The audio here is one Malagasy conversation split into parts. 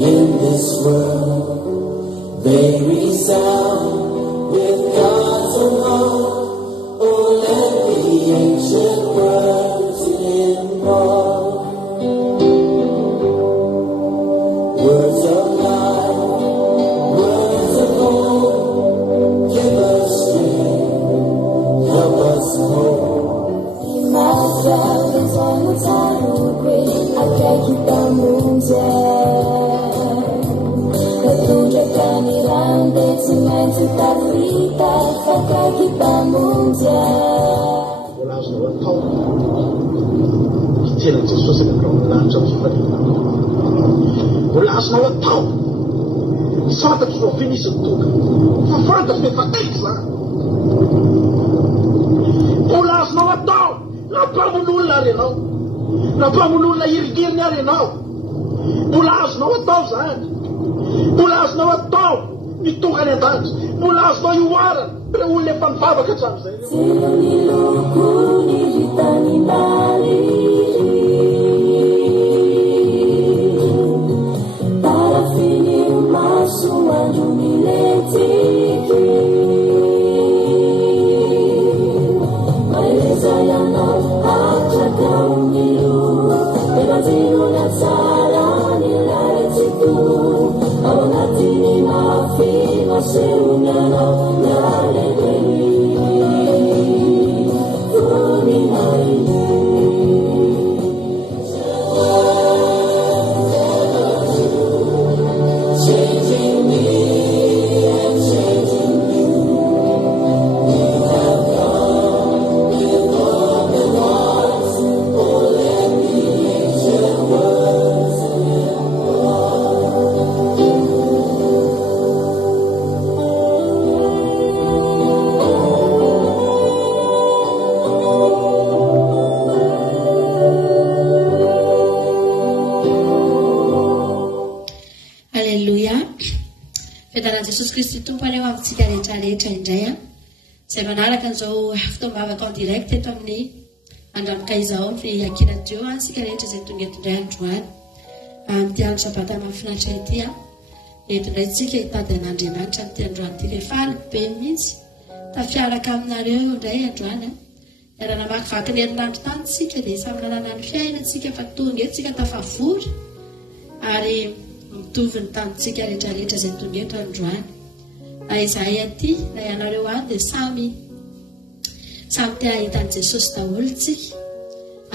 in this world. They resound with God's own heart. Oh, let the ancient words impart words of life, words of hope. Give us strength, help us hope. Imagine is on the time to quit. I can't keep on moving. Mitokany an-danja mbola azonao ioarana mbola olona efa mivavaka hatramin'izay ny loko ny hitany mary parafiny maso andro miletiky maeleza ianao hatraka omilo evanjilona tsara ny laretsiko ao anatiny mafina seunanao nalegreni voninai changing me and changing you. You have come with open hearts. Oh, let the ancient words Fedana Jesosy Kristy tompany eo amintsika rehetrarehetra indray a izay manaraka an'izao fotoam-bavaka en direct eto amin'ny androanika izao ny akina Dio sika rehetra izay tonga eto indray androany amin'ity andro sabata mahafinaritra ity a eto indray tsika hitady an'Andriamanitra amin'ity androany ity rehefa alybe mihitsy tafiaraka aminareo indray androany a iarana makivaky ny herinandro tany tsika dia samy nanana ny fiainantsika fa tonga eto tsika tafavory ary mitovy ny tanitsika rehetrarehetra izay tonga eto androany na izahay aty na ianareo any dia samy te hahitan'i Jesosy daholo tsika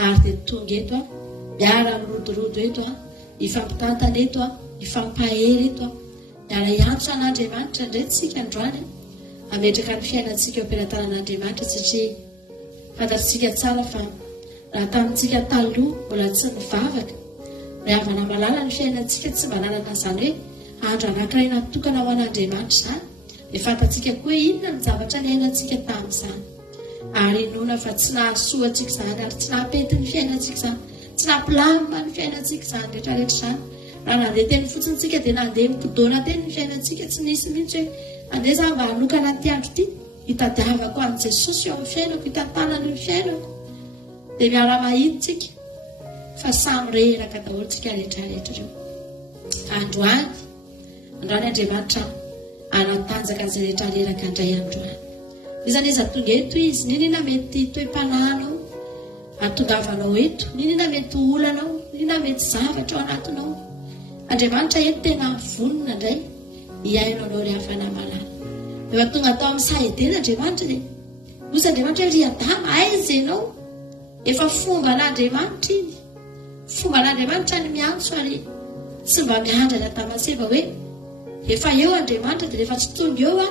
ary dia tonga eto miara mirodorodo eto ifampitantana eto ifampahery eto miara iantso an'Andriamanitra indray tsika androany ametraka ny fiainantsika eo am-pelatanan'Andriamanitra satria fantatsika tsara fa raha tamintsika taloha mbola tsy mivavaka havana malala ny fiainantsika tsy mba nanana izany hoe andro anankiray natokana ho an'Andriamanitra izany dia fantatsika koa hoe inona ny zavatra ny ainantsika tamin'izany ary inona fa tsy nahasoa antsika izany ary tsy nahapety ny fiainantsika izany tsy nahampilamina ny fiainantsika izany rehetrarehetra izany raha nandeha teny fotsiny tsika dia nandeha mipodona teny ny fiainantsika tsy nisy mihitsy hoe andeha za mba hanokana ity andro ity hitadiavako an'i Jesosy eo amin'ny fiainako hitantanany ny fiainako dia miara mahitsika fa samy reraka daholo tsika rehetrarehetra reo androany Andriamanitra anatanjaka izay rehetrareraka indray androany izany izy atonga eto izy ninona mety toe-pananao atongavanao eto ninona mety olanao ninona mety zavatra ao anatinao Andriamanitra eto tena vonona indray hiainao anao ry hafana malala efa tonga tao amin'ny sahedena Andriamanitra dia nosy Andriamanitra ry adama aiza ianao efa fomba an'Andriamanitra iny fomba an'Andriamanitra ny miantso ary tsy mba miandrana tamaseva hoe efa eo Andriamanitra dia rehefa tsy tonga eo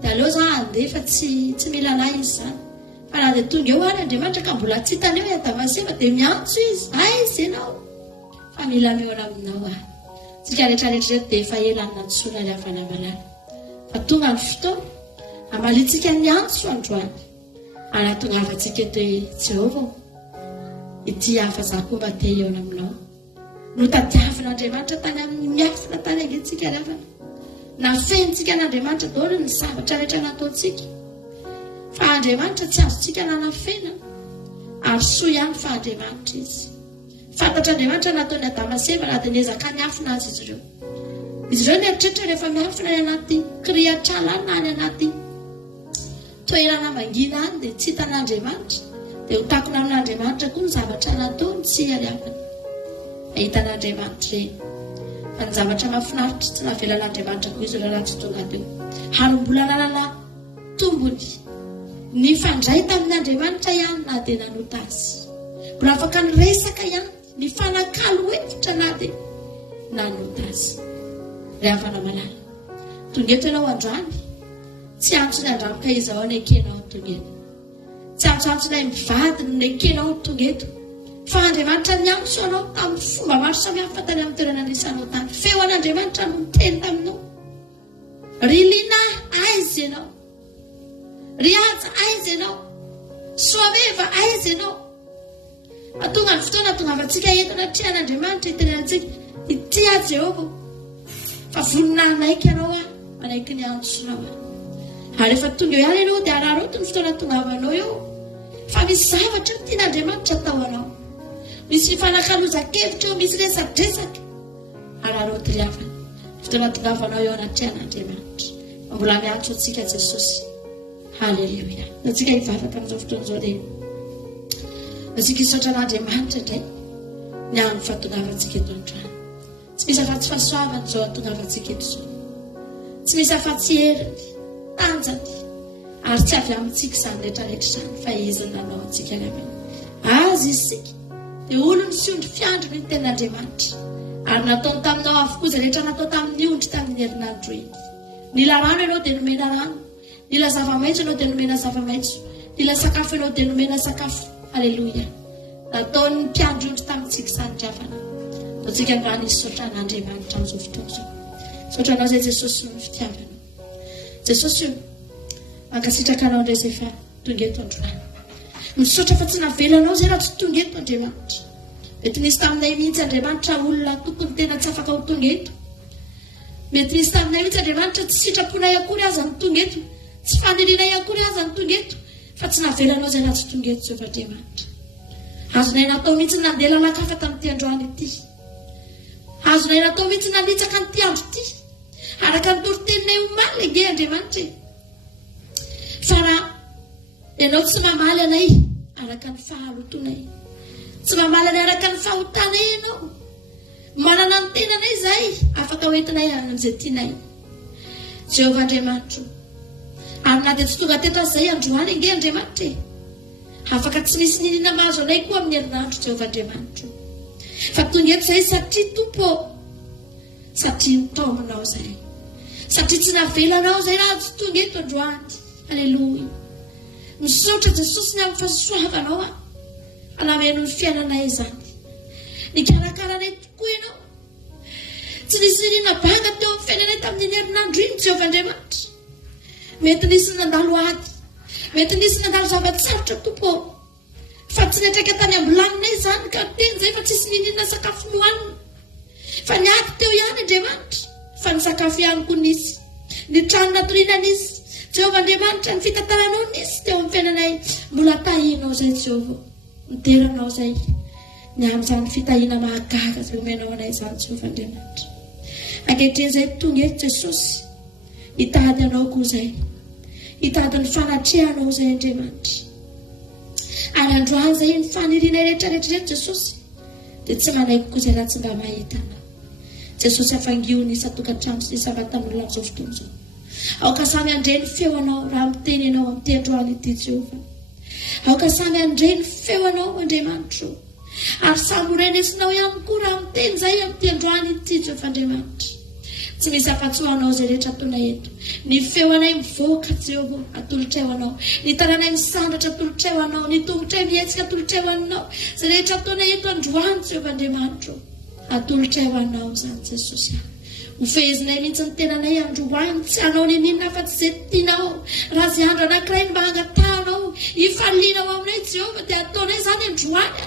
dia aleo za andeha fa tsy mila anay izy zany fa raha dia tonga eo any Andriamanitra ka mbola tsy hitany eo tamaseva dia miantso izy aiza ianao fa mila miona aminao tsika rehetrarehetra reto dia efa ela ny natsoana ry hafana malala fa tonga ny fotoana amalitsika ny antso androany ary atongavantsika eto hoe Jehovah ity hafa za koa mba te eona aminao no tadiavin'Andriamanitra tany amin'ny miafina tany angentsika ry hafana nafentsika an'Andriamanitra daholo ny zavatra rehetra nataontsika fa Andriamanitra tsy azontsika nanafena ary soa ihany fa Andriamanitra izy fantatr'Andriamanitra nataony Adama sy Eva raha dia niezaka miafina azy izy ireo. Izy ireo nieritreritra rehefa miafina any anaty kriatrala na any anaty toerana mangina any dia tsy hitan'Andriamanitra, dia ho takona amin'Andriamanitra koa ny zavatra nataony tsy hariavana. Ahitan'Andriamanitra reny. Fa ny zavatra mahafinaritra tsy navelan'Andriamanitra koa izy ireo raha tsy tonga teo. Ary mbola nanana tombony ny fandray tamin'Andriamanitra ihany na dia nanota azy. Mbola afaka niresaka ihany ny fanakalo hevitra na dia nanota azy. Ry havana malala, tonga eto ianao androany, tsy antsony andramoka izao ny ekenao tonga eto. Tsy antsoantsona mivadiny ny ekenao tonga eto. Fa Andriamanitra niantso anao tamin'ny fomba maro samihafa tany amin'ny toerana nisanao tany. Feo an'Andriamanitra no miteny taminao. Ry lina aiza ianao? Ry aja aiza ianao? Soameva aiza ianao? Atonga ny fotoana tonga avantsika eto anaty an'Andriamanitra itenenantsika ity ahy Jehova. Fa voninahinaika ianao manaiky ny antsonao. Ary rehefa tonga eo ihany ianao dia araroto ny fotoana tonga avanao eo. Fa misy zavatra tian'Andriamanitra atao anao. Misy fanakaloza-kevitra eo, misy resadresaka. Araroto ry havana. Fotoana tonga avanao eo anaty an'Andriamanitra. Mbola miantso antsika Jesosy. Haleluia. Antsika hivavaka amin'izao fotoana izao dia antsika hisaotra an'Andriamanitra indray ny amin'ny fahatongavantsika eto androany. Tsy misy afa-tsy fahasoavana izao hahatongavantsika eto izao. Tsy misy afa-tsy heriny, tanjany, ary tsy avy amintsika izany rehetrarehetra izany fa izy nanao antsika ravina. Azy isika dia olony sy ondry fiandro ny tenin'Andriamanitra. Ary nataony taminao avokoa izay rehetra natao tamin'ny ondry tamin'ny herinandro iny. Nila rano ianao dia nomena rano. Nila zava-maitso ianao dia nomena zava-maitso. Nila sakafo ianao dia nomena sakafo. Haleluia. Nataony mpiandro ondry tamintsika izany ravana. Antsika androany hisaotra an'Andriamanitra amin'izao fotoana izao. Saotranao izay Jesosy no fitiavana. Jesosy io mankasitraka anao indray izay fa tonga eto androany. Misaotra fa tsy navelanao izay raha tsy tonga eto Andriamanitra. Mety nisy taminay mihitsy Andriamanitra olona tokony tena tsy afaka ho tonga eto. Mety nisy taminay mihitsy Andriamanitra tsy sitraponay akory aza ny tonga eto, tsy fanelinay akory aza ny tonga eto, fa tsy navelanao izay raha tsy tonga eto Jehovah Andriamanitra. Azonay natao mihitsy nandeha lalakafa tamin'ity androany ity. Azonay natao mihitsy nanitsaka n'ity andro ity. Araka ny toriteninay omaly enge Andriamanitra. Fa raha ianao tsy mamaly anay araka ny fahalotonay, tsy mamaly anay araka ny fahotanay ianao, manana ny tenanay izay afaka hoentinay amin'izay tianay. Jehovah Andriamanitra, ary na dia tsy tonga teto azy izay androany enge Andriamanitra, afaka tsy misy ninina mahazo anay koa amin'ny herinandro Jehovah Andriamanitra. Fa tonga eto izay satria tompo, satria nitaominao izay, satria tsy navelanao izay raha tsy tonga eto androany. Aleluia. Misaotra Jesosy ny amin'ny fahasoavanao alameno ny fiainanay izany. Nikarakaranay tokoa ianao. Tsy nisy ninina banga teo amin'ny fiainanay tamin'ny herinandro iny Jehovah Andriamanitra. Mety nisy nandalo ady, mety nisy nandalo zava-tsarotra tompo, fa tsy netraka tany ambolaninay izany ka teny izay fa tsisy ninina sakafo nohanina. Fa ny ady teo ihany Andriamanitra, fa ny sakafo ihany koa nisy, ny trano natoriana nisy. Jehovah Andriamanitra, ny fitantaranao nisy teo amin'ny fiainanay. Mbola tahinao izay Jehovah, mideranao izay ny amin'izany fitahiana mahagaga izay omenao anay izany Jehovah Andriamanitra. Ankehitriny izay tonga eto Jesosy, hitady anao koa izay, hitady ny fanatrehanao izay Andriamanitra. Ary androany izay ny fanirianay rehetrarehetra Jesosy, dia tsy manaiky koa izay raha tsy mba mahita anao. Jesosy afangio ny isa-tokantrano sy isa-vatan'olona amin'izao fotoana izao. Aoka samy andre ny feo anao raha miteny ianao amin'ity androany ity Jehovah. Aoka samy andre ny feo anao Andriamanitra. Ary samy horenesinao ihany koa raha miteny izay amin'ity androany ity Jehovah Andriamanitra. Tsy misy afa-tsy ho anao izay rehetra ataonay eto. Ny feo anay mivoaka Jehovah atolotra eo anao. Ny tananay misandratra atolotra eo anao. Ny tongotray mihetsika atolotra eo anao. Izay rehetra ataonay eto androany Jehovah Andriamanitra, atolotra eo anao izany Jesosy. Hofehezinay mihitsy ny tenanay androany, tsy anao ninina fa tsy izay tianao. Raha izay andro anankiray ny mba hangatahanao hifalinao aminay Jehovah dia ataonay izany androany.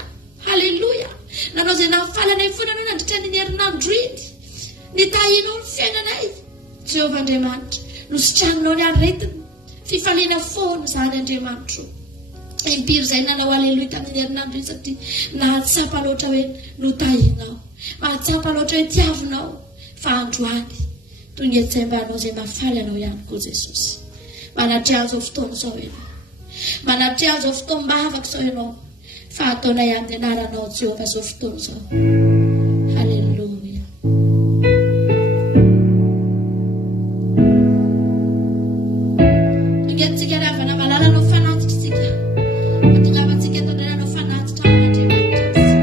Haleluia. Nanao izay nahafalanay foana anao nandritra ny herinandro iny. Nitahinao ny fiainanay Jehovah Andriamanitra, nositranonao ny aretina, fifaliana foana izany Andriamanitra. Impiro izay nanao aleloha tamin'ny herinandro iny satria nahatsapa loatra hoe notahinao, mahatsapa loatra hoe tiavinao fa androany toy ny etsembanao izay mafaly anao ihany koa Jesosy. Manatria an'izao fotoana izao ianao, manatria an'izao fotoana mavaka izao ianao fa ataonay amin'ny anaranao Jehovah izao fotoana izao. Haleloia. Ingatsika ravana malala no fanatitsika. Mahatongavantsika tondrana fanatitra amin'Andriamanitra.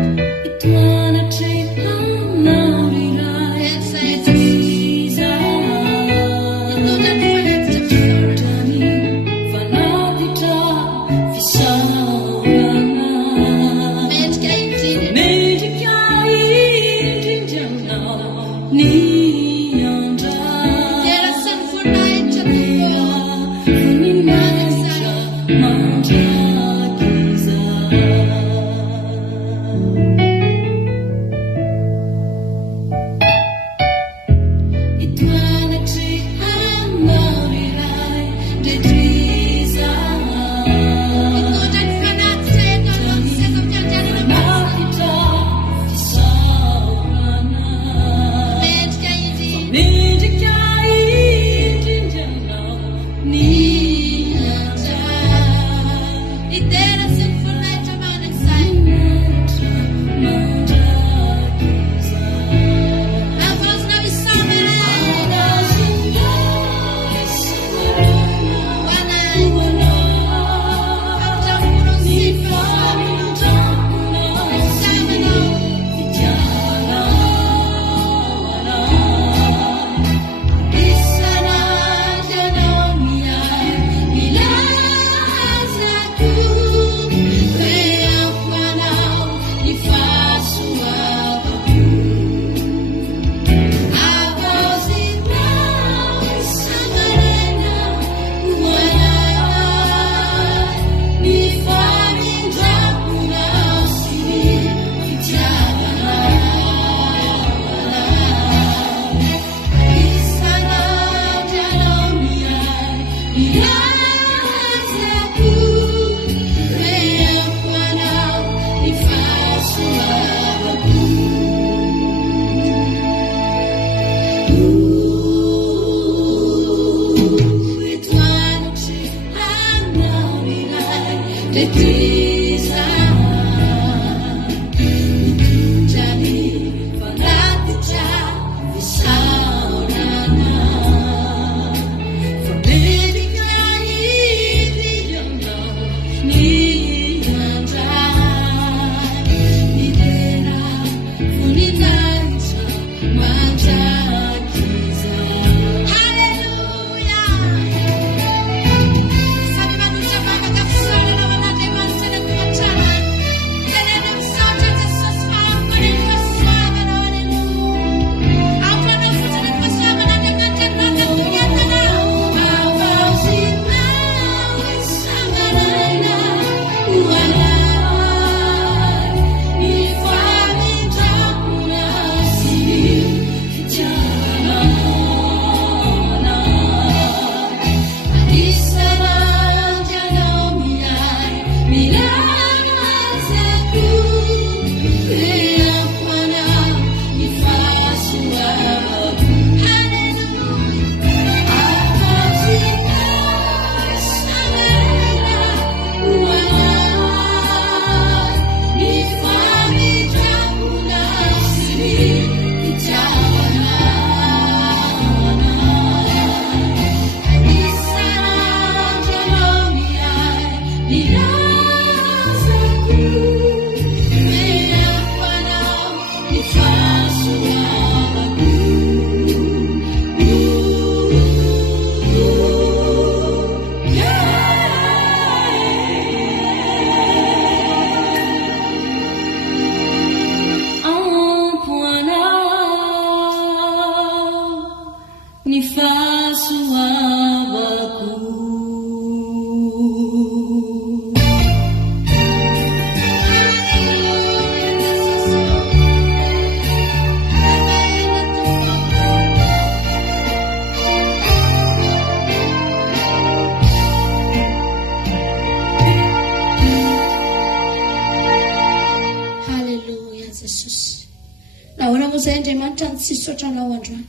misotranao androany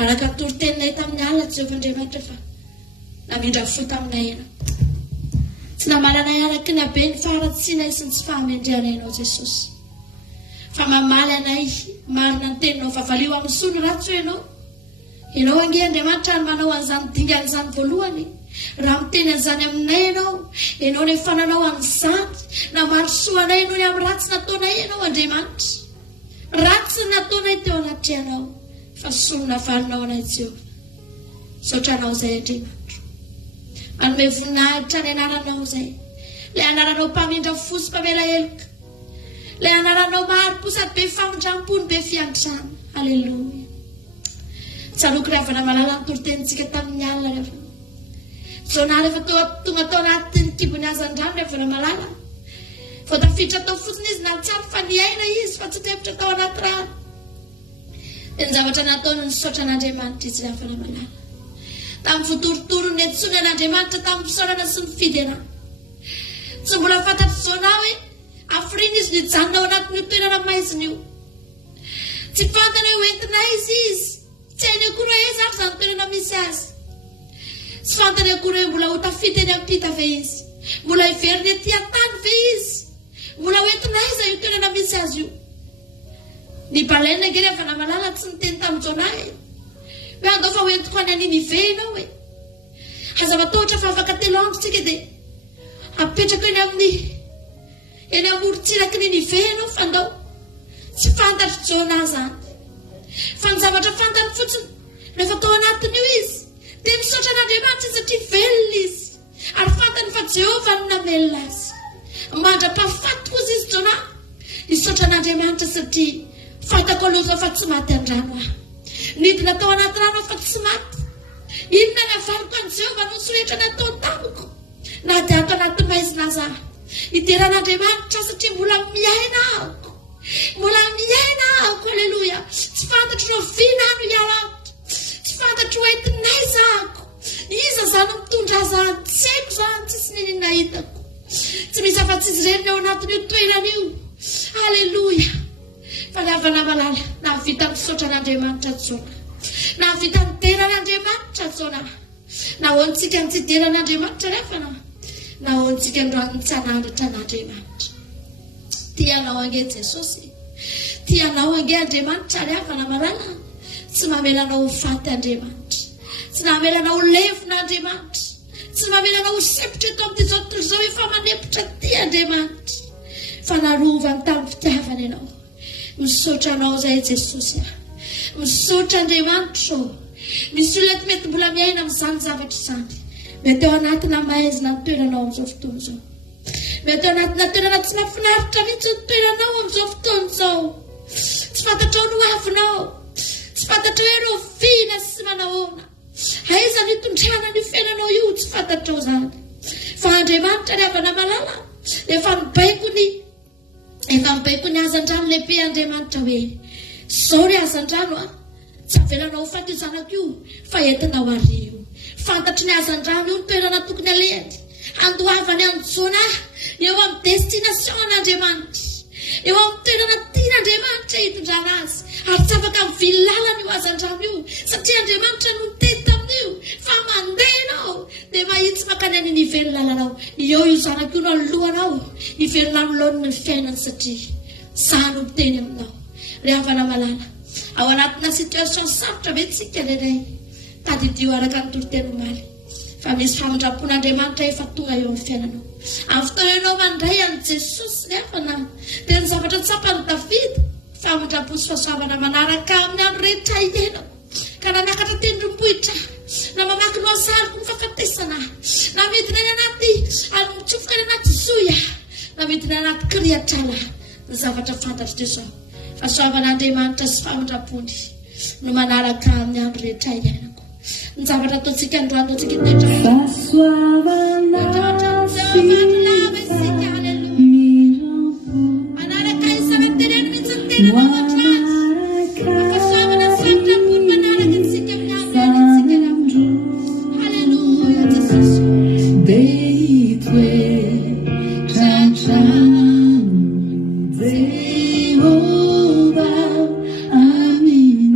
araka toroteninay tamin'ny alina Jehovandriamanitra fa namindra fo taminay ianao tsy namalanay araky ny habe ny faharatsianay sy ny tsy fahamendreanay ianao Jesosy fa mamaly anay marina ny teninao fa valio amin'ny soa ny ratso ianao ange Andriamanitra ny manao an'izany dingan'izany voalohany raha miteny an'izany aminay ianao ny fananao an'izany namarisoanay noho ny amin'ny ratsy nataonay ianao Andriamanitra ratsy nataonay teo anaty ianao fa sonona valinao anay Jehova sotranao zay Andriamanitra manome voninahitra ny anaranao zay ilay anaranao mpamindra fosy mpamela heloka ilay anaranao maharo-posady be famindram-pony be fiantrana alleloia tsanoky ravana malala ny torotenitsika tamin'ny alina rehefa zona rehefa tonga tao anatin'ny kibony azy andrano rehefa malala vao tafiditra tao fotsiny izy na tsapy fa ny aina izy fa tsy tefitra tao anaty rano dia ny zavatra nataony nisaotra an'Andriamanitra izy rehefa malala tamin'ny votorotoro ny antsony an'Andriamanitra tamin'ny fisaorana sy ny fidyana tsy mbola fantatry zona hoe afriny izy nijanona ao anatin'ny toerana maiziny io tsy fantany hoe entina izy tsy hainy akory hoe izy ary zany toerana misy azy tsy fantany akory hoe mbola ho tafita eny ampita ve izy mbola hiveriny aty an-tany ve izy mbola hoentina izy io toerana misy azy io ny balaina nge rehefa namalala tsy niteny tamin'ny jona hoe andao fa hoentiko any aniny ve ianao hoe aza matohatra fa afaka telo andro tsika dia apetraka eny amorontsiraky niny ve ianao fa andao tsy fantatry jona zany fa ny zavatra fantany fotsiny rehefa tao anatiny io izy dia misaotra an'Andriamanitra satria velona izy ary fantany fa Jehova no namelona azy mandra-pahafaty kozy izy jona nisaotra an'Andriamanitra satria fantako aloha zao fa tsy maty an-drano aho nidina tao anaty rano aho fa tsy maty inona ny avariko an' Jehova no soetra natao tamiko na dia ato anaty maizina zaho hideran'Andriamanitra satria mbola miaina ahako alleluia tsy fantatry no vina no hialako tsy fantatry ho entinay zahako iza zany mitondra zany tsy haiko zany tsisy ninina hitako tsy misy afa-tsy izy reny ao anatin'io toerana io alleluia fa ny avana malala nahavita misaotra an'Andriamanitra jona nahavita nideran'Andriamanitra jona nahoantsika ny tsy deran'Andriamanitra rehefa nahoantsika androany tsanandritra an'Andriamanitra tianao ange Jesosy tianao ange Andriamanitra ary avana malala tsy mamelanao ho faty Andriamanitra tsy mamelanao ho levona Andriamanitra tsy mamelanao ho sepotra eto amin'ity zao tontolo zao efa manepotra ty Andriamanitra fa narovany tamin'ny fitiavana ianao misaotra anao zay Jesosy misaotra Andriamanitra misy olona ty mety mbola miaina amin'izany zavatra izany mety ao anatina maizina ny toeranao amin'izao fotoana izao mety ao anatina toerana tsy mahafinaritra mihitsy ny toeranao amin'izao fotoana izao tsy fantatra ao no avinao tsy fantatra hoe reo vina sy manahoana aiza ny tondrana ny fiainanao io tsy fantatra ao zany fa Andriamanitra ny avana malala efa mibaiko ny azan-drano lehibe Andriamanitra hoe zao ry azan-drano tsy avelanao faty io zanako io fa entinao ario fantatry ny azan-drano io ny toerana tokony alehany andohavany any jona eo amin'ny destination an'Andriamanitra eo amin'ny toerana tian'Andriamanitra hitondrana azy ary tsy afaka mivily lalana io azan-drano io satria Andriamanitra no nitety tamin'io fa mandeha ianao dia mahitsy makany any nively lalanao eo io zanako io no alohanao nivelona nolony ny fiainany satria zany miteny aminao ry havana malala ao anatina situation sarotra ve tsika leray tadidio araka ny toriteny omaly fa misy famindrapon'Andriamanitra efa tonga eo amin'ny fiainanao amin'ny fotoana ianao mandray an'i Jesosy nefana dia ny zavatra tsapany Davida famindrapo sy fahasoavana manaraka amin'ny andro rehetra ienao ka nanakatra tendrombohitra na mamaky no asariko ny fahafatesana na midina ny anaty ary mitsofoka ny anaty zoya na midina ny anaty kriatrala ny zavatra fantatry dia zao fahasoavan'Andriamanitra sy famindrapony no manaraka amin'ny andro rehetra iainako ny zavatra ataontsika androany ataontsika tetra manaraka isana teneny mihitsy ny tena mahoatra fahasoavana famindrapony manaraka antsika amin'ny andro halleluia Jesosy Jehovah, Amen.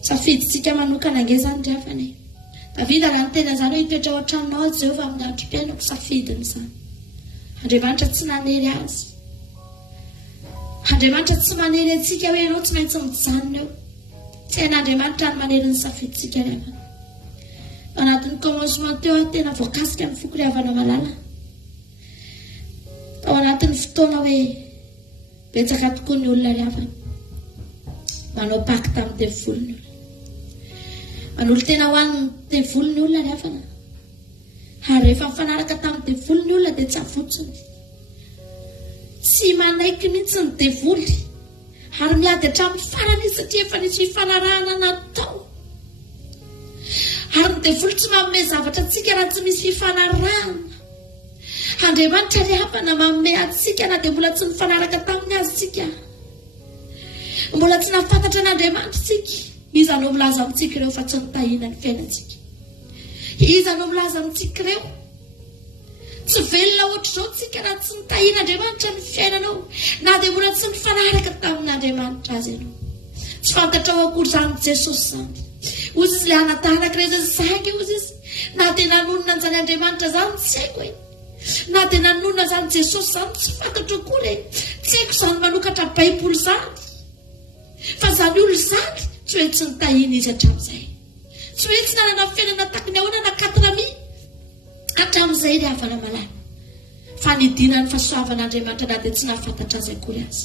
Safiditsika manokana nge zany drafany avila raha ny tena zany hoe hitoetra ao an-tranonao Jehova amin'ny androm-piainako safidiny zany. Andriamanitra tsy nanery azy. Andriamanitra tsy manery antsika hoe ianao tsy maintsy mijanona eo. Tsy hain'Andriamanitra ny manery ny safiditsika rehefa. Anatin'ny commencement teo tena voakasika amin'ny fikorehavana malala. Ao anatin'ny fotoana hoe betsaka tokoa ny olona rehefa manao pacte amin'ny devoliny olona. Manolo tena ho an'ny devoliny olona rehefa. Ary rehefa mifanaraka tamin'ny devoliny olona dia tsy avotsiny. Tsy manaiky mihitsy ny devoly. Ary miady hatramin'ny farany satria efa nisy fifanarahana natao. Ary ny devoly tsy manome zavatra antsika raha tsy misy fifanarahana. Andriamanitra rehefa manome antsika na dia mbola tsy mifanaraka taminy azy tsika. Mbola tsy nafantatra an'Andriamanitra tsika. Iza no milaza amintsika ireo fa tsy nitahina ny fiainantsika. Iza no milaza amintsika ireo. Tsy velona ohatr'izao tsika raha tsy nitahina Andriamanitra ny fiainanao. Na dia mbola tsy mifanaraka tamin'Andriamanitra azy ianao. Tsy fantatrao akory izany Jesosy izany. Ozy izy ilay anataraka rehetra saika ozy izy. Na dia nanonona an'izany Andriamanitra izany tsy haiko e. Na dia nanonona izany Jesosy izany tsy fantatro akory e. Tsy haiko izany manokatra Baiboly izany. Fa izany olo izany tsy hoe tsy nitahina izy hatramin'izay. Tsy hoe tsy nanana fiainana tahaka ny ahoana na 4 hatramin'izay ry havana malala. Fa nidina ny fahasoavan'Andriamanitra na dia tsy nahafantatra azy akory azy.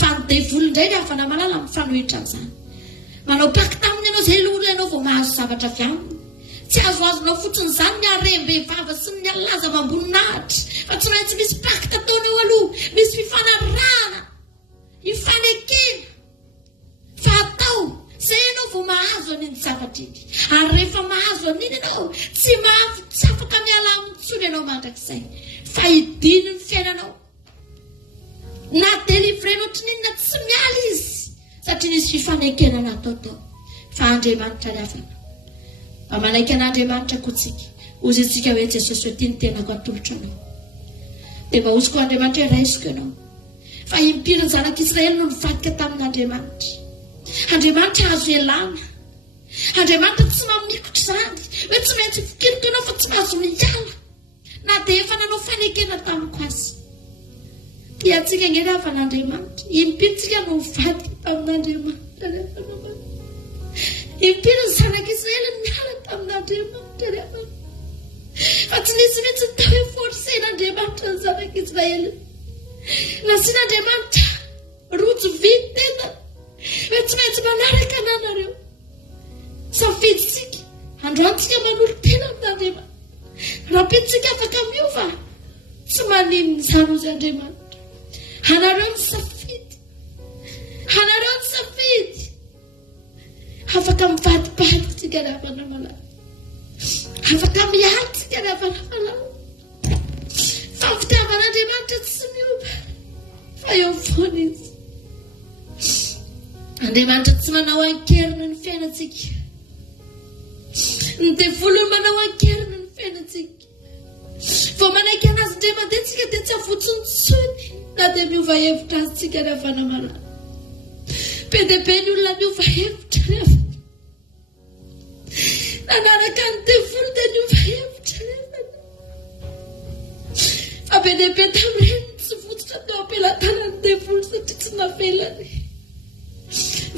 Fa ny devoly indray ry havana malala mifanohitra an'izany. Manao pacte aminy ianao izay olona ianao vao mahazo zavatra avy aminy. Tsy azoazonao fotsiny izany ny harem-behivava sy ny alaza mamboninahitra. Fa tsy maintsy misy pacte ataony eo aloha. Misy fifanarahana. Hifanekena. Fa atao izay ianao vao mahazo an'iny zavatra iny. Ary rehefa mahazo an'iny ianao, tsy afaka miala amin'intsony ianao mandrakizay. Fa hidiny ny fiainanao. Na delivrenao ohatrin'iny na tsy miala izy. Satria nisy fifanekena natao tao. Fa Andriamanitra rehefa. Mba manaiky an'Andriamanitra koa tsika. Ozy itsika hoe Jesosy hoe tiany tenako atolotra anao. Dia mba ozy koa Andriamanitra raisiko ianao. Fa impiry ny zanak'Israely no nivadika tamin'Andriamanitra. Andriamanitra azo elana. Andriamanitra tsy mamikotra izany. Hoe tsy maintsy fikiriko ianao fa tsy mahazo miala. Na dia efa nanao fanekena tamiko azy. Dia antsika nge rehefa n'Andriamanitra. Impiry tsika no nivadika tamin'Andriamanitra rehefa naman. Impiry ny zanak'Israely miala tamin'Andriamanitra rehefa. Fa tsy nisy mihitsy tao hoe forsen'Andriamanitra ny zanak'Israely. Nasian'Andriamanitra rojo vidy tena. Hoe tsy maintsy manaraka anareo. Safiditsika. Androantsika manolo tena amin'Andriamanitra. Rapitsika afaka miova. Tsy maninona izany ozy Andriamanitra. Anareo ny safidy. Anareo ny safidy. Afaka mivadibady tsika rehefa namalala. Afaka miala tsika rehefa namalala. Fa ny fitiavan'Andriamanitra tsy miova. Fa eo foana izy. Andriamanitra tsy manao ankeriny ny fiainantsika. Ny devolony manao ankeriny ny fiainantsika. Vao manaiky anazy indray mandeha tsika dia tsy avotsiny tsony. Na dia miova hevitra azy tsika rehefa namalala. Be dia be ny olona miova hevitra rehefa. Nanaraka ny devoly dia miova hevitra rehefa. Fa be dia be tamin'ireny tsy votsitra tao ampelantanan'ny devoly satria tsy navelany.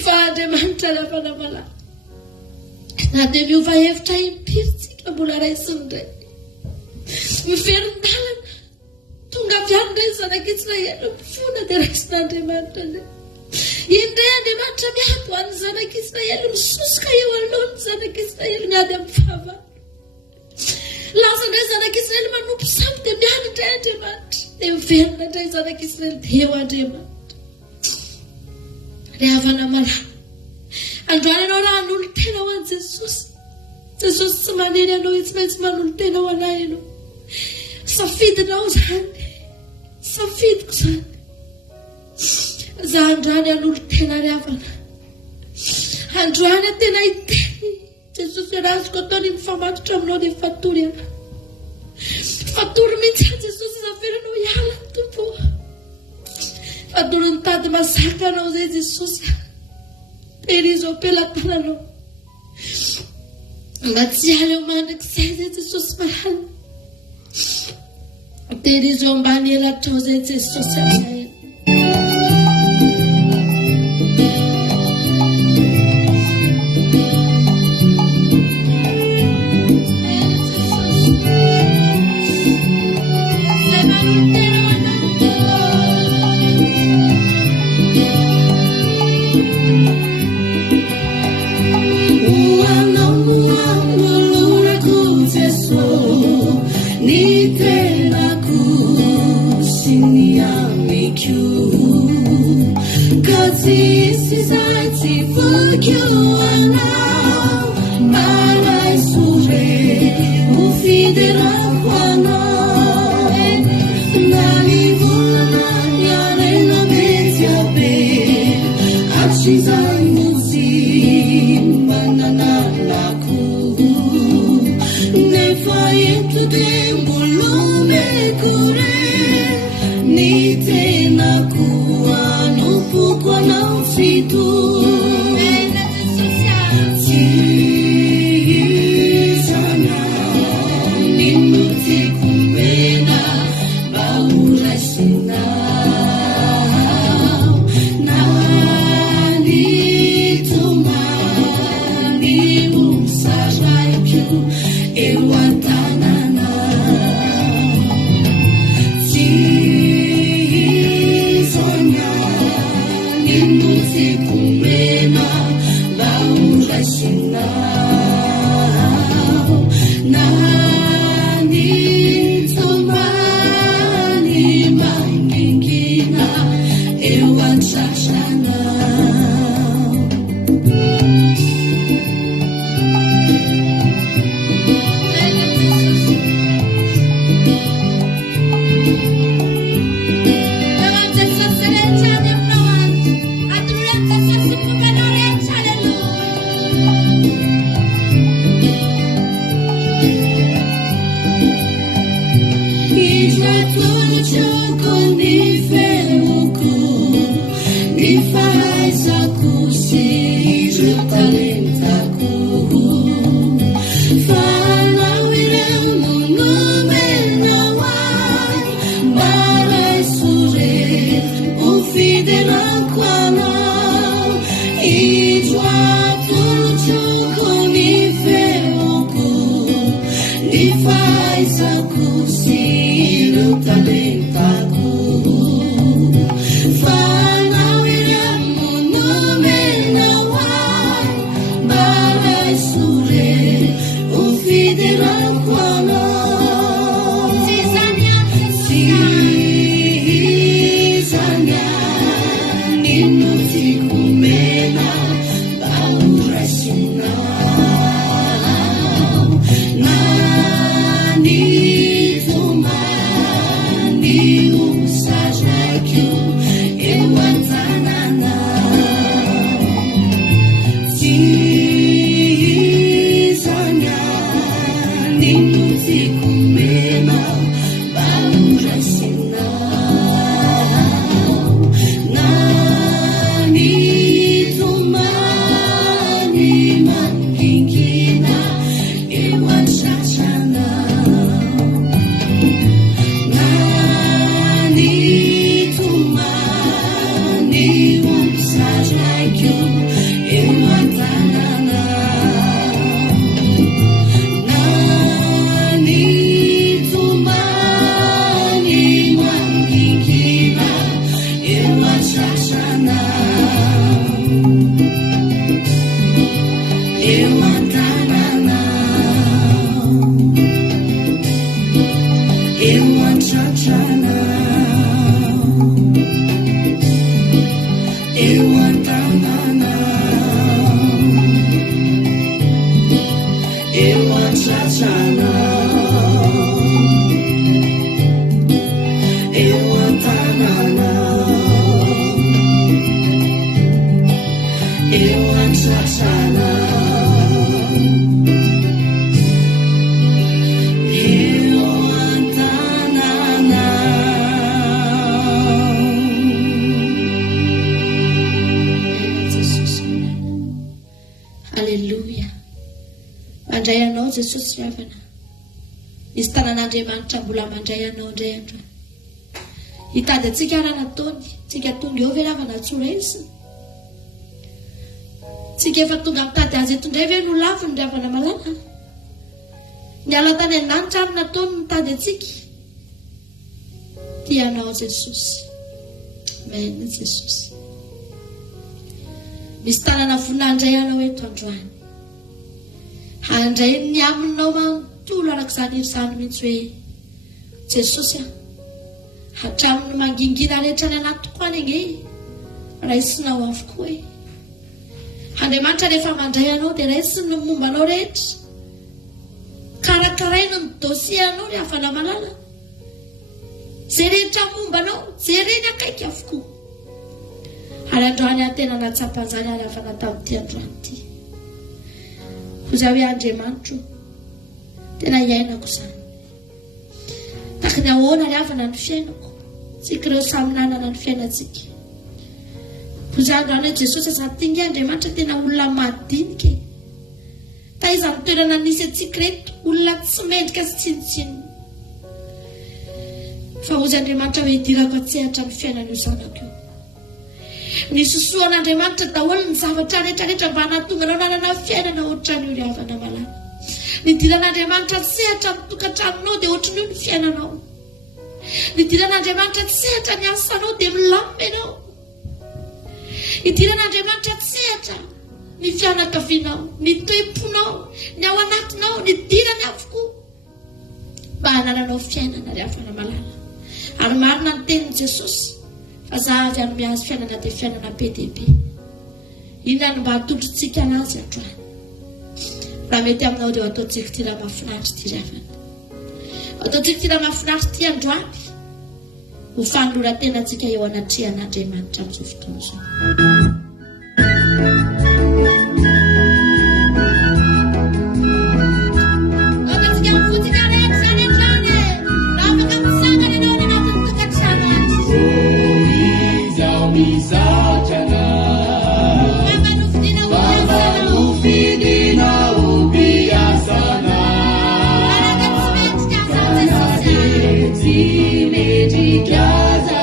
Fa Andriamanitra rehefa namalala. Na dia miova hevitra impiry tsika mbola raisiny indray. Miverin-dalana. Tonga avy any indray ny zanak'Israely mifona dia raisin'Andriamanitra indray. Indray Andriamanitra miady ho an'ny zanak'Israely misosoka eo alohan'ny zanak'Israely miady amin'ny fahavalo. Lasa indray zanak'Israely manompo samy dia miady indray Andriamanitra. Dia miverina indray zanak'Israely dia eo Andriamanitra. Ry havana malala. Androany ianao raha hanolo tena ho an'i Jesosy. Jesosy tsy manery ianao izy maintsy manolo tena ho anahy ianao. Safidinao izany. Safidiko izany. Za androany hanolo tena ry havana. Androany tena hiteny. Jesosy raha azoko ataony mifamatotra aminao dia fatory ianao. Fatory mihitsy a Jesosy zaveranao hiala tompo. Fatory ny tady mazaka anao izay Jesosy. Terizo ampelantananao. Matsiaro mandrakizay zay Jesosy mahany. Tehirizao ambany elatrao zay Jesosy aminay. mandray anao Jesosy ravana. Misy tanan'Andriamanitra mbola mandray anao indray andro. Hitady antsika raha nataony, tsika tonga eo ve ravana tsoresina. Tsika efa tonga mitady azy eto indray ve no lavo ny ravana malala. Niala tany an-danitra ary nataony mitady antsika. Tianao Jesosy. Amen Jesosy. Misy tanana vonandray anao eto androany. Handray ny aminao manontolo arak'izany izany mihitsy hoe Jesosy hatramin'ny mangingina rehetra ny anatiko any ange raisinao avokoa e. Andriamanitra rehefa mandray anao dia raisiny ny mombanao rehetra. Karakaraina ny dosie anao ry havana malala. Zay rehetra mombanao, jereny akaiky avokoa. Ary androany tena natsapan'izany ary havana tamin'ity androany ity. Hoza hoe Andriamanitra tena iainako izany. Tahaka ny ahoana ry havana ny fiainako. Tsika ireo samy nanana ny fiainantsika. Hoza androany hoe Jesosy azatinga Andriamanitra tena olona madinika. Taiza ny toerana nisy antsika reto olona tsy mendrika sy tsinontsino. Fa hoza Andriamanitra hoe hidirako atsehatra amin'ny fiainan'io zanako io. Ny sosoan'Andriamanitra daholo ny zavatra rehetrarehetra mba hanatonganao nanana fiainana ohatran'io ry havana malala. Ny diran'Andriamanitra sehatra amin'ny tokantranonao dia ohatran'io ny fiainanao. Ny diran'Andriamanitra sehatra ny asanao dia milamina ianao. Ny diran'Andriamanitra sehatra ny fianakavianao, ny toeponao, ny ao anatinao, ny dirany avokoa. Mba hanananao fiainana ry havana malala. Ary marina ny tenin'i Jesosy. Fa za avy any mihazo fiainana dia fiainana be dia be. Inona no mba hatondrontsika anazy androany. Raha mety aminao dia ataontsika ity raha mahafinaritra ity ry havana. Ataontsika ity raha mahafinaritra ity androany. Ho fanoloran-tenantsika eo anatrehan'Andriamanitra amin'izao fotoana izao. Casa,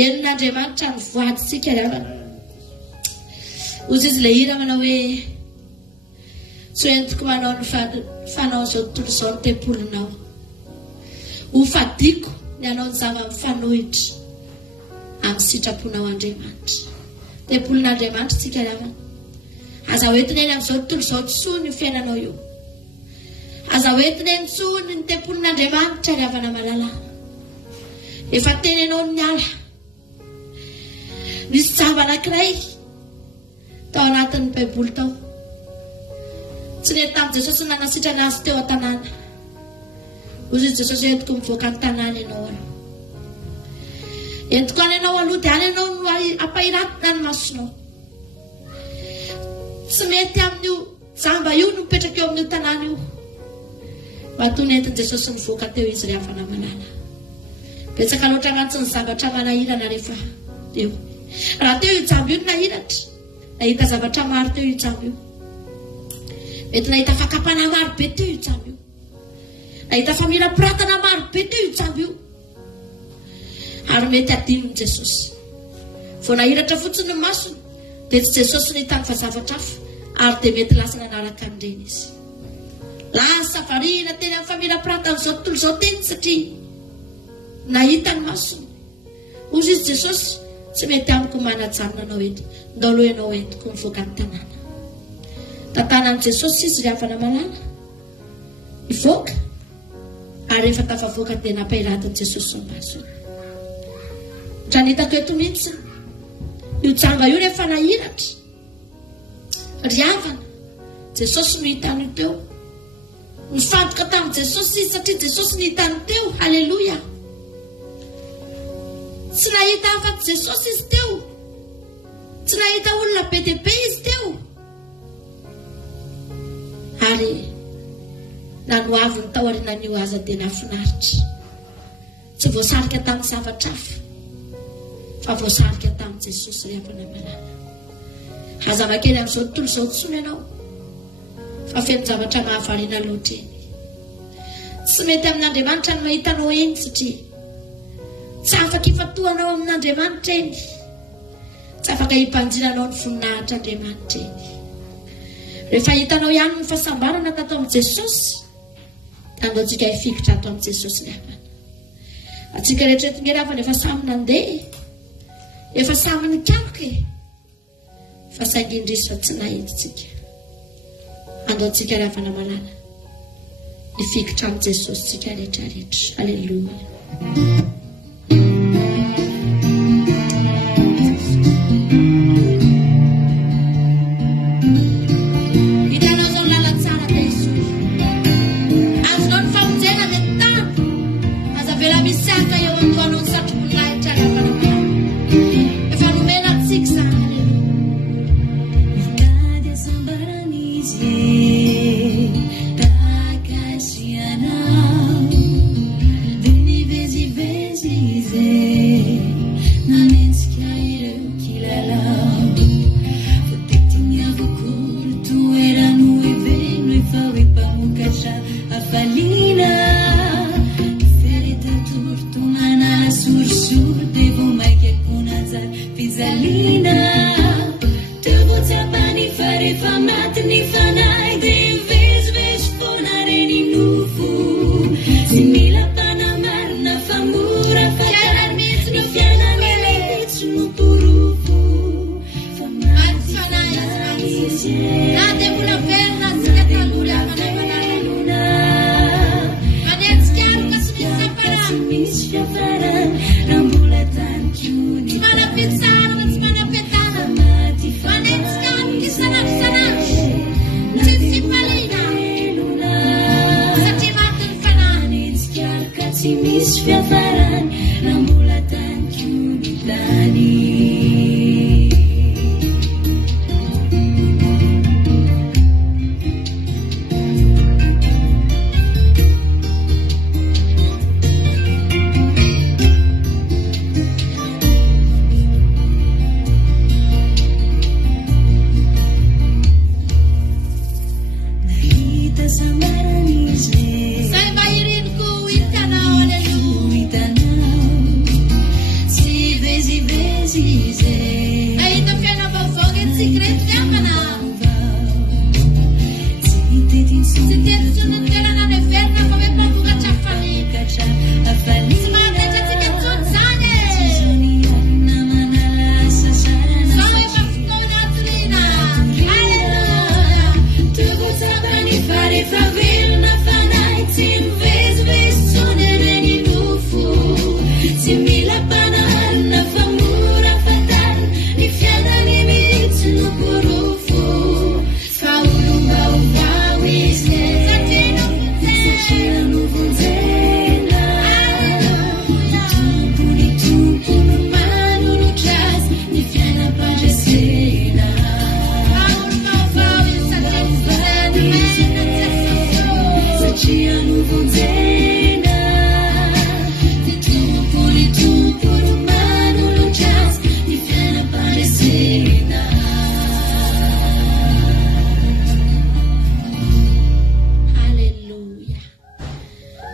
En'Andriamanitra ny voaditsika ravana. Ozy izy le hira manao hoe tsy entiko manao ny fanao zao tontolo zao ny tempolinao. Ho fadiko ny anao ny zava-mifanohitra amin'ny sitraponao Andriamanitra. Tempolin'Andriamanitra tsika ravana. Aza hoentina eny amin'izao tontolo zao tsoa ny fiainanao io. Aza hoentina eny tsoa ny tempolin'Andriamanitra ravana malala. Efa tenenao ny ala. Misy zava anankiray tao anatin'ny Baiboly tao. Tsy le tamin'i Jesosy nanasitrana azy teo an-tanàna. Ozy Jesosy entiko mivoaka ny tanàna ianao aloha. Entiko any ianao aloha dia any ianao no ampahiratina ny masonao. Tsy mety amin'io zamba io no mipetraka eo amin'io tanàna io. Matoa nentin' Jesosy mivoaka teo izy rehefa namalala. Betsaka loatra anantsy ny zavatra manahirana rehefa teo. Raha teo io jambo io nahiratra, nahita zavatra maro teo io jambo io. Mety nahita fakapana maro be teo io jambo io. Nahita famirapiratana maro be teo io jambo io. Ary mety adinony Jesosy. Vao nahiratra fotsiny ny masony, dia tsy Jesosy nahitany fa zavatra hafa, ary dia mety lasa nanaraka an'ireny izy. Lasa variana teny amin'ny famirapiratana amin'izao tontolo izao teny satria nahita ny masony. Ozy izy Jesosy tsy mety amiko manajanona anao eto. Ndao aloha ianao entiko mivoaka ny tanàna. Tantanan'i Jesosy izy rehefa namalala. Ivoaka. Ary rehefa tafavoaka dia nampahiratin'i Jesosy ny masony. Raha nitako eto mihitsy io janga io rehefa nahiratra. Riavana. Jesosy no hitany teo. Mifantoka tamin'i Jesosy izy satria Jesosy no hitany teo. Halleluja. Tsy nahita afa-tsy Jesosy izy teo. Tsy nahita olona be dia be izy teo. Ary nanoavy ny tao aorianan'io aza dia nafinaritra. Tsy voasarika tamin'ny zavatra hafa, fa voasarika tamin'i Jesosy rehefa namalala. Aza makeny amin'izao tontolo izao tsony ianao, fa feno zavatra mahavariana loatra eny. tsy mety amin'Andriamanitra ny mahitanao eny satria tsy afaka ifatoanao amin'Andriamanitra eny, tsy afaka hipanjinanao ny voninahitr'Andriamanitra eny. Rehefa hitanao ihany ny fahasambarana tato amin'i Jesosy, andaontsika hifikitra ato amin'i Jesosy ny havana. Atsika rehetra eto ngeravana efa samy nandeha, efa samy nikamoka, fa saingy indrisy fa tsy nahitsika. Andaontsika ravana malala hifikitra amin'i Jesosy tsika rehetra rehetra. Alleluia.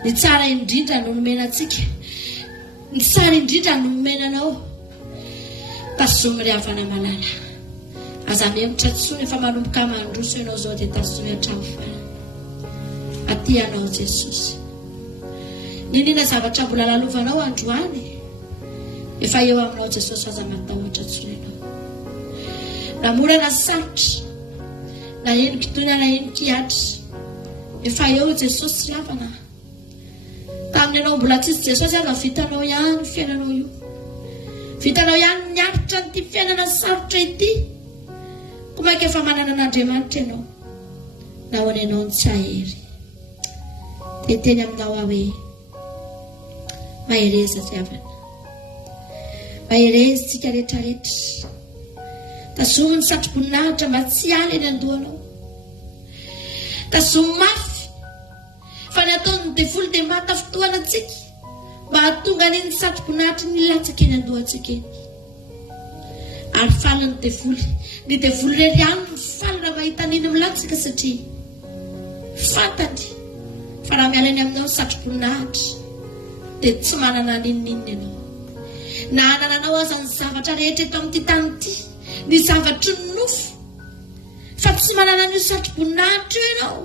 Ny tsara indrindra no nomenanao tasomy ry havana malala. Aza memotra tsoa efa manomboka mandroso ianao zao dia tasomy hatramo fana. Aty anao Jesosy. Ninina zavatra mbola lalovanao androany, efa eo aminao Jesosy, aza matahotra tsoa ianao. Na mora na sarotra, na eniky toy na eniky atra, efa eo Jesosy ravana. Tamin'ny ianao mbola tsisy Jesosy aza vitanao ihany fiainanao io. Vitanao ihany niaritra n'ity fiainana sarotra ity. Komaika efa manana an'Andriamanitra ianao. Na ho anao ny tsy ahery. Dia teny aminao aho hoe mahereza fiavana. Mahereza tsika rehetra rehetra. Tazomy ny satroboninahitra mba tsy haly eny andohanao. Tazomy mafy fa ny ataony devoly dia mata fotoana antsika mba hahatonga an'iny satroboninahitra ny latsaka eny andohantsika eny. Ary faly ny devoly rery ihany ny faly raha mahita an'iny milatsaka satria fantany fa raha mialany aminao satroboninahitra dia tsy manana ninninny ianao na anananao aza ny zavatra rehetra eto amin'ity tany ity ny zavatry ny nofo fa tsy manana n'io satroboninahitra io ianao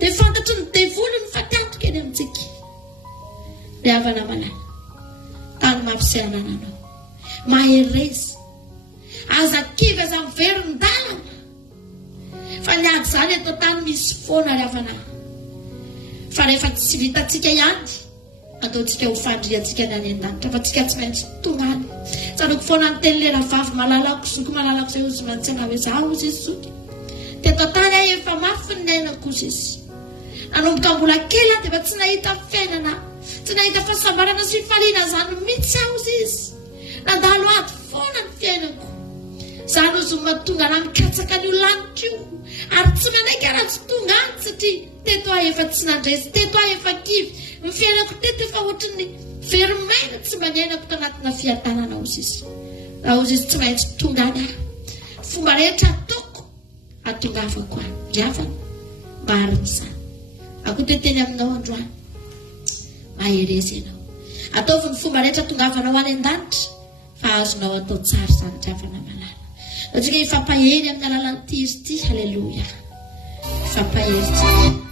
dia fantatry ny devoly ny fatantoka eny amintsika dia havana malala tany mampisehanana anao mahereza aza kivy aza miverin-dalana fa ny ady zany atao tany misy foana ry havana fa rehefa tsy vitantsika ihany ataontsika ho fandriantsika ny any an-danitra fa tsika tsy maintsy tonga any tsanoko foana ny teny lera vavy malalako zoky malalako izay ozy mantsana hoe za ozy izy zoky dia atao tany ahy efa mafy ny ainako ozy izy nanomboka mbola kely dia fa tsy nahita fiainana tsy nahita fahasambarana sy faliana zany mihitsy aho ozy izy nandalo ady foana ny fiainako zany ozy mahatonga ana mikatsaka an'io lanitra io ary tsy manaiky raha tsy tonga any satria teto ahy efa tsy nandresy teto ahy efa kivy ny fiainako teto efa ohatrany verimaina tsy maniainako tanatina fiatanana ozy izy raha ozy izy tsy maintsy tonga any ahy fomba rehetra ataoko atongavako any driavana mba arin'izany ako teteny aminao androany mahereza ianao ataovy ny fomba rehetra tongavanao any an-danitra fa azonao atao tsara zany driavana malala atsika ifampahery amin'ny alalan'ity izy ity halleloia ifampahery tsika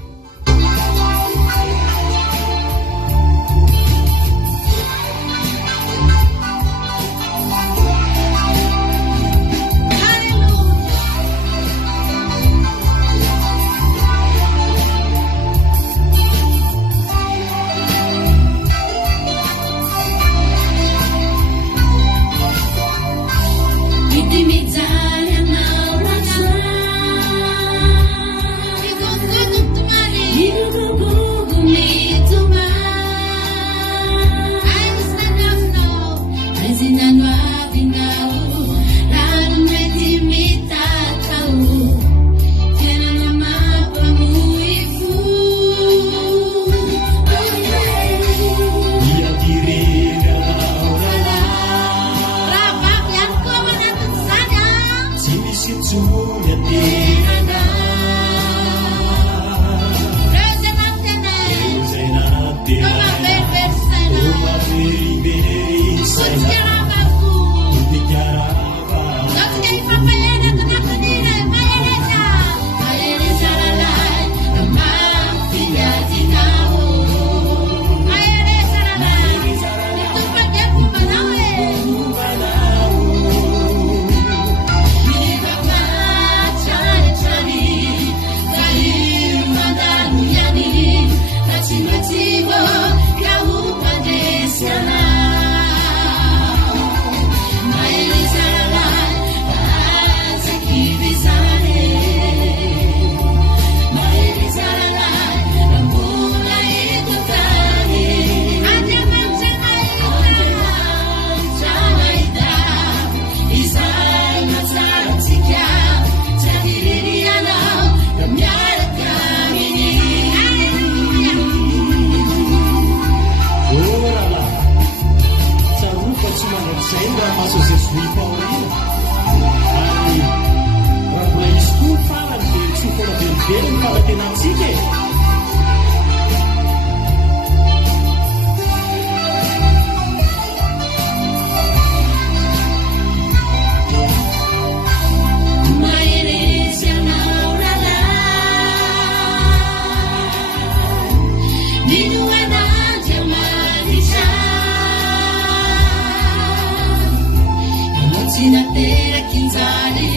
Kinzani,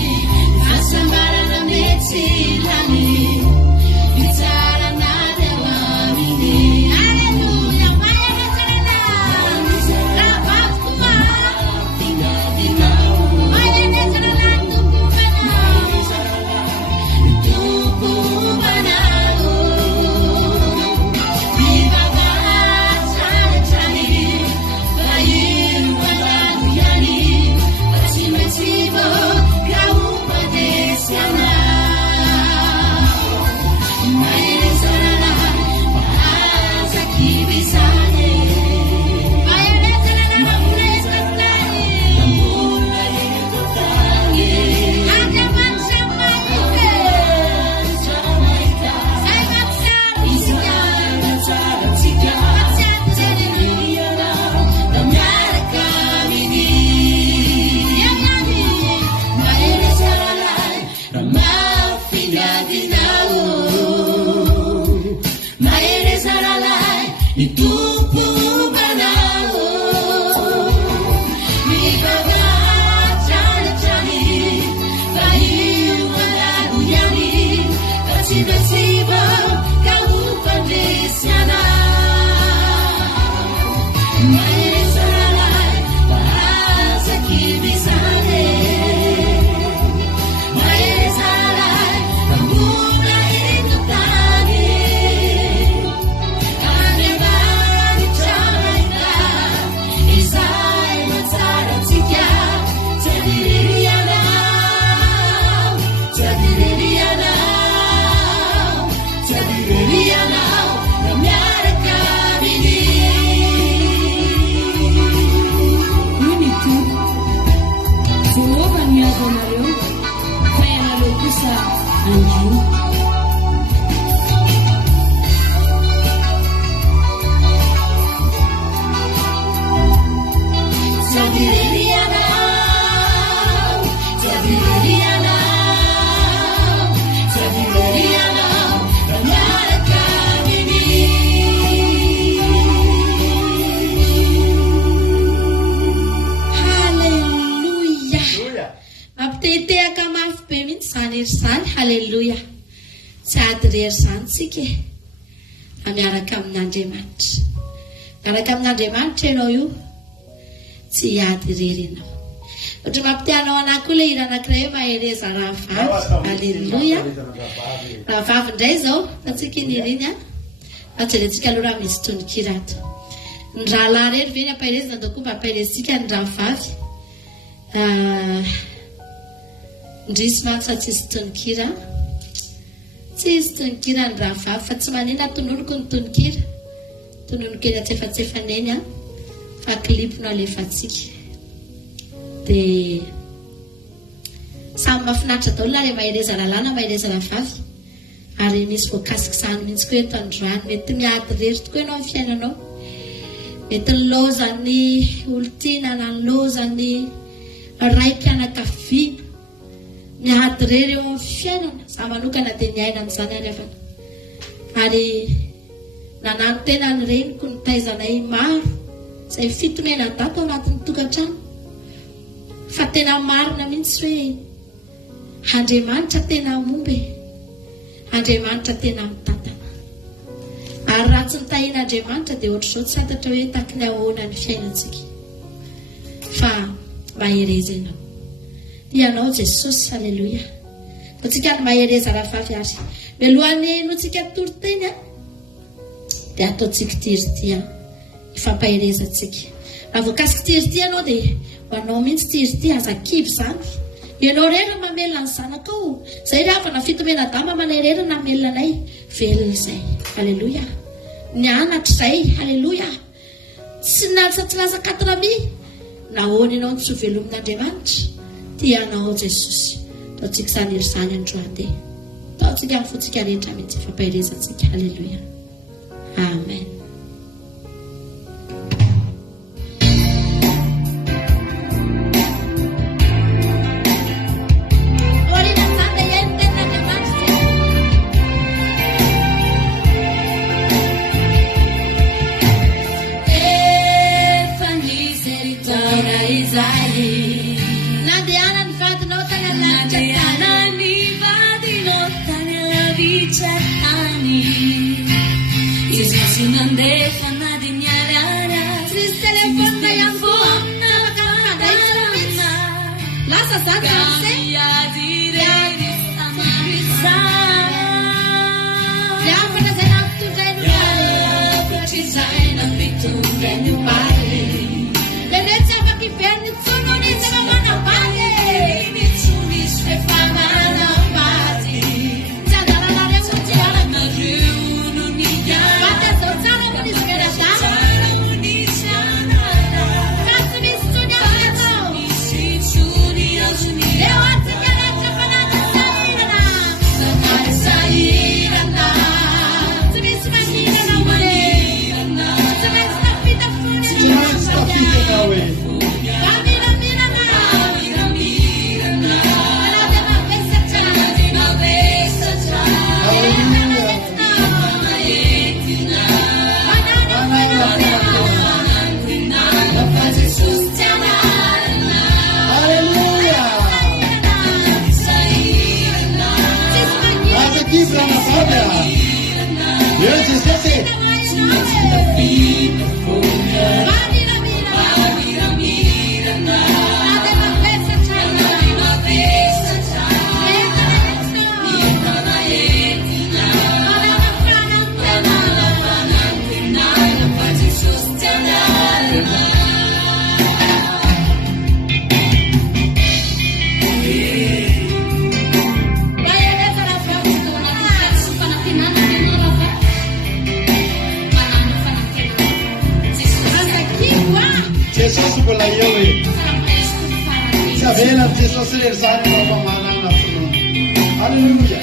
asambarana metsi lani, bizarra Halleluja. Tsy ady rery zany tsika miaraka amin'Andriamanitra. Miaraka amin'Andriamanitra ianao io tsy ady rery ianao. Ohatra mampitianao anahy koa ilay hira anankiray hoe mahereza rahavavy. Halleluja. Rahavavy indray zao fatsika iny hira iny ajerentsika aloha raha misy tononkira ato. Ny rahalahy rery ve ny ampaherezana dao koa mba ampaherezitsika ny rahavavy. Ndrisy mantsy tsisy tononkira. Tsisy tononkira ny rahavavy fa tsy manina tononoko ny tononkira. Tononoko eny atsefatsefaneny fa klipina alefatsika. Dia samy mahafinaritra daholo na ilay mahereza lalahy na mahereza rahavavy. Ary misy voakasika izany mihitsy koa eto androany. Mety miady rery tokoa ianao amin'ny fiainanao. Mety ny lozany olontiana na ny lozany raim-pianakaviana. Miady rery eo amin'ny fiainana. Za manokana dia niaina amin'izany alefana. Ary nanano tena ny reniko ny taizanay maro izay fitomena dato anatin'ny tokantrano. Fa tena marina mihitsy hoe Andriamanitra tena mombe. Andriamanitra tena mitantana. Ary raha tsy nitahiana Andriamanitra dia ohatr'izao tsy fantatra hoe taky ny ahoana ny fiainantsika. Fa mahereza ianao. Ianao Jesosy, halleluja. Tsika ny mahereza rahavavy ary. Mialohan'ny notsika toriteny dia ataotsika tirity ifampaherezantsika. Raha voakasika tirity ianao dia hoanao mihitsy tirity aza-kibo izany. Ianao rery mamelona ny zanakao. Izay rehefa avy na fitomena-dama manay na mamelona anay. Velona izay. Halleluja. Ny anatra izay. Halleluja. Tsy latsa 4 nahoana ianao ny tsy ho velomin'Andriamanitra. Tianao Jesosy. Taontsika izany hery izany androany. Taontsika amin'ny fotsika rehetra mihitsy ifampaherezantsika. Halleluja. Amen. Let's have a Jesosy mbola eo e tsy avela Jesosy rery zany anao mpamana amina finoana. Alleluia.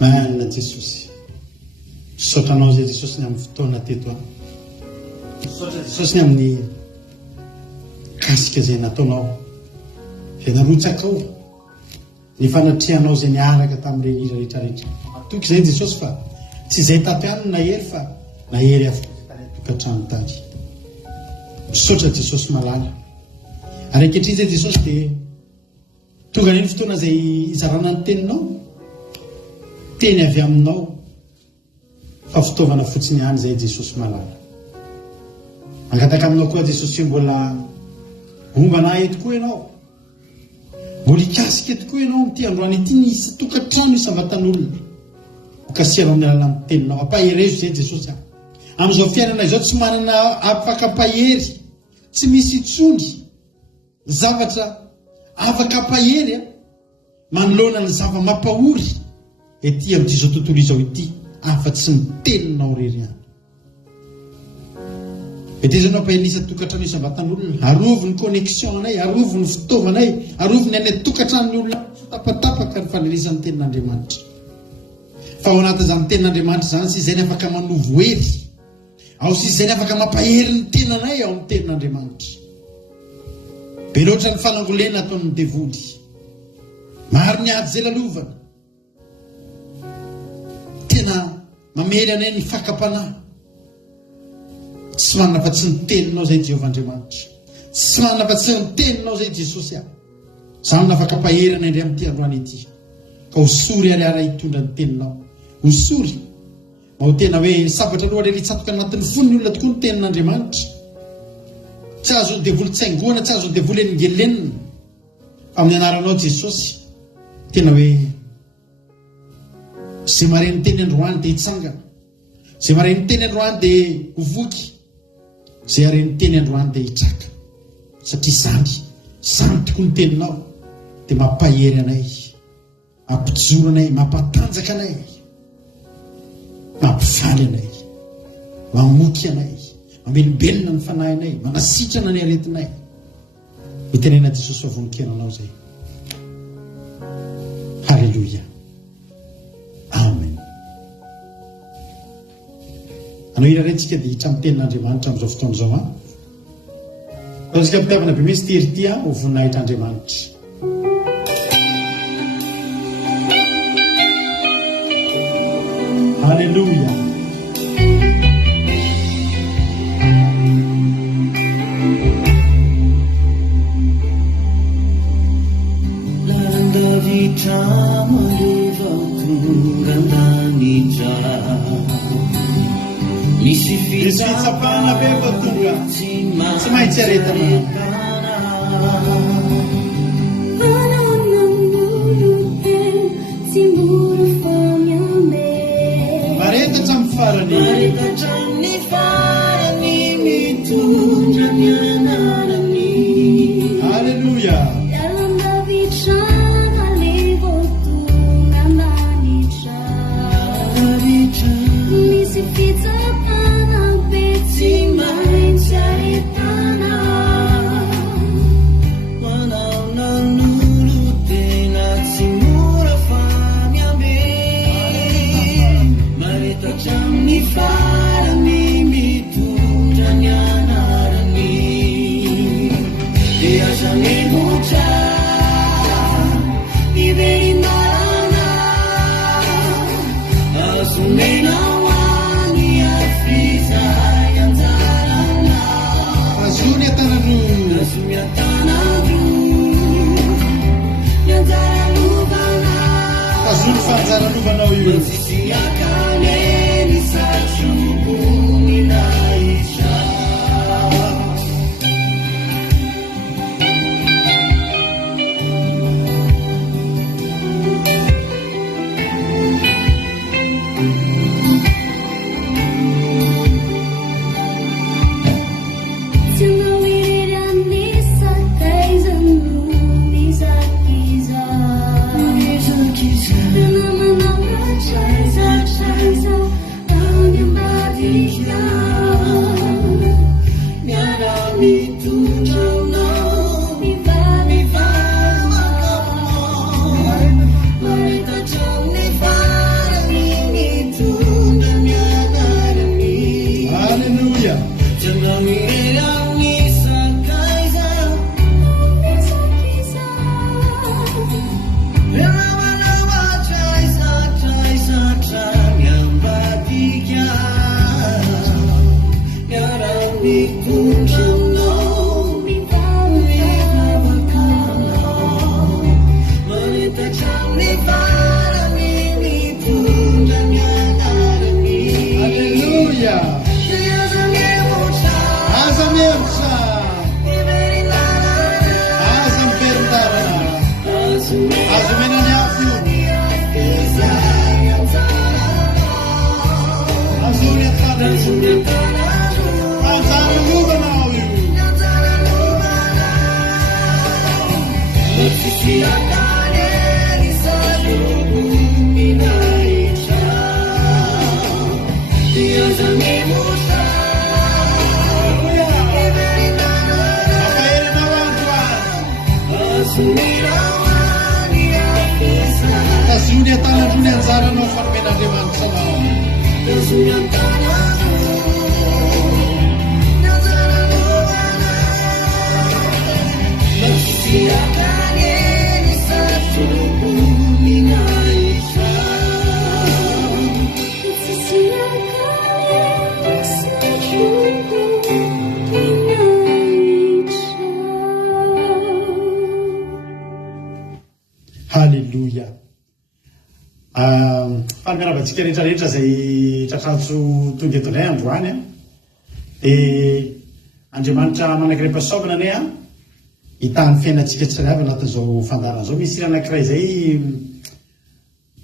Marina Jesosy. Saotranao zay Jesosy ny amin'ny fotoana teto any. Saotra Jesosy ny amin'ny kasika zay nataonao. Zay narotsaka ao. Ny fanatrianao zay niaraka tamin'ireny izy rehetrarehetra. Toky zay Jesosy fa tsy zay tato ihany nahery fa nahery tokantrano tany. Saotra Jesosy malala. Ary ankehitriny zay Jesosy dia tonga ny fotoana zay izarana ny teninao. Teny avy aminao fa fitaovana fotsiny ihany zay Jesosy malala. Angataka aminao koa Jesosy mbola ombana eto koa ianao. Mbola ikasika eto koa ianao amin'ity androany ity ny tokantrano isavantan'olona. Okasiana amin'ny alalan'ny teninao. Ampaherezo zay Jesosy. Amin'izao fiainana izao tsy manana afaka ampahery. Tsy misy itsony zavatra afaka ampahery manoloana ny zava-mampahory. Ety amin'ity zao tontolo izao ity afa-tsy ny teninao rery ihany. Betezanao pahelisa tokatrano isambatan'olona, arovo ny connexion anay, arovo ny fitaovanay, arovo ny anay tokatranony olona tapatapaka ny fanirisan'ny tenin'Andriamanitra. Fa ao anatin'izany tenin'Andriamanitra zany sy izay ny afaka manovo hery, ao sy izay ny afaka mampahery ny tenanay ao amin'ny tenin'Andriamanitra. Be loatra ny fanangolena ataon'ny devoly, maro ny ady zay lalovana, tena mamely anay ny fakapanahy. Tsy manana fa tsy ny teninao zay Jehovah Andriamanitra, tsy manana fa tsy ny teninao zay Jesosy aho. Zany nafaka paherana indray amin'ity androany ity, ka hosory ariara hitondra ny teninao, hosory ma ho tena hoe sabatra aloha rehetra hitsatoka anatin'ny foniny olona tokoa ny tenin'Andriamanitra. Tsy azo ny devoly tsaingoana, tsy azo ny devoly engelenina amin'ny anaranao Jesosy. Tena hoe zay mareny teny androany dia hitsangana, zay mareny teny androany dia hovoky, zay areny teny androany dia hitraka. Satria zany tokoa ny teninao dia mampahery anay, mampijoro anay, mampatanjaka anay, mampifaly anay, mamoky anay, mamelobelona ny fanahy anay, manasitrana ny aretinay. Mitenena Jesosy fa voninkenanao zay. Halleluja, amen. Anao irarentsika dia hitra amin'ny tenin'Andriamanitra amin'izao fotoana izao. Taontsika mpitiavana be misy tery ity ho voninahitra Andriamanitra. Halleluja. Misy fitsapana be vatonga, tsy maintsy aretana. Maretatra amin'ny farany, mitondra ny anarany. Halleluja. Nazaranao fanomen'Andriamanitra Halleluja. Fanomenavatsika rehetrarehetra zay tratratso tonga eto indray androany dia Andriamanitra manankiray mpasaovana ane hitany fiainantsika tsirairay avy anatin'izao fandaran'izao. Misy hira anankiray zay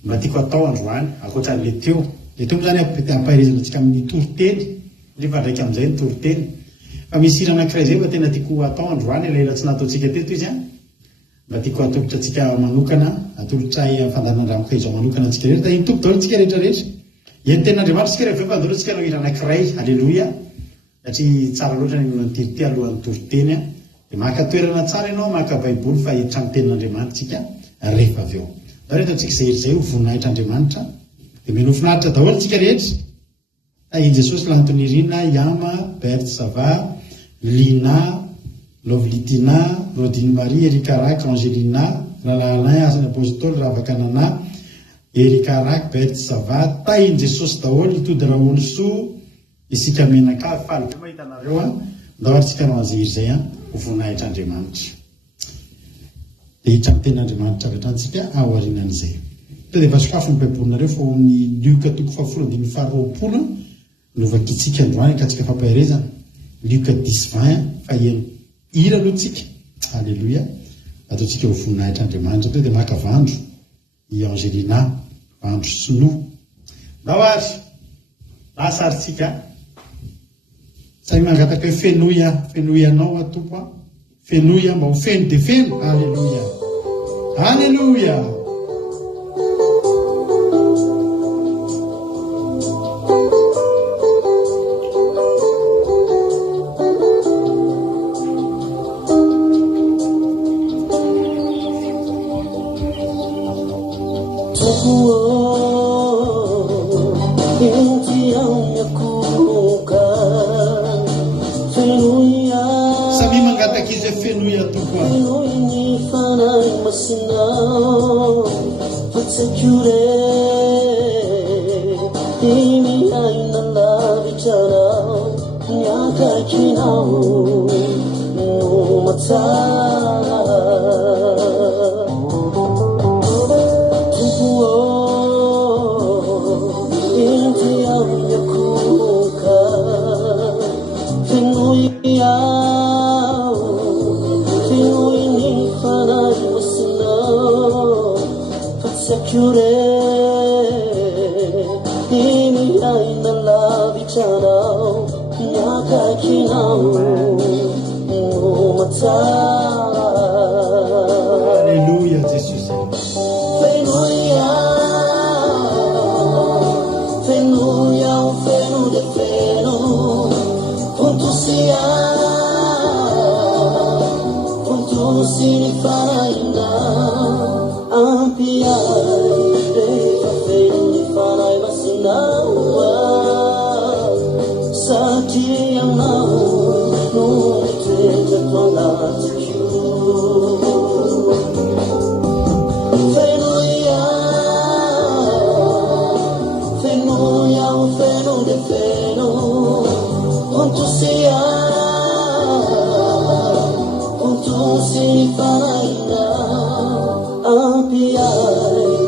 mba tiako atao androany akoatran'le teo. Le teo zany ampahirizana antsika amin'ny toriteny rehefa ndraiky amin'izay ny toriteny. Fa misy hira anankiray zay mba tena tiako atao androany elaela tsy nataontsika teto izy mba tiako atolotra antsika manokana atolotra fandaran'Andriamanitra izao manokana antsika rehetra. Iny tompo daholo antsika rehetrarehetra. Eny ten'Andriamanitra tsika rehefa mandoro antsika nao hira anankiray. Alleluia. Satria tsara loatra ny mantirity alohan'ny toriteny dia maka toerana tsara ianao maka baiboly fa hiditra amin'ny tenin'Andriamanitra tsika rehefa avy eo. Da rehetra antsika izay zay ho voninahitra Andriamanitra dia mino finaritra daholo antsika rehetra. I Jesosy l'Antony Rina, Yama, Berthe Sava, Lina, Lovlitina, Rodine Marie, Erika Rak, Angelina, Lala Alain, Asana Apostole, Ravakanana, Erika Rak, Berthe Sava, tahin Jesosy daholo itody Raoly Soa, isika menaka faliko mahitanareo ndao atsika nao an'izy izay ho voninahitra Andriamanitra. Dia hitra amin'ny ten'Andriamanitra avy hatransika aorianan'izay. Dia efa sokafo ny baibolinareo fa amin'ny Luka 10:20 novakitsika androany ka tsika fampahirezana. Luka 10:20 fa hira aloha tsika. Halleluia. Ataontsika ho voninahitra Andriamanitra dia maka vandro i Angelina, vandro sinoa. Ndao ary lasa ary tsika say mangataka hoe fenoianao atompo fenoia mba ho feno dia feno. Halleluia. Halleluia. Api ay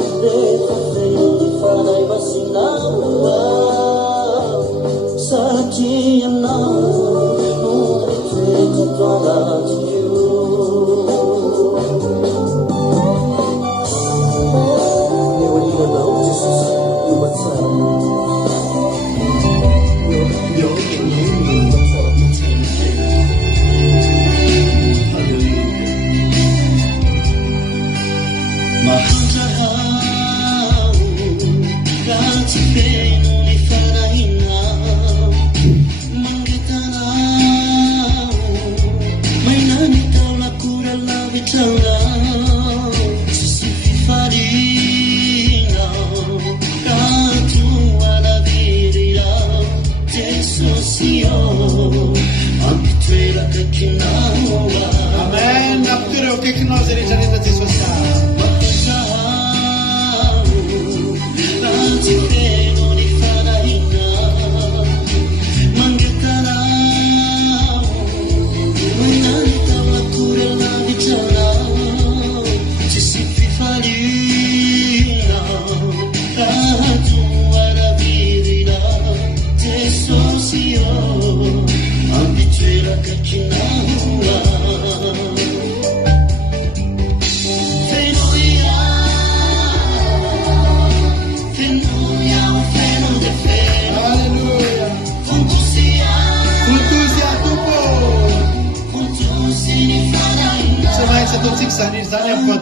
zany zany amin'ny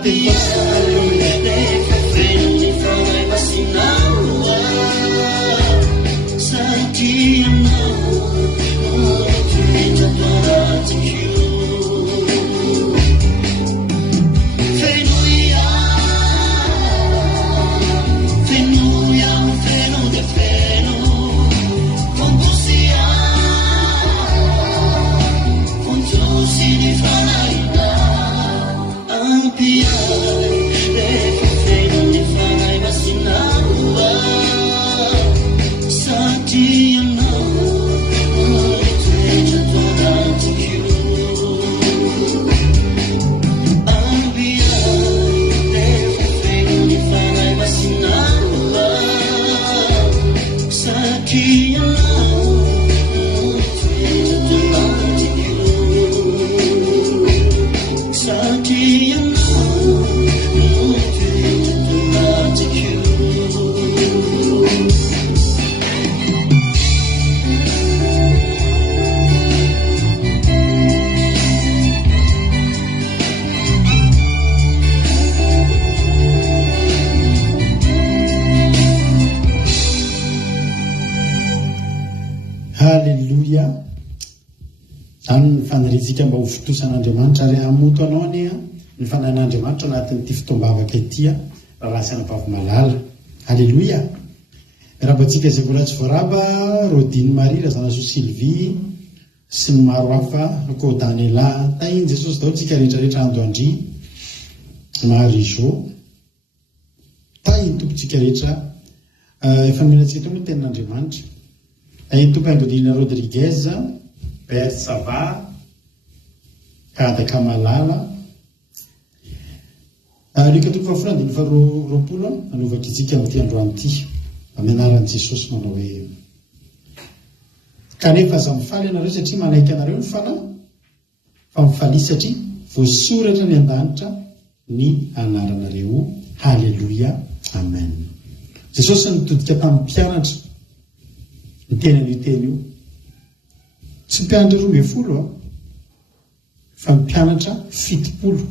Halleluja. Zany ny faniritsika mba ho fotosan'Andriamanitra ary hamoto anao ane ny fanan'Andriamanitra anatin'ity fitombavaka ity raha sana vavy malala. Halleluja. Rabantsika izay mbola tsy voaraba Rodine Marie, Razanasoa Sylvie sy ny maro hafa ko Danela tahiny Jesosy dao tsika rehetrarehetra Andoandry Marijo tahiny tompontsika rehetra efa milatsika toa ny tenin'Andriamanitra. Aí tu Angelina Rodriguez, Bert Sava, Kada Kamalala. Lika tu fa frandi fa ropulo, anova kitsika amin'ity androany ity. Amenaran'i Jesosy manao hoe kanefa aza mifaly ianareo satria manaiky anareo ny fanahy fa mifaly satria voasoratra ny an-danitra ny anaranareo. Halleluja. Amen. Jesosy nitodika tamin'ny mpianatra ny tenany teny io. Tsy mpianatra 12 fa mpianatra 70.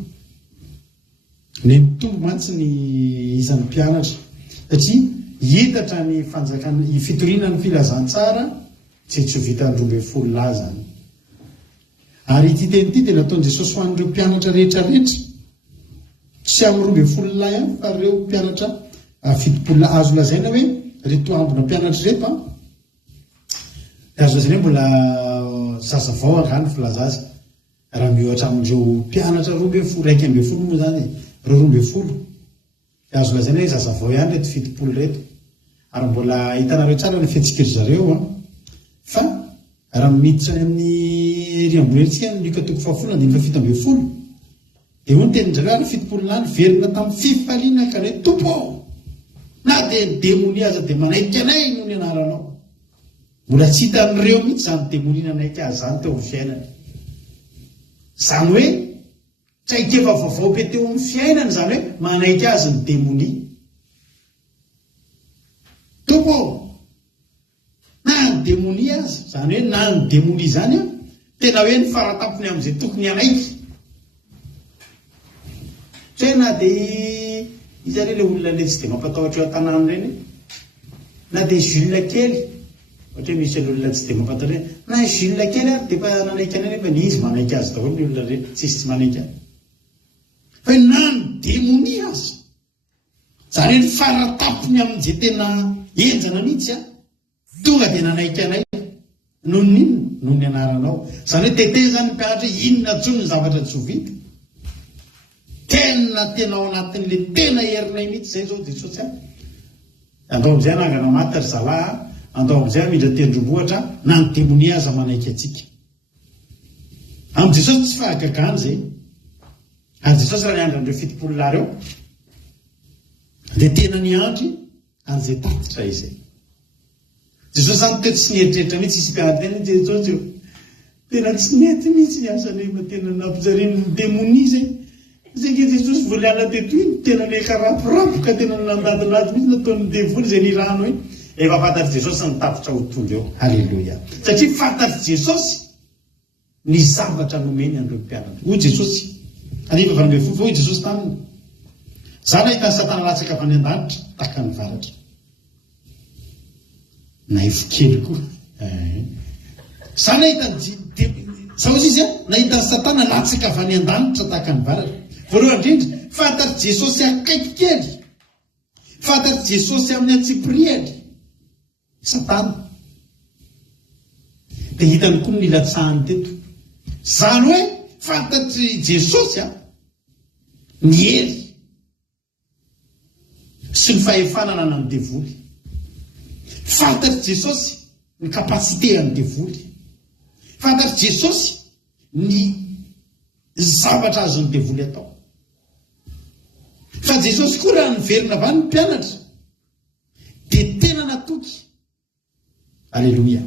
Ny mitombo mantsy ny isan'ny mpianatra satria hitatra ny fanjakana fitoriana ny filazantsara tsy vita 12 laza. Ary ity teny ity dia nataon'i Jesosy ho an'ireo mpianatra rehetra rehetra, tsy amin'ny 12 lahy ihany fa ireo mpianatra 70 azo lazaina hoe reto ambona mpianatra reto azo lazaina mbola sasa vao angany filazazy raha mihoatra amin'ireo mpianatra 12 raiky 12 moa zany ireo 12 azo lazaina hoe sasa vao ihany reto 70 reto. Ary mbola hitanareo tsara ny fihetsikiro zareo fa raha miditra amin'ny riambolentsika ny Luka 10:17 dia hoy ny tenin-jareo ary 70 lany verina tamin'ny fifaliana ka hoe tompo na dia demonia aza dia manaiky anay noho ny anaranao. Mbola tsy hitan'ireo mihitsy zany demoniana anaiky azy zany teo amin'ny fiainany. Zany hoe tsy haikeva vaovao be teo amin'ny fiainany zany hoe manaiky azy ny demonia. Tompo na ny demonia azy zany hoe na ny demonia zany tena hoe ny faratampony amin'izay tokony anaiky. Tsy na dia izy re le olona le tsy dia mampatahotra eo an-tanàna reny na dia Jules kely ohatra misy olona tsy dia mampatahotra na Jules kely ary dia efa nanaiky anay nefa ny izy manaiky azy daholo ny olona rehetra tsy manaiky azy. Fa na ny demonia azy zany hoe ny faratampony amin'izay tena enjana mihitsy tonga dia nanaiky anay noho ny inona noho ny anaranao. Zany hoe tete zany mpianatra inona tsony ny zavatra tsy ho vita. Tena ao anatin'le tena herinay mihitsy zay zao Jesosy andao amin'izay anangana maty ry zalahy andao amin'izay midra tendrombohatra na ny demonia aza manaiky atsika. Amin'ny Jesosy tsy fahagagany zay. Ary Jesosy raha ny andro 70 lahy reo dia tena ny andry an'izay tatitra izay. Jesosy zany teo tsy nieritreritra mihitsy isy mpianateny Jesosy tena tsy nety mihitsy ny asany tena nampizariny ny demonia zay. Zay ke Jesosy voaliana teto iny tena meka rapirapoka tena nandadinazy mihitsy nataon'ny devoly zay ny rano iny. Efa fantatry Jesosy nitafitra ho tonga eo. Halleluja. Satria fantatry Jesosy ny zavatra nomeny an'ireo mpianatra. Hoy Jesosy aniva vanombe fofo hoy Jesosy taminy za nahitany Satana latsaka avy any an-danitra tahaka ny varatra naifokely koa za nahitany sao izy nahitany Satana latsaka avy any an-danitra tahaka ny varatra voalohany indrindra fantary Jesosy akaiky kely fantary Jesosy amin'ny atsipiriany Satana dia hitany koa ny ilatsahany teto zany hoe fantatry Jesosy ny hery sy ny fahefanana na ny devoly fantatry Jesosy ny kapasité any devoly fantatry Jesosy ny zavatra azo ny devoly atao fa Jesosy koa raha niverina avy any ny mpianatra dia tena natoky. Alleluia.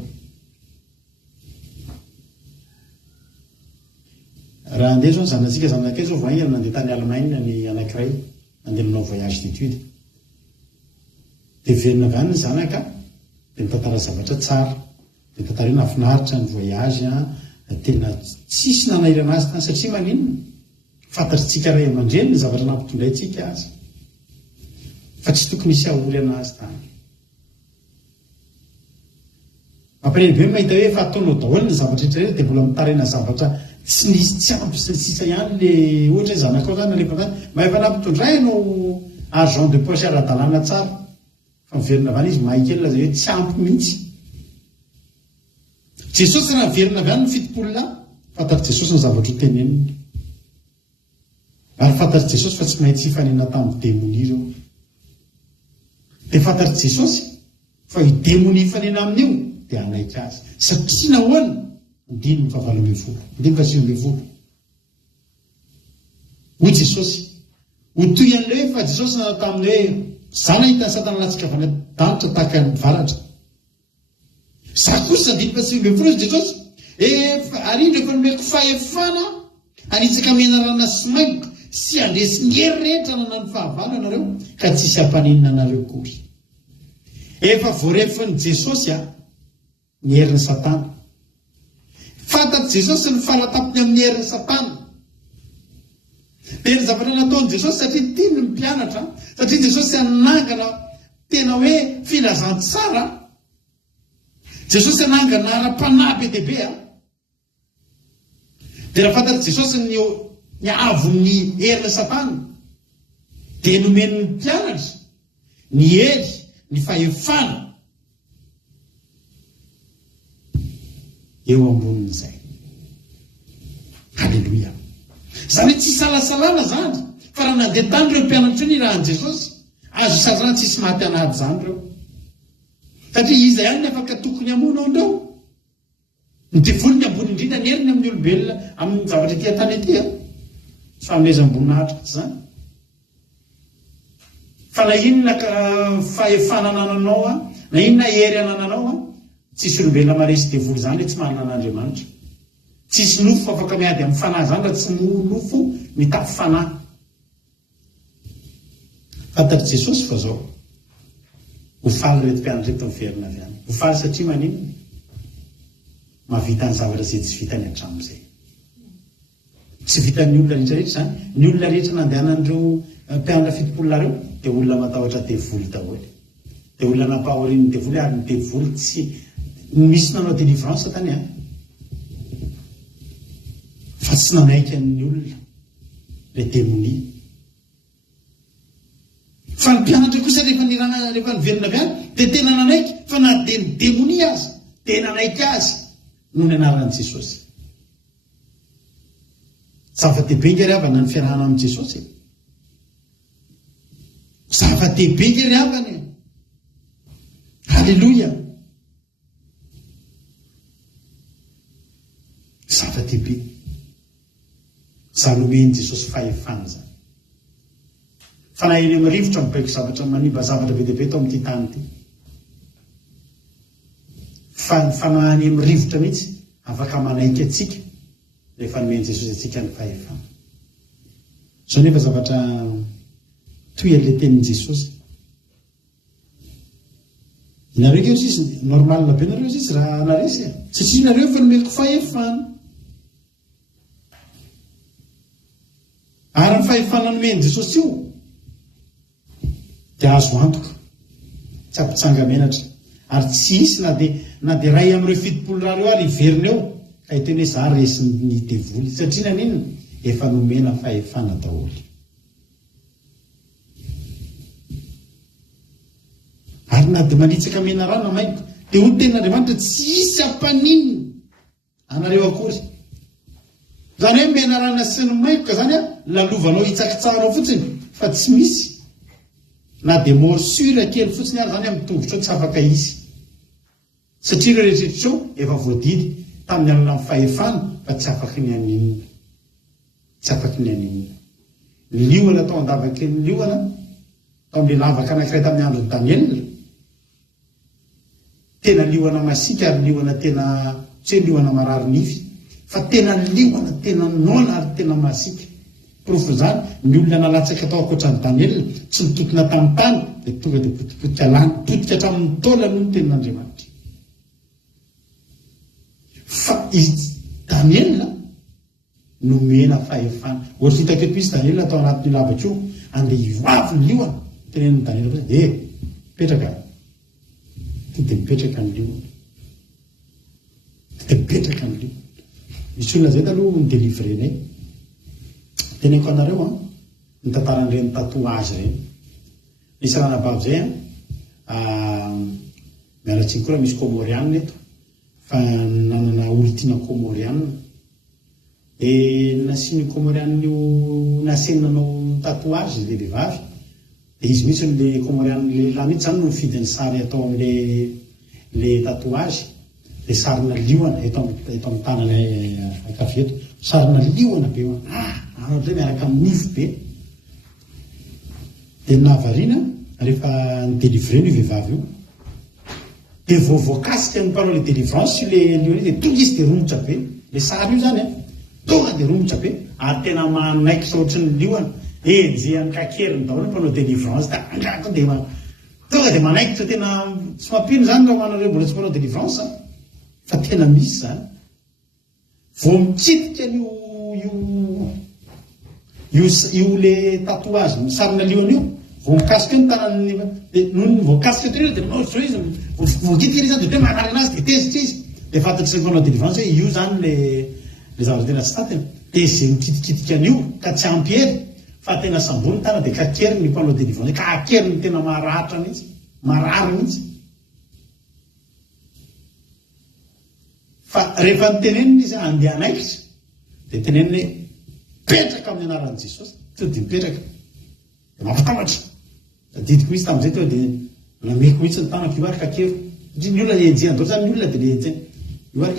Raha andeha zao zanantsika zanakay zao voaingana nandeha tany Allemagne ny anankiray nandeha manao voyage d'étude dia verina avy any ny zanaka dia mitantara zavatra tsara dia mitantara hoe nahafinaritra ny voyage tena tsisy nanahirana azy tany satria maninona fantatritsika ray aman-dreny ny zavatra nampitondrayntsika azy fa tsy tokony hisy aholy anazy tany. Mampirery be mahita hoe efa ataonao daholo ny zavatra rehetra dia mbola mitaraina zavatra tsy nisy tsy ampy sy ny sisa ihany le ohatra hoe zanakao zany alefa zany mba efa nampitondray no argent de poche ara-dalàna tsara fa miverina avy any izy mahay kely laza hoe tsy ampy mihitsy. Jesosy raha miverina avy any ny fitopolona fantatry Jesosy ny zavatra ho tenenina ary fantatry Jesosy fa tsy maintsy hifanena tamin'ny démonie ireo dia fantatry Jesosy fa io démonie hifanena amin'io dia anaika azy satria nahoana ndiny fa 20 ndiny fa 20 hoy Jesosy ho toy an'ilay hoe fa Jesosy nanao taminy hoe za nahitany Satana latsaka avy any an-danitra tahaka ny varatra za kosa ndiny fa 20 Jesosy ary indro efa nomeko fahefana anitsaka menarana sy maiko sy andresy ny hery rehetra nanano fahavalo anareo ka tsisy hampanenina anareo kory. Efa voarefiny Jesosy ny herin'ny Satana fantatry Jesosy ny fahalatapony amin'ny herin'ny Satana dia ny zavatra nataony Jesosy satria tiany ny mpianatra satria Jesosy anangana tena hoe filazantsara Jesosy anangana ara-panahy be dehibe dia raha fantatry Jesosy ny avon'ny herin'ny Satana dia nomeny ny mpianatra ny hery ny fahefana eo ambonin'izay. Halleluia. Zany hoe tsy salasalana zany fa raha nandeha tany ireo mpianatra ny rahan'i Jesosy azo sazana tsisy maty anady zany ireo satria izy ihany ny afaka tokony hamono ao ndreo ny devoly ny ambony indrindra ny heriny amin'ny olombelona amin'ny zavatra tia tany ety tsy fanomezam-boninahitra zany fa na inona fahefana anananao na inona hery anananao tsisy olombelona maresy devoly zany hoe tsy manana an'Andriamanitra tsisy nofo afaka miady amin'ny fanahy zany raha tsy nofo mitafy fanahy. Fantatry Jesosy fa zao ho faly reto mpianatra reto miverina avy any ho faly satria maninona mahavita ny zavatra zay tsy vitany hatramin'izay tsy vitan'ny olona rehetrarehetra zany ny olona rehetra nandehanan'ireo mpianatra fitopolonareo dia olona matahotra devoly daholo dia olona nampahorian'ny devoly ary ny devoly tsy misy nanao délivrance tany fa tsy nanaiky amin'ny olona le démonie fa ny mpianatra kosa rehefa niverina avy any dia tena nanaiky fa na dia ny démonie azy dia nanaiky azy noho ny anaran'i Jesosy. Zava-dehibe ngery havana ny fiarahana amin'i Jesosy zava-dehibe ngery havana. Halleluia. Zava-dehibe zany omeny Jesosy fahefana zany fa na eny amin'ny rivotra mibaiko zavatra manimba zavatra be dehibe tao amin'ity tany ity fa ny fanahany amin'ny rivotra mihitsy afaka manaiky atsika rehefa nomeny Jesosy atsika ny fahefana. Zao nefa zavatra toy an'ilay tenin'i Jesosy nareo keo sisy normalina be nareo sisy raha naresy satria nareo efa nomeko fahefana Ary ny fahefanany meny Jesosy io dia azo antoka tsy ampitsanga menatra ary tsy isy na dia ray amin'ireo 70 rary eo ary iverina eo ka hiteny hoe za resy ny devoly satria nanino efa nomena fahefana daholo. Ary na dia manitsaka mena rano maiko dia ho tenin'Andriamanitra tsy isy ampaninina anareo akory. Zany hoe mena rano sy ny maiko ka zany a lalovanao hitsaky tsara fotsiny fa tsy misy na dia morsure kely fotsiny ary zany amin'ny tongotra tsy afaka izy satria ireo rehetrarehetra efa voadidy tamin'ny alina amin'ny fahefana fa tsy afaka ny aninina, tsy afaka ny aninina. Ny liona tao andavakely ny liona tao amin'ilay lavaka anankiray tamin'ny andron'ny Daniel, tena liona masika ary liona tena tsy hoe liona marary nify fa tena liona tena nona ary tena masika. Profo zany ny olona nalatsaka tao akoatran'ny Daniel tsy mitotona tamin'ny tany dia tonga dia potipotika lany potika hatramin'ny taola noho ny tenin'Andriamanitra. Fa izy Daniel nomena fahefana. Ohatra hitako eto misy Daniel atao anatin'ny lavaka io andeha ivavy ny liona tenen'ny Daniel petraka dia mipetraka ny liona dia mipetraka ny liona. Misy olona zay taloha ny délivrenay teneniko anareo ny tantaran'ireny tatouage ireny. Misy ranabavy zay mialatsiny koa misy comorianina eto fa nanana olona comorianina dia nasiany comorianina io nasenanao tatouage ilay vehivavy dia izy mihitsy n'ilay comorianina lehilahy mihitsy zany no mifidy ny sary atao amin'ilay tatouage dia sarina liona eto amin'ny tanany akavy eto sarina liona be anao miaraka amin'ny nify be. Dia nahavariana rehefa nidélivre ny vehivavy io dia voakasika ny mpanao le délivrance le liona dia tonga izy dia romotra be le sary io zany tonga dia romotra be ary tena manaikitra ohatry ny liona zay amin'ny kakeriny daholo mpanao délivrance dia tonga dia manaikitra tena tsy mampino zany raha manareo mbola tsy mpanao délivrance fa tena misy zany vao mitsitika io le tatouage sarina liona io vao mikasika ny tanany nohony voakasika teo dia manao zao izy voakitika izy dia tena manary anazy dia tezitra izy dia fantatry ny mpanao délivrance hoe io zany le zavatra tena tsy tatiny dia zay mikitikitika an'io ka tsy ampiery fa tena sambony tana dia kakery ny mpanao délivrance ka akery ny tena maratra mihitsy marary mihitsy. Fa rehefa niteneniny izy andeha anaikitra dia teneniny hoe petraka amin'ny anaran'i Jesosy to dia mipetraka dia mampatambatra didiko izy tamin'izay teo dia nameko mihitsy ny tanako io ary kakero ny olona enjeandao zany ny olona dia le enjeny io ary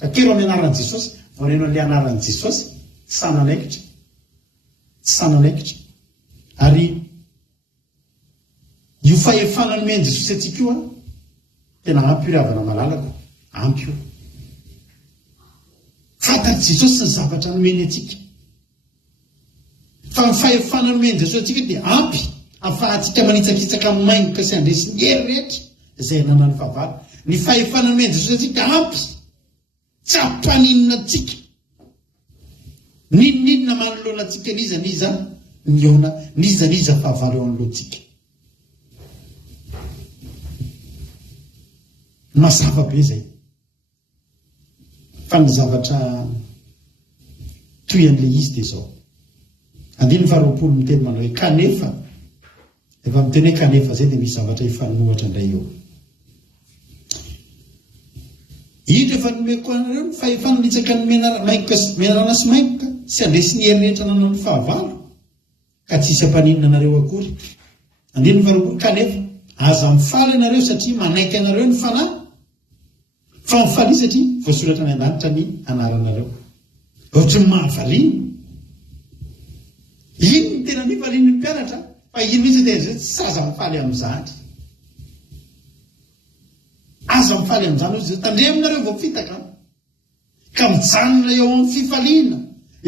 kakero amin'ny anaran'i Jesosy voaneno an'ilay anaran'i Jesosy tsy sananaikitra ary io fahefana nomeny Jesosy atsika io tena ampy io ravana malalako ampy io fantatry Jesosy sy ny zavatra nomeny atsika fa ny fahefana nomeny Jesosy atsika dia ampy ahafahantsika manitsakitsaka maingoka sy andresy ny hery rehetra izay nanany fahavalo. Ny fahefana nomeny Jesosy atsika ampy tsy ampaninina atsika ninona manoloana atsika niza miona niza fahavalo eo anoloantsika mazava be zay. Fa ny zavatra toy an'ilay izy dia zao andiny faharoapolo miteny manao hoe kanefa efa miteny hoe kanefa zay dia misy zavatra ifanohatra indray eo indro efa nomeko anareo ny fahefana nitsaka ny menarana sy maingoka sy andresy ny herirehetra nanao ny fahavalo ka tsisy ampaninina anareo akory. Andiny faharoapolo kanefa aza mifaly anareo satria manaiky anareo ny fanahy fa mifaly satria voasoratra ny an-danitra ny anaranareo ohatra ny mahavaliana ino ny tena ny valiany ny mpianatra fa ino mihitsy dia zay tsy aza mifaly amin'izany aza mifaly amin'izany ozy tandre aminareo vao fitaka ka mijanona eo amin'ny fifaliana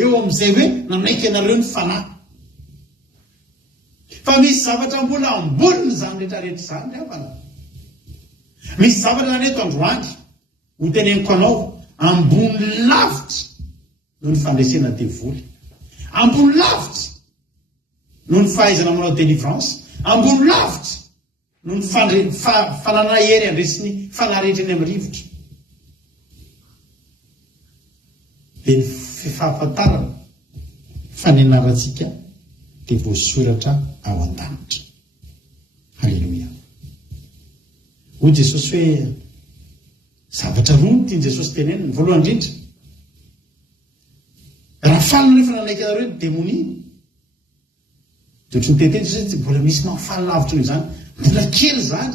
eo amin'izay hoe nanaiky anareo ny fanahy fa misy zavatra mbola amboniny zany rehetrarehetra zany reafana misy zavatra naneto androany ho teneniko anao ambony lavitra noho ny fandresena devoly ambony lavitra no ny fahaizana manao délivrance, ambony lavitra no ny fanana hery andresiny fanarehetrany amin'ny rivotra. dia ny fahafantarana fanenaratsika dia voasoratra ao an-danitra. Halleloia. Hoy Jesosy hoe zavatra roa no tiany Jesosy teneniny. Voalohany indrindra, raha falina rehefa nanaiky anareo ny démonie, dia ohatry ny teteny Jesosy mbola misy mahafaly lavitra noho izany, mbola kely zany,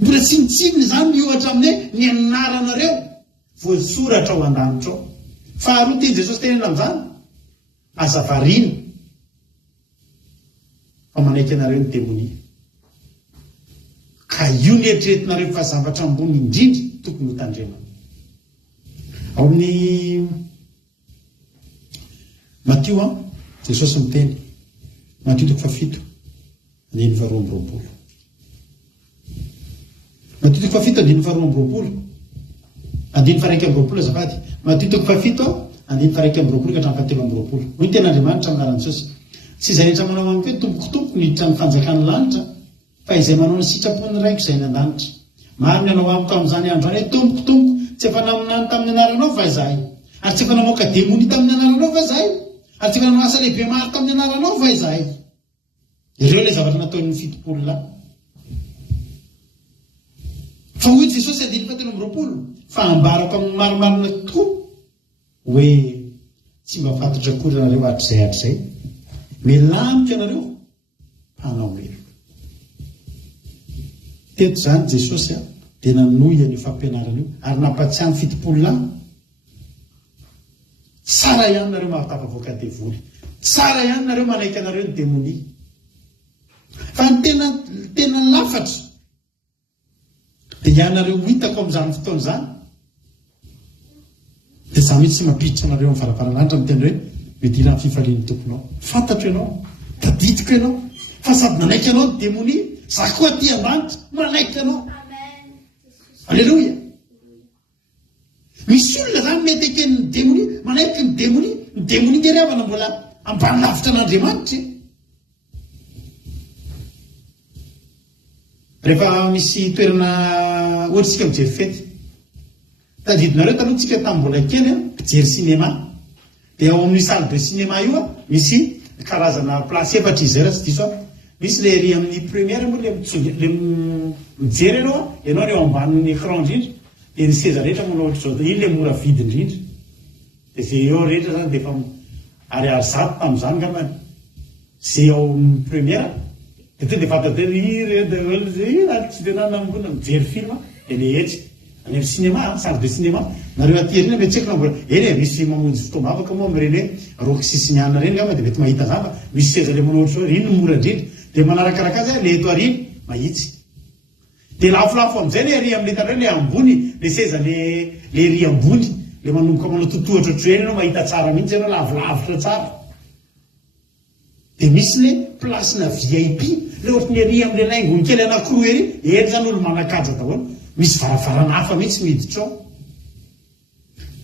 mbola tsinitsiny zany miohatra amin'ny ny anaranareo voasoratra ao an-danitra ao. Faharoa tiany Jesosy tenenina amin'izany, azavariana fa manaiky anareo ny démonie, ka io ny eritreretinareo fa zavatra ambony indrindra tokony ho tandremana. Ao amin'ny Matio Jesosy miteny, Matio 7:7, andiny 12. Matio 7:7, andiny 12, andiny 1:12 azafady. Matio 7:7, andiny 1:12 ka hatramin'ny 7:12. Hoy ny ten'Andriamanitra amin'ny anaran'i Jesosy: tsy izay rehetra manao amiko hoe tompokotompoko niditra ny fanjakany lanitra, fa izay manao ny sitrapony raiko izay ny an-danitra. Maro ny anao amiko amin'izany andro izany hoe tompokotompoko, tsy efa naminany tamin'ny anaranao va izahay? Ary tsy efa namoaka démonie tamin'ny anaranao va izahay? Ary tsy efa nanao asa lehibe maro tamin'ny anaranao va izahay? Ireo ilay zavatra nataon'ny fitopolona. Fa hoy Jesosy andiny 7:12, fa ambarako amin'ny maromarona tokoa hoe tsy mba fatotra akory anareo hatrizay melamika anareo hanao melo. Teto zany Jesosy dia nanohy an'io fampianarana io ary nampatsiahy ny fitopolona. Tsara ihany nareo mahatafavoaka devoly, tsara ihany nareo manaiky anareo ny démonie. Fa ny tena lafatra dia ianareo hitako amin'izany fotoana izany, dia za mihitsy tsy mampiditra anareo amin'ny varavaran'andro miteny hoe midira amin'ny fifalian'ny tomponao. Fantatro ianao, tadidiko ianao, fa sady manaiky anao ny démonie, za koa aty an-danitra manaiky anao. Alleluia. Misy olona zany mety eken'ny démonie, manaiky ny démonie dia ravana mbola ambany lavitra an'Andriamanitra. Rehefa misy toerana ohatritsika mijery fety, tadidinareo taloha tsika tamin'ny mbola kely mijery cinéma, dia ao amin'ny salle de cinéma io misy karazana place efatra izy raha tsy diso. Misy le ry amin'ny première moa le mijery ianao le ao ambanin'ny écran indrindra, dia ny seza rehetra manao ohatry zao, iny le mora vidy indrindra, dia zay eo rehetra zany dia efa ariary zato tamin'izany ngambany. Zay ao amin'ny première dia tonga dia fantantena tsy dia nanambona mijery film dia le etsy any amin'ny cinéma, salle de cinéma. Nareo aty reny mety tsy haiko na mbola eny misy mamonjy fotoam-bavaka moa amin'ireny hoe roky sisiniana reny ngamba dia mety mahita zava, misy seza le manao ohatry iny mora indrindra, dia manarakaraka azy le eto ariny mahitsy. Dia lafolafo amin'izay le ry amin'ny letareo le ambony, le seza le ry ambony le manomboka manao totohatra ohatry eny ianao mahita tsara mihitsy ianao lavilavitra tsara. Dia misy le plasena VIP le ohatry ny ry amin'ny laingony kely anankiroa ery, eny zany olo manakaja daholo, misy varavarana hafa mihitsy miditra ao.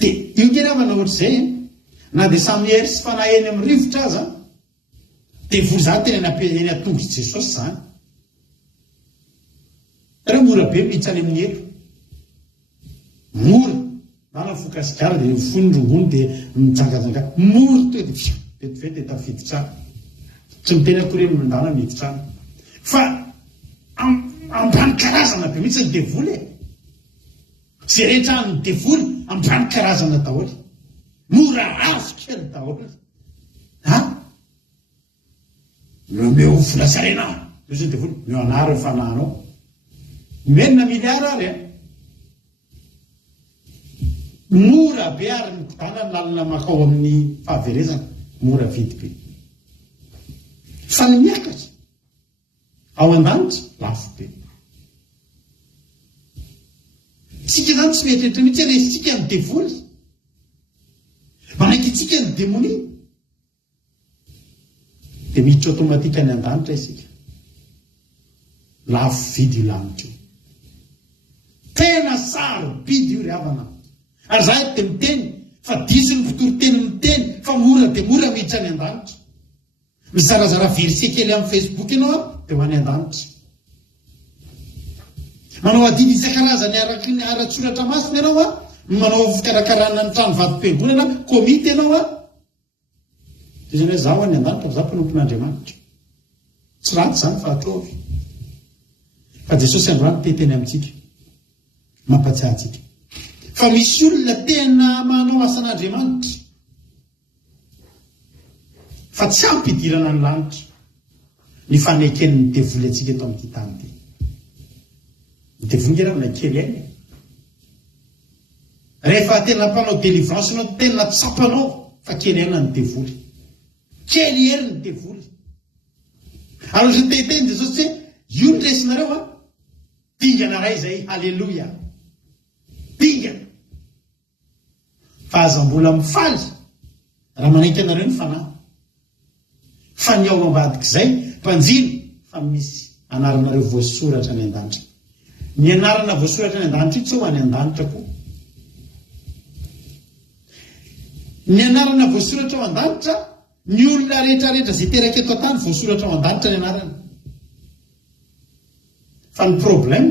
Dia io kely avana ohatr'izay na dia samy hery sy fanaheny amin'ny rivotra aza, dia vory zany tena eny atongotra Jesosy zany. Raha mora be miditra any amin'ny elo, mora na nafokasikara dia fony rongony dia mijangajanga, mora to dia vetivety dia tafiditra, tsy miteny akory mindana miditra any. Fa ambany karazana be mihitsy ny devoly, zay rehetra ny devoly ambany karazana daholo, mora azo kely daholo. Meo vola sarena io zay devoly meo anaro fananao menina miliara ary mora be ary ny kotana ny lalina makao amin'ny fahaverezana, mora vidy be. Fa ny miakatra ao an-danitra lafo be. Tsika zany tsy mietrrehetra mihitsy resitsika ny devoly, manaiky itsika ny démonie, dia miditra automatika ny an-danitra isika. Lafo vidy io lanitra io, tena saro bidy io ry havana. Ary za dia miteny fa diso ny fitoriteny miteny fa mora dia mora miditra any an-danitra. Mizarazara verset kely amin'ny Facebook ianao dia ho any an-danitra. Manao adidy isan-karazany araky ara-tsoratra masina ianao manao fikarakarana ny trano vatom-piangonana komity ianao dia zany hoe zaho any an-danitra fa zaho mpanompon'Andriamanitra. Tsy ratsy zany fa ataovy. Fa Jesosy androany teteny amintsika mampatsiahy antsika fa misy olona tena manao asan'Andriamanitra fa tsy ampidirana ny lanitra ny fanekeny ny devoly antsika eto amin'ity tany ity. Ny devoly nge raha na kely ainy. Rehefa tena mpanao délivrance anao tena tsapanao fa kely aina ny devoly. Kely ely ny devoly. Ary ozy teteny Jesosy hoe io ny resinareo dingana ray zay. Halleluja. Dingana. Fa aza mbola mifaly raha manaiky anareo ny fanahy. Fa ny ao ambadik'izay mpanjiny fa misy anaranareo voasoratra any an-danitra. Ny anarana voasoratra any an-danitra io tsy ho any an-danitra koa. Ny anarana voasoratra ao an-danitra, ny olona rehetrarehetra zay teraka eto an-tany voasoratra ao an-danitra ny anarana. Fa ny problème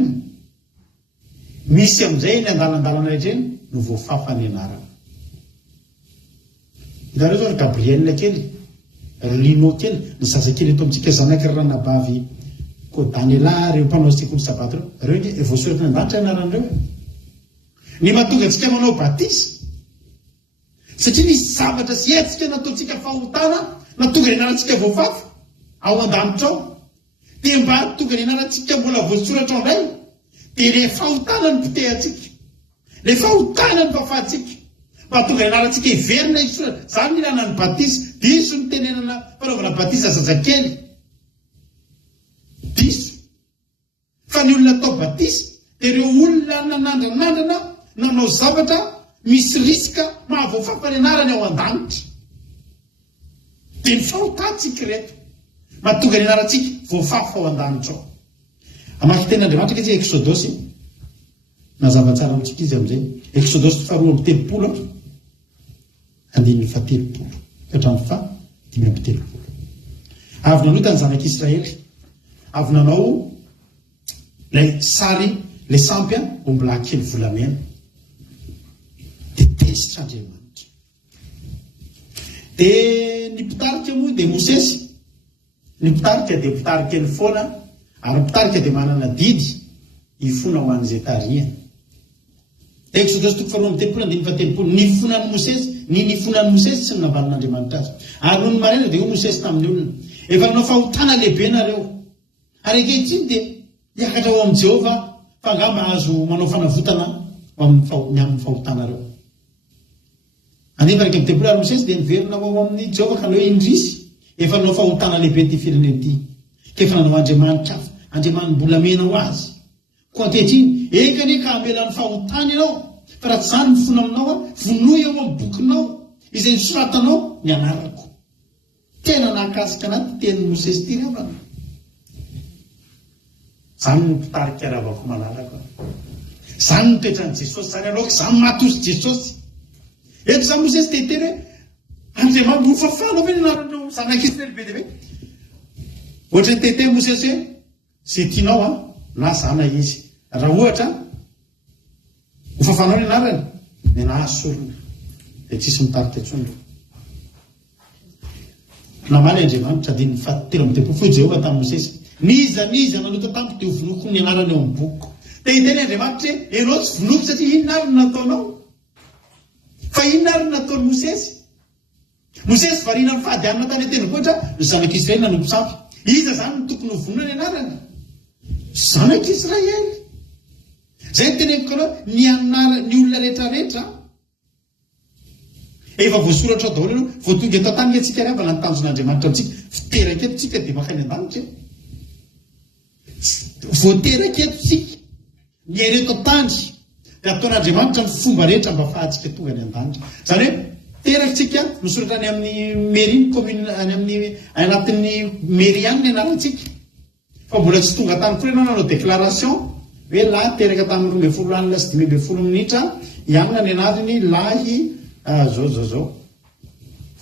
misy amin'izay ny andalandalana rehetra eny no voafafa ny anarana. Ilareo zao ry Gabriel kely, ry Lino kely, ny zazakely eto amintsika zanaka ry Ranabavy Kodaniela, reo mpanao sekoly sabato reo nge voasoratra ny an-danitra anaran'ireo. Ny mahatonga antsika manao batisa satria nisy zavatra sy etsika nataontsika fahotana natonga ny anarantsika voafafa ao an-danitra ao. Dia mba tonga ny anarantsika mbola voasoratra ao indray dia le fahotana ny pitehantsika, le fahotana ny fafahantsika mba tonga ny anarantsika hiverina isoratra. Zany ny ilana ny batisa, diso ny tenenana fanaovana batisa zazakely. Diso. Fa ny olona atao batisa dia ireo olona nanandranandrana nanao zavatra misy risika mahavoafafa ny anarany ao an-danitra. Dia ny fahotantsika reto mahatonga ny anarantsika voafafa ao an-danitra ao. Amaky ten'Andriamanitra izy Exodosy mazava tsara amintsika izy amin'izay. Exodosy 2:30 andininy 7 hatramin'ny 5:30. Avy nanota ny zanak'Israely, avy nanao ilay sary le sampy mbola kely volamena dia tesitra Andriamanitra. Dia ny mpitarika moa dia Mosesy. Ny mpitarika dia mpitarika ny foana, ary mpitarika dia manana didy hifona ho an'izay tarihany. Exodosy 2:30 ny fonan'ny Mosesy, ny fonan'ny Mosesy sy ny nambalin'Andriamanitra azy. Ary noho ny maraina dia ho Mosesy tamin'ny olona, efa nanao fahotana lehibe nareo. Ary ankehitriny dia hiakatra ho amin'i Jehova fa angamba azo manao fanavotana amin'ny fahotanareo. Anefa raika amin'ny tempoly ary Mosesy dia niverina ho amin'ny Jehova ka hoe indrisy efa nanao fahotana lehibe ty fireneny ity. Kefa nanao Andriamanitra hafa, Andriamanimbolamena ho azy. Koa ankehitriny ekane ka hamelany fahotana ianao, fa raha tsy zany mifona aminao vonoy eo amin'ny bokinao izay nisoratanao ny anarako. Tena nakasika anaty tenin'ny Mosesy ty ravana. Zany ny mpitarika ravako malalaka. Zany ny toetran'i Jesosy, zany aloka zany matosy Jesosy. Eto zany Mosesy teteny hoe Andriamanitra hofafanao ve ny anaranao zanak'Israely be dia be. Ohatra ny teteny Mosesy hoe zay tianao na zana izy. Raha ohatra hofafanao ny anarany dia nahasorona dia tsisy mitarika intsony. Namaly Andriamanitra dia ny 7 foi Jehova tamin'ny Mosesy. Niza nanota tamiko dia ho vonoko ny anarany eo amin'ny boky. Dia hiteny Andriamanitra hoe ianao tsy vonoko satria inona ary no nataonao. Fa inona ary no nataon'ny Mosesy? Mosesy variana amin'ny fahadianana tany an-tendrombohitra ny zanak'Israely nanompo sampy. Iza zany no tokony ho vonona ny anarany? Zanak'Israely. Zay teneniko anao ny olona rehetrarehetra efa voasoratra ao daholo ianao vao tonga eto an-tany antsika riavana ny tanjon'Andriamanitra amintsika voteraka eto tsika dia makany an-danitra. Voteraka eto tsika ny ereto an-tany dia ataon'Andriamanitra ny fomba rehetra mba afahantsika tonga ny an-danitra. Zany hoe teraka tsika misoratra any amin'ny mairie commune any amin'ny anatin'ny mairie any ny anarantsika. Fa mbola tsy tonga tany koa ianao nanao déclaration hoe lahy teraka tamin'ny 12 alina sy 12 minitra ianona ny anarany lahy zao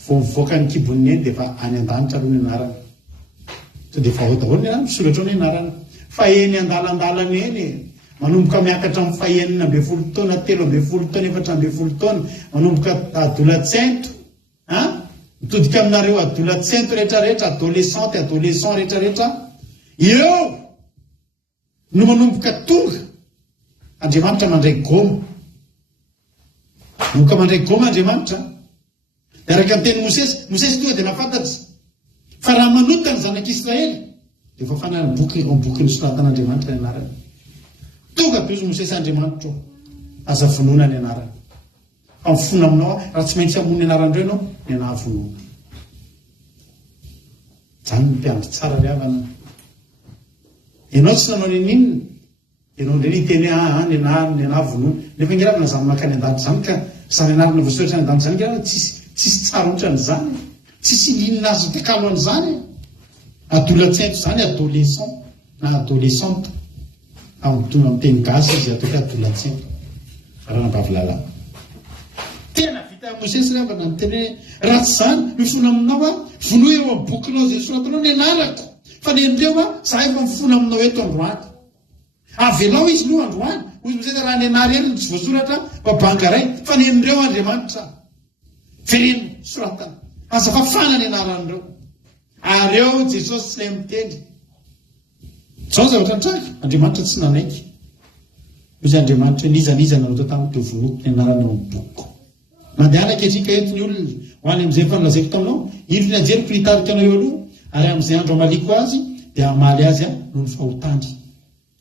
voavoaka ny kiboniny eny defa any an-danitra aloha ny anarana so defa ao daholo ny anarana misoratra ao ny anarana fa eny andalandalana eny manomboka miakatra amin'ny fahenina amby folo taona 3 amby folo taona 4 amby folo taona manomboka adolatsento mitodika aminareo adolatsento rehetrarehetra adolescent rehetrarehetra eo no manomboka tonga Andriamanitra mandray goma manomboka mandray goma Andriamanitra araka ny teny Mosesy tonga dia nafantatsy fa raha manota ny zanak'Israely dia efa fanany boky nosoratan'Andriamanitra ny anarany tonga toy izy Mosesy Andriamanitra aza vonoana ny anarany fa mifono aminao raha tsy maintsy hamono ny anarandreo ianao ny anaha vonoana zany ny mpiandry tsara ry havana ianao tsy nanao ninina ianao ndray niteny ny anaha vonoana nefa ngeravana zany makany an-danitra zany ka zany anarana voasoratra ny an-danitra zany ngeravana tsisy tsara ohatra n'izany tsisy linina azo tekalo an'izany adolatsento zany adolescent na adolescente amin'ny teny gasy izy atao hoe adolatsento ranam-bavilala tena vita Mosesy ravana ny teny raha tsy zany mifono aminao vono eo amin'ny bokinao zay soratanao ny anarako fa ny endreo za efa mifono aminao eto androany avelao izy no androany ozy Mosesy raha ny anary eny tsy voasoratra babangaray fa ny endreo Andriamanitra vereno soratana aza fafana ny anaran'ireo ary eo Jesosy tsy lay mitendry zao zavatra nitraka Andriamanitra tsy nanaiky ozy Andriamanitra nizaniza nareo tao tamin'ny teo vonoko ny anarana ao amin'ny boky mandeha ketrika eto ny olona ho any amin'izay fanolazaiko taminao indro ny ajeriko nitarika anao eo aloha ary amin'izay andro amaliko azy dia amaly azy noho ny fahotandry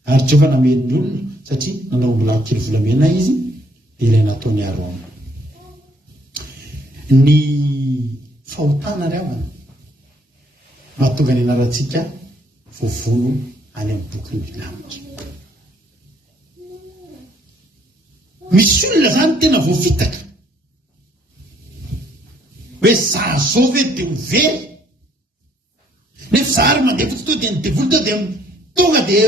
ary Jehovah nameny ny olona satria nanao mbola kely volamena izy dia ilay nataony Arona ny fahotana ry havana mahatonga ny anarantsika voavono any amin'ny bokyny Bilamitra misy olona zany tena voafitaka hoe za zao ve dia ho very nefa za ary mandeha fotsy tao dia ny devoly tao dia tonga dia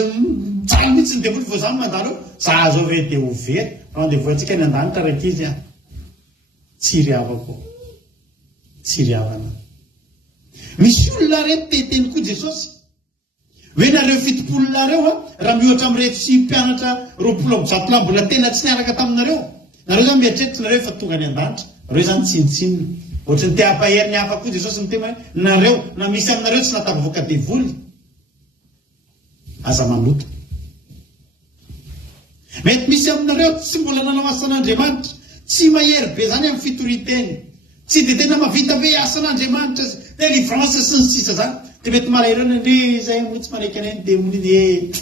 tsara mihitsy ny devoly vo zany mandalo za zao ve dia ho very mandeha voantsika ny an-danitra raiky izy tsy ry havako tsy ry havana misy olona reto teteny koa Jesosy hoe nareo fitopolonareo raha mihoatra amin'ireo sy mpianatra 20 mbola tena tsy niaraka taminareo nareo zany mieritreritra nareo efa tonga ny an-danitra reo zany tsinitsinina ohatra ny te-hampahery ny hafa koa Jesosy mitema nareo na misy aminareo tsy natavavoaka devoly aza manoto mety misy aminareo tsy mbola nanao asan'Andriamanitra tsy mahery be zany amin'ny fitoriteny tsy dia tena mavita ve asan'Andriamanitra dia livrance sy ny sisa zany dia mety malahirana ndre zay moa tsy manaiky anay dia mony ny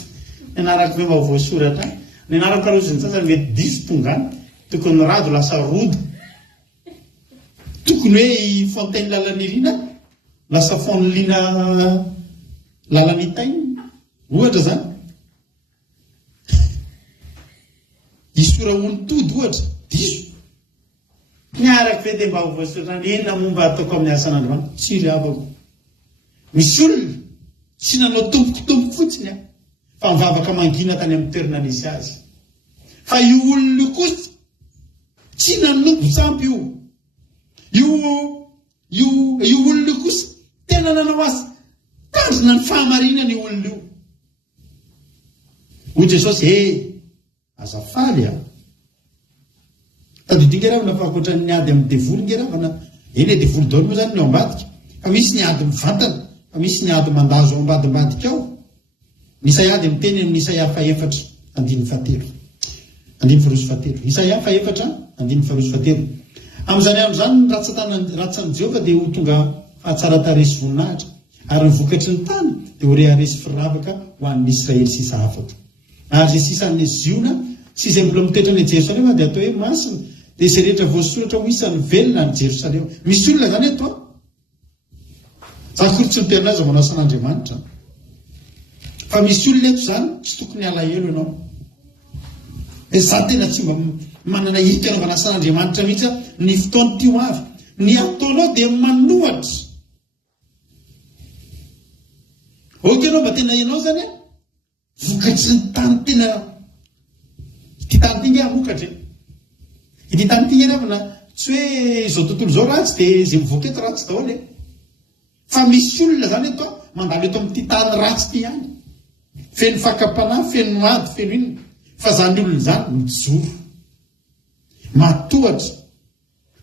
anarako ve mahavoasoratra ny anarako aroziny sasany mety diso tonga any tokony rado lasa rodo tokony hoe fontaine lalan'irina lasa fonlina lalan'itainy ohatra zany isora ony-tody ohatra diso niaraka ve dia mba ho voasoratra enina momba ataoko amin'ny asan'Andriamanitra tsy ry havako misy olona tsy nanao tombokotomboka fotsiny fa mivavaka mangina tany amin'ny toerana nisy azy fa io olona io kosa tsy nanombo sampy io olona io kosa tena nanao asa tandrina ny fahamarinana io olona io hoy Jesosy azafaly tadidi ngeravana fa akoatra ny ady amin'ny devoly ngeravana eny devoly daolo moa zany ny ao ambadika fa misy ny ady mivantana fa misy ny ady mandazo ao ambadimbadika ao nisay ady amin'ny teny amin'ny Isaia 4:1-7 Isaia 4:1-7 amin'izany andro zany ny ratsan'i Jehovah dia ho tonga fahatsarataresy voninahitra ary ny vokatry ny tany dia ho reharesy firavaka ho an'ny Israely sisa afaka ary zay sisan'ny ziona sy izay mbola mitoetra ny Jerosalema dia atao hoe masina dia izay rehetra voasoratra ho isan'ny velona ny Jerosalema misy olona zany eto za kory tsy miterina azy manao asan'Andriamanitra fa misy olona eto zany tsy tokony alahelo ianao za tena tsy mba manana hirika anaovana asan'Andriamanitra mihitsy ny fotoany tio avy ny ataonao dia manohatra oka ianao mba tena ianao zany vokatry ny tany tena ty tany ty nge amokatra ity tany ty nge ravana tsy hoe izao tontolo izao ratsy dia izay mivoaka eto ratsy daholo e. Fa misy olona zany eto mandalo eto amin'ity tany ratsy ity ihany, feno fakapanahy, feno ady, feno inona, fa zany olona zany mijoro, matohatra,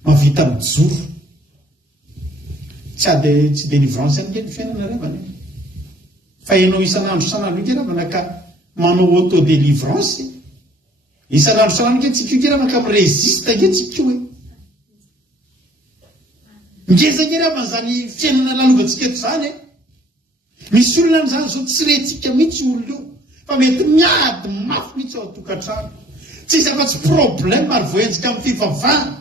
mavita mijoro. Tsy délivrance any ny fiainana revana, fa ianao isan'andro ikerana ka manao auto-délivrance, isan'andro ke tsika ikerana ka mirésiste ke tsika hoe ngezakerana zany fiainana lalovantsika eto zany. Misy olona n'izany zao tsy rentsika mihitsy olona io, fa mety miady mafy mihitsy ao atokantrano, tsisy afa-tsy problème ary voenjika amin'ny fivavahana.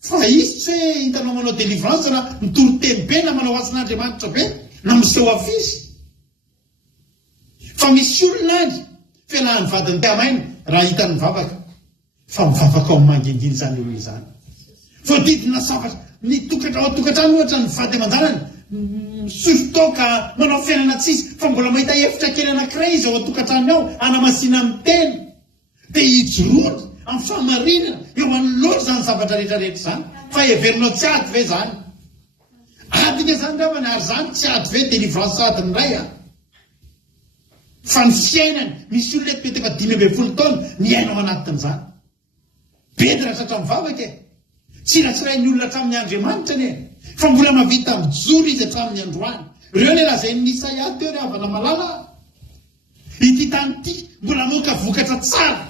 Fa izy tsy hoe hitanao manao délivrance na mitoro tembe na manao asin'Andriamanitra be na miseho afisy. Fa misy olona any fianahany vadiny tamaina raha hitany mivavaka, fa mivavaka ao manginginy zany olona zany. Voadidina zavatra tokantrano ohatra ny vady aman-janany surtout ka manao fiainana tsisy, fa mbola mahita efitra kely anankiray izy ao atokantrano ao anamasina amin'ny teny, dia hijoroly amin'ny fahamarinana eo anoloatra zany zavatra rehetrarehetra zany. Fa everinao tsy ady ve zany? Adika zany ravana ary zany tsy ady ve délivrance adiny ray a? Fa ny fiainany misy olona mety efa 5 taona miainao anatin'izany. Bedra tratra mivavaka e. Tsy ratsiray ny olona hatramin'ny Andriamanitra ne, fa mbola mavita mijoro izy hatramin'ny androany. Reo ne lazay ny Isaia teo ry havana malala. Ity tany ity mbola moka vokatra tsara.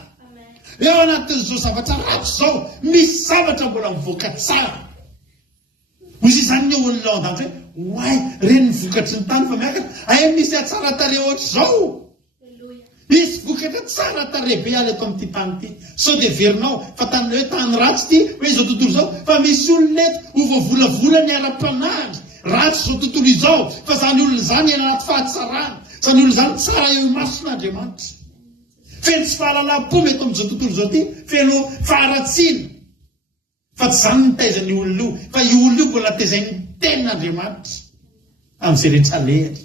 Eo anatin'izao zavatra ratsy zao misy zavatra mbola mivoaka tsara. Misy izany ny olona ao andany hoe oay reny ny vokatry ny tany fa miakatra, ay misy atsara tare ohatry zao. Misy vokatra tsara tare be ala eto amin'ity tany ity. Sao dia verinao fa tany hoe tany ratsy ity hoe izao tontolo izao, fa misy olona eto ho voavolavola ny ara-panahary ratsy izao tontolo izao, fa zany olona zany eny anaty fahatsarana, zany olona zany tsara eo imason'Andriamanitra. Feno tsy fahalalam-po mety amin'izao tontolo izao ity, feno faharatsiana. Fa tsy zany ny taizan'ny olona io, fa io olona io mbola taizain'ny tenin'Andriamanitra amin'izay rehetra alehatra.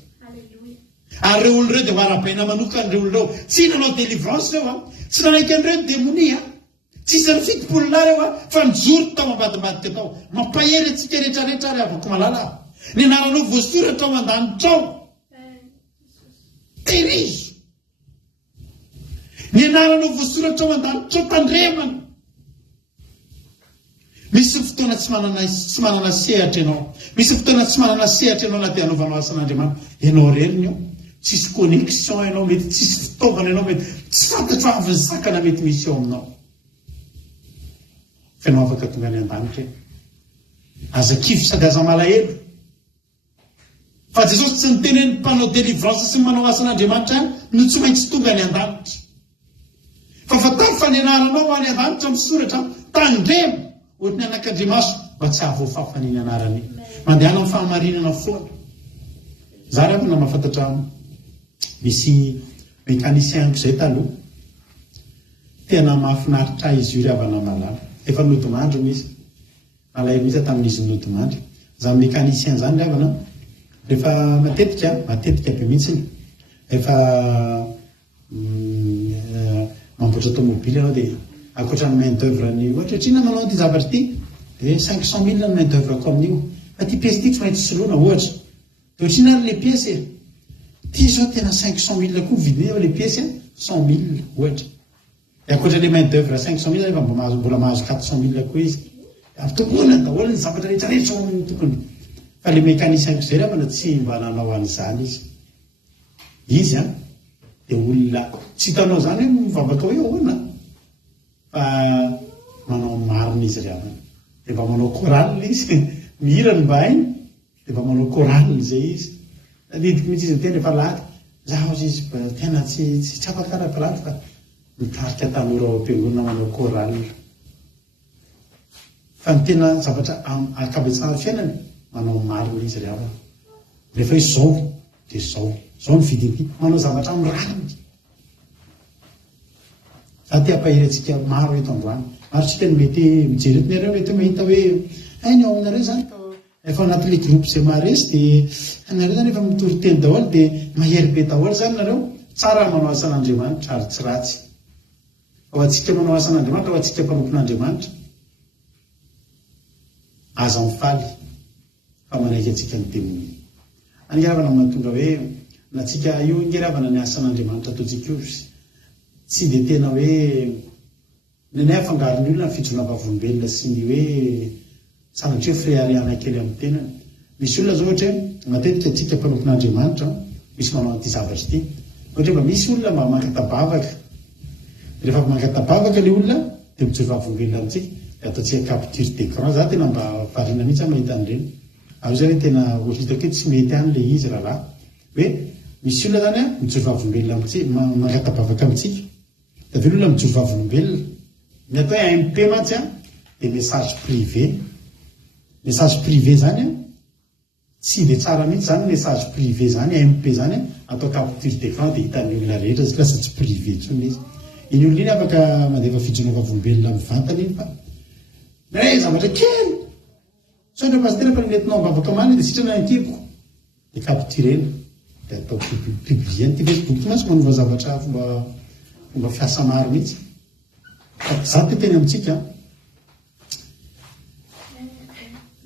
Ary reo olona reo dia hoara-paina manokana reo olona reo. Tsy nanao délivrance reo tsy nanaiky an'ireo ny démonia tsisy ny fitopolona reo fa mijoro tao ambadibadika tao, mampahery antsika rehetrarehetra ary avako malala. Ny anaranao voasoratra ao an-danitra ao terizo, ny anaranao voasoratra ao an-danitra ao tandremana. Misy fotoana tsy manana sehatra ianao, misy fotoana tsy manana sehatra ianao na dia hanaovanao asan'Andriamanitra. Ianao reny io tsisy connexion ianao, mety tsisy fitaovana ianao, mety tsy fantatro avy ny sakana mety misy eo aminao. Fa ianao afaka tonga any an-danitra aza kivy sady aza malahelo. Fa Jesosy tsy niteny ny mpanao délivrance sy manao asan'Andriamanitra any no tsy maintsy tonga any an-danitra. Fa fatao fa ny anaranao any an-danitra misoratra tandremo ohatry ny anak'Andriamaso mba tsy ahavoafafa ny anarany. Mandehana amin'ny fahamarinana foana. Za raha na mahafantatra misy mécanicien izay taloha, tena mahafinaritra izy io ravana malala. Efa nodimandro misy malay misy tamin'izy nodimandro. Zany mécanicien zany ravana rehefa matetika be mihitsy efa mamboatra automobile ianao dia akoatran'ny main d'œuvre ny ohatra trina manao ty zavatra ity dia 500 000 ny main d'œuvre ko amin'io. Fa ty pièce ty tsy maintsy soloina ohatra dia ohatrina ary le pièce ty zao tena 500 000 koa vidiny eo le pièce 100 000 ohatra. Dia akoatran'le main d'œuvre 500 000 efa mbola mahazo 400 000 koa izy. Amtokoana daholo ny zavatra rehetrarehetra ao amin'ny tokony. Fa le mécanicien izay ravana tsy mba nanao an'izany izy dia olona tsy hitanao zany hoe mivavaka hoe ahoana, fa manao marina izy ravana. Dia mba manao chorale izy mihira ny mba hainy dia mba manao chorale izay izy. Lidiko mihitsy izy tena efa laty zaho izy tena tsy afaka ara-palaty fa mitarika tanora ao am-piangonana manao chorale. Fa ny tena zavatra akabetsahana fiainany manao marina izy ravana. Rehefa izy zao dia zao ny vidiny manao zavatra amin'ny ranony. Za ty ampahery antsika maro eto androany. Maro tsika ny mety mijery eto nareo mety mahita hoe ainy ao aminareo zany efa anatin'le groupe izay maharesy dia anareo zany efa mitory teny daholo dia mahery be daholo zany nareo. Tsara manao asan'Andriamanitra ary tsy ratsy. Ao antsika manao asan'Andriamanitra, ao antsika mpanompon'Andriamanitra. aza mifaly fa manaiky atsika ny demony. Angeravana mahatonga hoe natsika io ngeravana ny asan'Andriamanitra ataontsika io tsy dia tena hoe nenay afangaron'ny olona ny fitronam-pavolombelona sy ny hoe sanatria friariana kely amin'ny tenany. Misy olona zao ohatra matetika atsika mpanompon'Andriamanitra misy manao an'ity zavatra ity. Ohatra mba misy olona mba mankatabavaka. Rehefa mankatabavaka le olona dia mijory vavolombelona amintsika dia ataontsika capture d'écran. Za tena mba variana mihitsy mahita an'ireny. Ao zany tena hitako hoe tsy mety any le izy rahalahy. Hoe misy olona zany mijory vavolombelona amintsika, mankatabavaka amintsika. Tavela olona mijory vavolombelona. Ny atao hoe AMP mantsy dia message privé. Message privé zany tsy dia tsara mihitsy zany message privé zany AMP zany atao capture d'écran dia hitan'ny olona rehetra zy lasa tsy privé intsony izy. Iny olona iny afaka mandefa fijoroana vavolombelona amin'ny vantany iny fa ray zavatra kely sondra pasitera fa netinao mbavaka many dia sitrana ankiko dia capturena dia atao publie ny ty Facebook ty mantsy manova zavatra fomba fiasa maro mihitsy. Za ty teny amintsika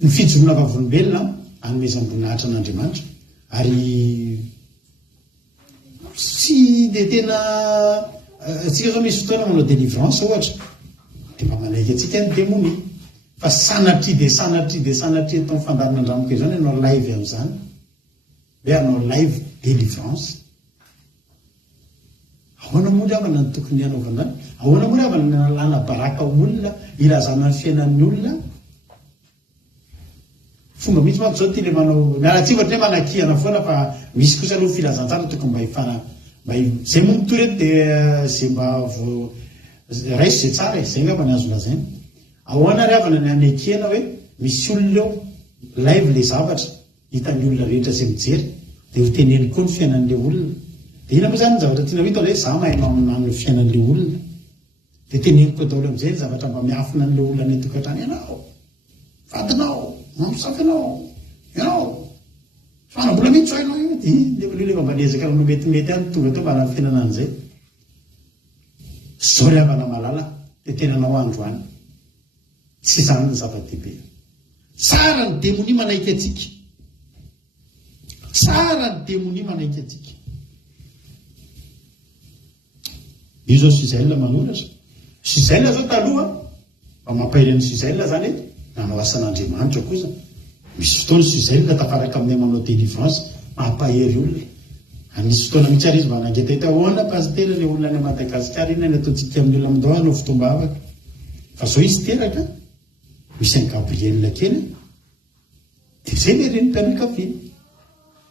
ny fijoroana vavolombelona anomezam-boninahitra an'Andriamanitra ary tsy dia tena atsika zao misy fotoana manao délivrance ohatra dia mba manaiky atsika ny démonie fa sanatry atao mifandarina andramoko zany anao live amin'izany hoe anao live délivrance. Ahoana moa ravana ny tokony hanaovana any? Ahoana moa ravana nalana baraka olona ilazana ny fiainan'ny olona? Fomba mihitsy manko zao ty le manao miaratsy ohatra hoe manakihana foana fa misy kosa aloha filazantsara tokony mba hifana zay moa mitoreto dia zay mba raiso zay tsara zay ngamba ny azo lazaina. Ahoana ravana ny anekihana hoe misy olona eo live le zavatra hitan'ny olona rehetra zay mijery dia ho teneny koa ny fiainan'le olona. Dia ina moa zany ny zavatra tiana ho hita hoe za mahay amin'ny fiainan'le olona dia teneniko daholo amin'izay ny zavatra mba miafina an'le olona ny tokantrano. Ianao vadinao mamosafy ianao fanambola mihitsy hainao io dia lefa mba niezaka no metimety any tonga tao mba na fiainana an'izay. Zao ry havana malala dia tena nao androany tsy zany ny zava-dehibe. Tsara ny démonie manaiky atsika, tsara ny démonie manaiky atsika. Io zao Suzaila manoratra. Suzaila zao taloha mba mampairany Suzaila zany nanao asan'Andriamanitra kosa. Misy fotoana Suzaila tafaraka amin'ny manao délivrance mampahery olona. Misy fotoana mihitsy ary izy mba nangetahita ahoana pasitera le olona any Madagasikara iny ny ataontsika amin'ny olona amindao anao fotoam-bavaka. Fa zao izy teraka misy any Gabriel kely dia zay le reny mpianakaviana.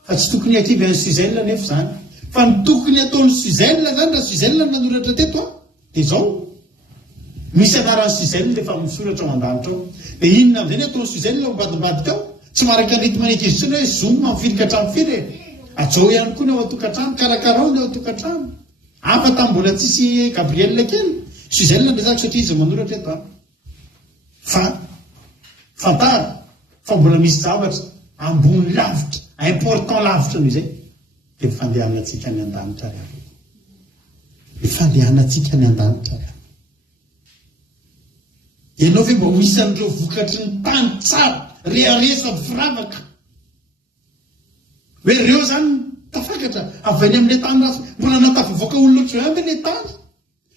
Fa tsy tokony akivy an'ny Suzaila nefa zany. Fa ny tokony ataon'ny Suzaila zany raha Suzaila nanoratra teto dia zao misy anaran'ny Suzaila rehefa misoratra ao an-danitra ao. Dia inona amin'izay ny ataon'ny Suzaila mbadimbadika ao tsy maraka nety manaiky izy tsony hoe zoma mamifidy katrano firy atao ihany koa ny ao an-tokantrano karakarao ny ao an-tokantrano. Hafa tambola tsisy Gabriel kely Suzaila ndresaka satria izy manoratra eto fa fantara fa mbola misy zavatra ambony lavitra important lavitra noho izay dia fandehanantsika ny an-danitra ry avy. Fandehanantsika ny an-danitra ry avy. Ianao ve mba misy an'ireo vokatry ny tany tsara reharesa firavaka hoe reo zany tafakatra avy any amin'ilay tany rasy mbola natafavoaka olona ohatry hoe amin'ilay tany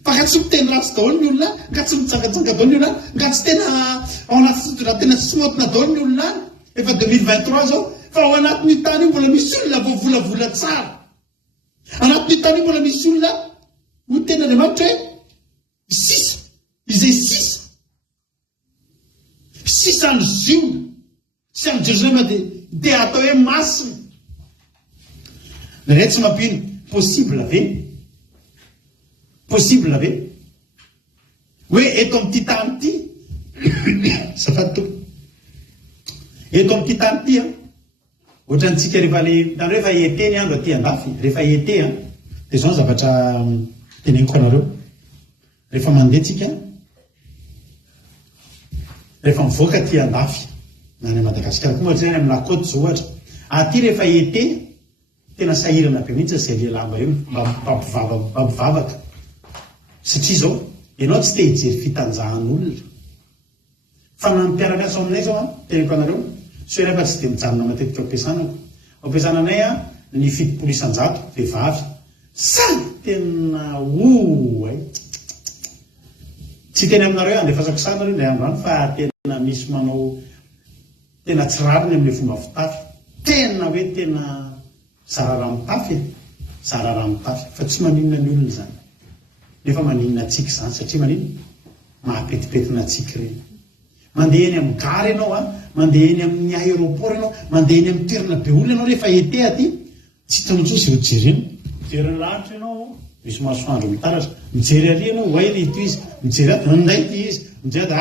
fa ka tsy miteny rasy daholo ny olona ka tsy mitsangatsanga daholo ny olona ka tsy tena ao anaty raha tena somatina daholo ny olona any efa 2023 zao fa ao anatin'ny tany io mbola misy olona voavolavola tsara. Anatin'ny tany io mbola misy olona ho tena Andriamanitra hoe sisa izay sisa ny ziona sy amin'ny Jerosalema dia atao hoe masina. Ray tsy mampino possible ve hoe eto amin'ity tany ity safady eto amin'ity tany ity ohatra ntsika rehefa rehefa ete ny andro aty andafy rehefa ete dia zao ny zavatra teneniko anareo rehefa mandeha tsika rehefa mivoaka aty andafy na ny Madagasikara koa ohatra zany amin'ny lakôty zao ohatra aty rehefa ete tena sahirana be mihitsy zay lelamba io mampivavaka satria zao ianao tsy te hijery fitanjahan'olona fa mampiaraka aminay zao teniko anareo so rehefa tsy dia mijanona matetika ampiasananay ny fitopolo isan-jato vehivavy sady tena ay tsy teny aminareo andefasako sanareo ndray androany fa tena misy manao tena tsy rariny amin'le fomba fitafy tena hoe tena zararamotafy fa tsy maninona ny olona zany nefa maninona atsika zany satria maninona mahapetipetina atsika reny mandeha eny amin'ny gary ianao mandeha eny amin'ny aéroport ianao mandeha eny amin'ny toerana be olona ianao rehefa ete aty tsy hitanao tsosy mijery lanitra ianao misy masoandro mitaratra mijery ary ianao ay ito izy mijery nday ty izy mijery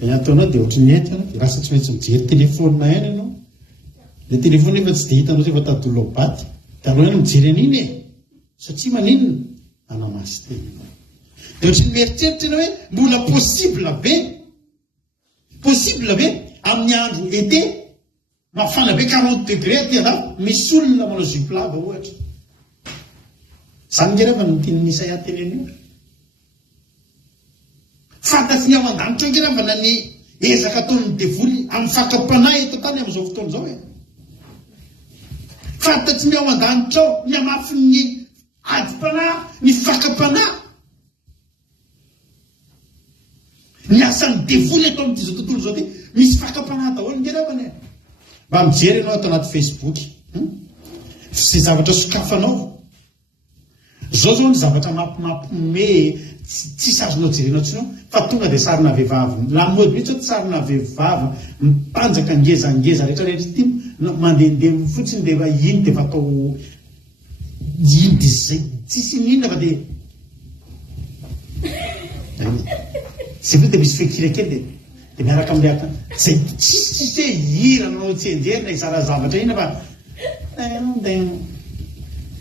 ay ataonao dia ohatry ny ety anao rasa tsy maintsy mijery telefônina eny ianao le telefôna efa tsy dia hitanao rehefa tadolo baty taloha eny mijery an'iny satria maninona anamasy teny ianao dia ohatry ny mieritreritra ianao hoe mbola possible be amin'ny andro ete mafana be 40 degré aty anao misy olona manao juplava ohatra zany nge rehefa nytinynisa iatenenio fantasy ny ao an-danitra nge rehefa na ny ezaka ataon'ny devoly amin'ny fakapanahy eto tany amin'izao fotoana izao fantatsy ny ao an-danitra ao ny amafy ny adi-panahy ny fakapanahy ny asan'ny devoly atao amin'izao tontolo izao ty misy fakapanahy daholo nge rehefa mba mijery ianao atao anaty Facebook sy zavatra sokafanao zao ny zavatra mampime tsy azonao jerenao tsinao fa tonga dia sarina vehivavy lamody mihitsy oe sarina vehivavy mipanjaka ngezangeza rehetrarehetra ty mandehandeha fotsiny dia iny dia fa atao iny dia zay tsisy ninona fa dia zay koa dia misy fekira kely dia miaraka amin'le aka zay tsisy hoe hiranao tsy enjerina izara zavatra ina fa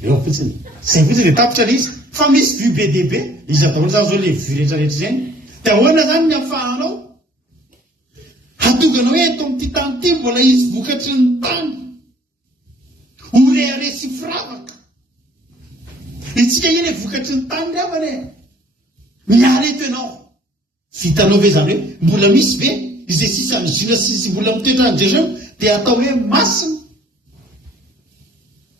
eo fotsiny zay fotsiny dia tapitra le izy fa misy vue be dehibe izy daholo zany zao le vue rehetrarehetra zany dia ahoana zany ny afahanao hatoganao hoe eto amin'ity tany ty mbola izy vokatry ny tany oreare sy firavaka itsika iny e vokatry ny tany reavane miary eto ianao vitanao ve zany hoe mbola misy ve izay sisa mizina sisy mbola mitoetra ny Jesosy dia atao hoe masina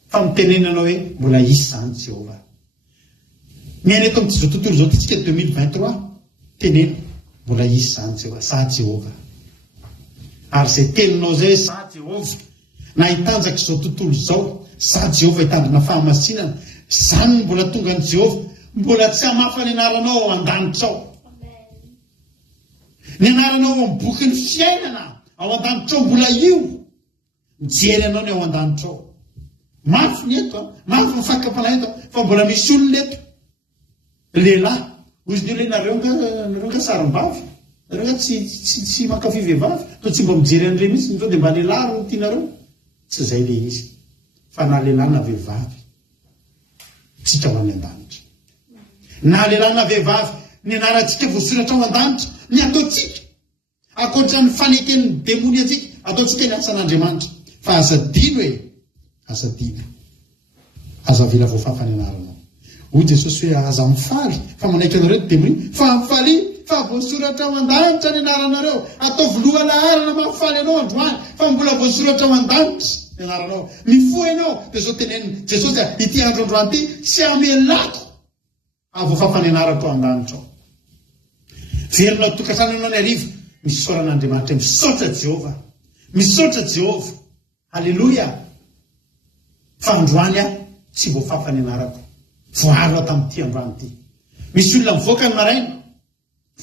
fa mitenenanao hoe mbola isy zany Jehova miaina eto amin'izao tontolo izao tsika 2023 tenena mbola isy zany Jehova sa Jehova ary zay teninao zay sa Jehova na hitanjaka izao tontolo izao sa Jehova hitandrina fahamasinana zany mbola tonga ny Jehova mbola tsy hamafa ny anaranao ao an-danitra ao ny anaranao ao amin'ny boky ny fiainana ao an-danitra ao mbola io mijery anao ny ao an-danitra ao mafy ny eto mafy ny fakapanahy eto fa mbola misy olona eto lehilahy ozy ny olona nareo nga sarim-bavy nareo nga tsy mankafy vehivavy to tsy mba mijery an'ire mihitsy to dia mba lehilahy ro tianareo tsy zay le izy fa na lehilahy na vehivavy tsika ho any an-danitra na lehilahy na vehivavy ny anarantsika voasoratra ao an-danitra ny ataotsika akoatra ny faneken'ny demony atsika ataotsika ny asan'Andriamanitra fa azadino hoe azadino aza vila voafafany anaranao hoy Jesosy hoe aza mifaly fa manaiky anareo demony fa mifaly fa voasoratra ao an-danitra ny anaranareo ataovy lohalaharana mahafaly anao androany fa mbola voasoratra ao an-danitra ny anaranao mifo ianao dia zao teneny Jesosy ity andro androany ty sy amelako voafafany anarako ao an-danitra ao verina tokatrano ianao ny arivo misoran'Andriamanitra misaotra Jehova halleloia fa androany tsy voafafany anarako voaro tamin'ity androany ity misy olona mivoaka ny maraina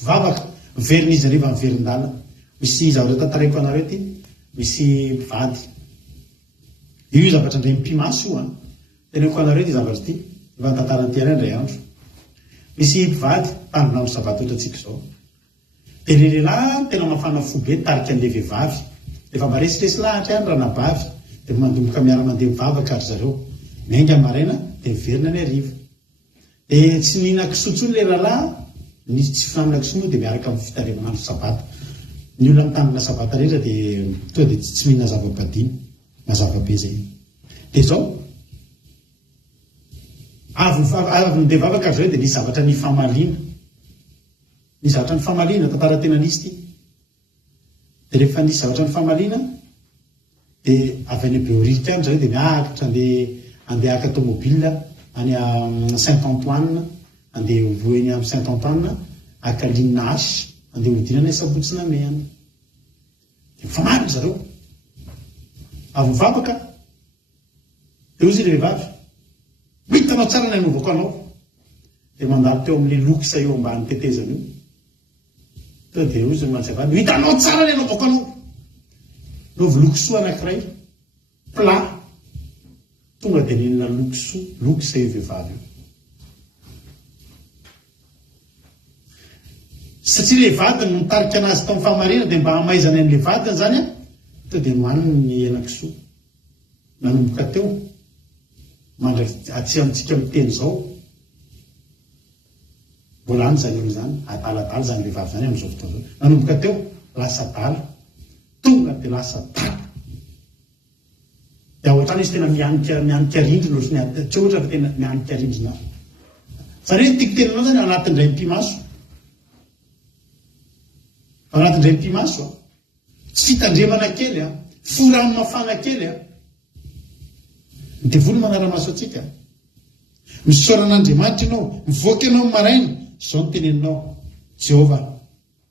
vavaka miverina izy ariva miverin-dala misy zavatra tantaraiko anareo ty misy mpivady io zavatra indray mpimasy io teneko anareo ty zavatra ty efa tantarany ty indray andro misy mpivady tandronandro sabata ohatra atsika izao dia le lehilahy tena mafana fo be tarika an'le vehivavy efa mba resiresy lahatra ihany raha nabavy dia mandomboka miara mandeha mivavaka ary zareo miainga maraina dia miverina ny ariva dia tsy nihina kisotsony le rahalahy nisy tsy fihinanana kisoa dia miaraka amin'ny fitarevanandro sabata ny olona mitandrina sabata rehetra dia tonga dia tsy mihina zava-badiny mazava be zay dia zao avy mindeha vavaka ary zareo dia nisy zavatra ny famaliana ny zavatra ny famaliana tantara tena nisy ty. De rehefa nisy zavatra ny famaliana de avy any Beorika any zareo de miakatra andeha aka automobile any Saint-Antoine, andeha voeny amin'ny Saint-Antoine aka linina asy andeha hodinana Sabotsina Mehana. De mifamaly zareo avy mivavaka de ozy le vehivavy hitanao tsara ny anovako anao de mandalo teo amin'ny lokisa eo ambany tetezana io. De ozy mantsavady hitanao tsara ny anovako anao lovy lokisoa anankiray plat tonga de nina lokisa io vehivavy io. Satria le vadiny no mitarika anazy tao famarina de mba hamaizana an'le vadiny zany a to de nohaniny ny henan-kisoa nanomboka teo mandra atsy amintsika miteny zao mbola any zany olo zany adaladala zany vehivavy zany am'izao fotoana zao nanomboka teo lasa dala tonga de lasa dala de ohatrany izy tena mianika rindrina ohatrany tsy ohatra fa tena mianika rindrina zany hoe tiako tenanao zany anatin'ndray mpimaso anatin'ndray mpimaso tsy tandremana kely forany mafana kely de voly manara-maso atsika misoran'Andriamanitra ianao mivoaka ianao maraina zao ny teneninao Jehova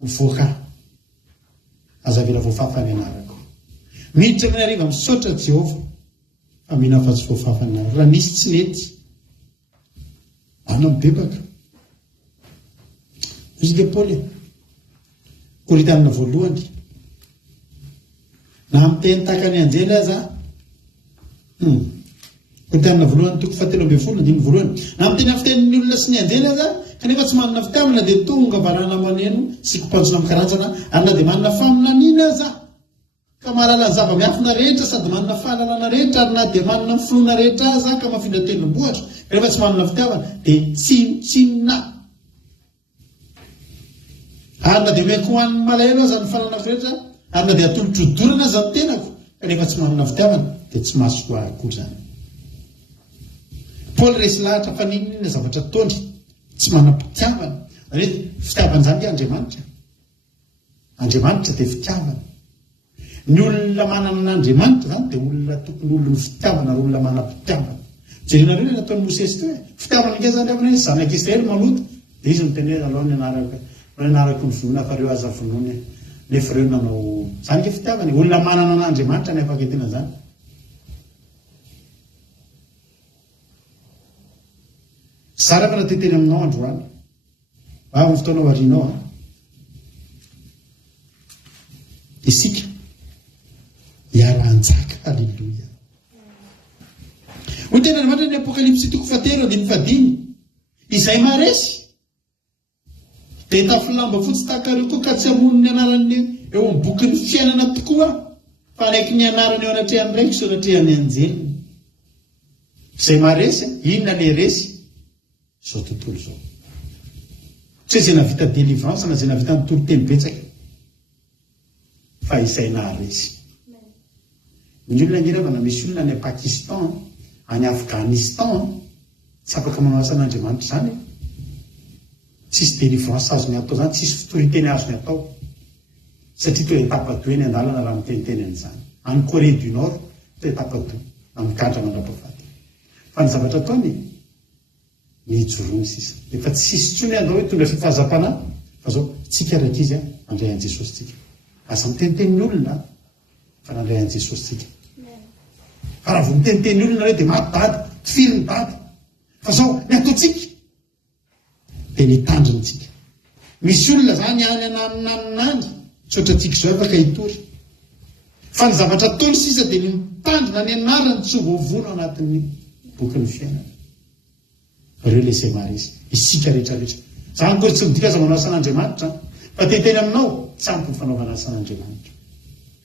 mivoaka azavela voafafany anarako miditra amin'ny hariva misaotra Jehova fa mihina fa tsy voafafany anarako raha nisy tsy nety ana mibebaka izy le Paoly Korintanina voalohany na miteny tahaka ny anjely aza Korintanina voalohany toko 7:10 andiny voalohany na miteny amin'ny fitenin'ny olona sy ny anjely aza kanefa tsy manana fitiavana de tonga varana maneno sy kompanjona amin'ny karantsana ary na de manana faminaniana aza ka mahalala ny zava-miafina rehetra sady manana fahalalana rehetra ary na de manana finoana rehetra aza ka mafindra tendrombohitra kanefa tsy manana fitiavana de tsinona ary na de meko hoan'ny malahelo aza ny fananako rehetra ary na de atolotrodorana aza ny tenako kanefa tsy manana fitiavana de tsy masoko akory zany. Paul resy lahatra fa ninona zavatra tondry tsy manam-pitiavana zany hoe fitiavana zany dia Andriamanitra dia fitiavana. Ny olona manana n'Andriamanitra zany dia olona tokony olona fitiavana ary olona manam-pitiavana. Jerenareo ilay nataon'ny Mosesy teo hoe fitiavana nge zany avana hoe zanak'Israely maloto dia izy miteny hoe aloha nianarako ny vonoana fa reo aza vonoany nefa reo nanao zany ke fitiavana olona manana n'Andriamanitra ny afaka tena zany. Sara fa nateteny aminao androany avy fotoana varianao isika hiara-anjaka halleloia ho tena andriamanitra ny apokalipsy 3:15 izay maresy de tafilamba fotsy takareo koa ka tsy amonony ny anarany eo amin'ny bokin'ny fiainana tokoa fa naiky ny anarany eo anatrehany raiky so anatrehany anjeliny izay maresy inona le resy zao tontolo zao tsy hoe zay navita délivrance na zay navita nytoro teny betsaka fa izay naharesy. Ny olona ngiravana misy olona any Pakistan any Afghanistan tsy afaka manao asan'Andriamanitra zany tsisy délivrance azony atao zany tsisy fitoriteny azony atao satria toa etapa do eny andalana raha miteniteny an'izany. Any Corée du Nord toa etapa do amin'ny gadra mandrapahafaty fa ny zavatra ataony mijorono sisa efa tsisy tsony andao hoe tonga fifahazam-pana fa zao tsika raiky izy andray an' Jesosy tsika aza miteniteny olona fa nandray an' Jesosy tsika fa raha vo miteniteny olona reo de maty dady firy ny dady fa zao ny ataotsika de nitandriny tsika misy olona zany any ananinany tsotra tsika zao afaka hitory fa ny zavatra ataony sisa de ny mitandrina ny anarany tsy voavono anatin'ny bokin'ny fiainana reo le zay maresy isika rehetrarehetra zany kory tsy midika aza manao asan'Andriamanitra fa teteny aminao tsy ampy ny fanaovana asan'Andriamanitra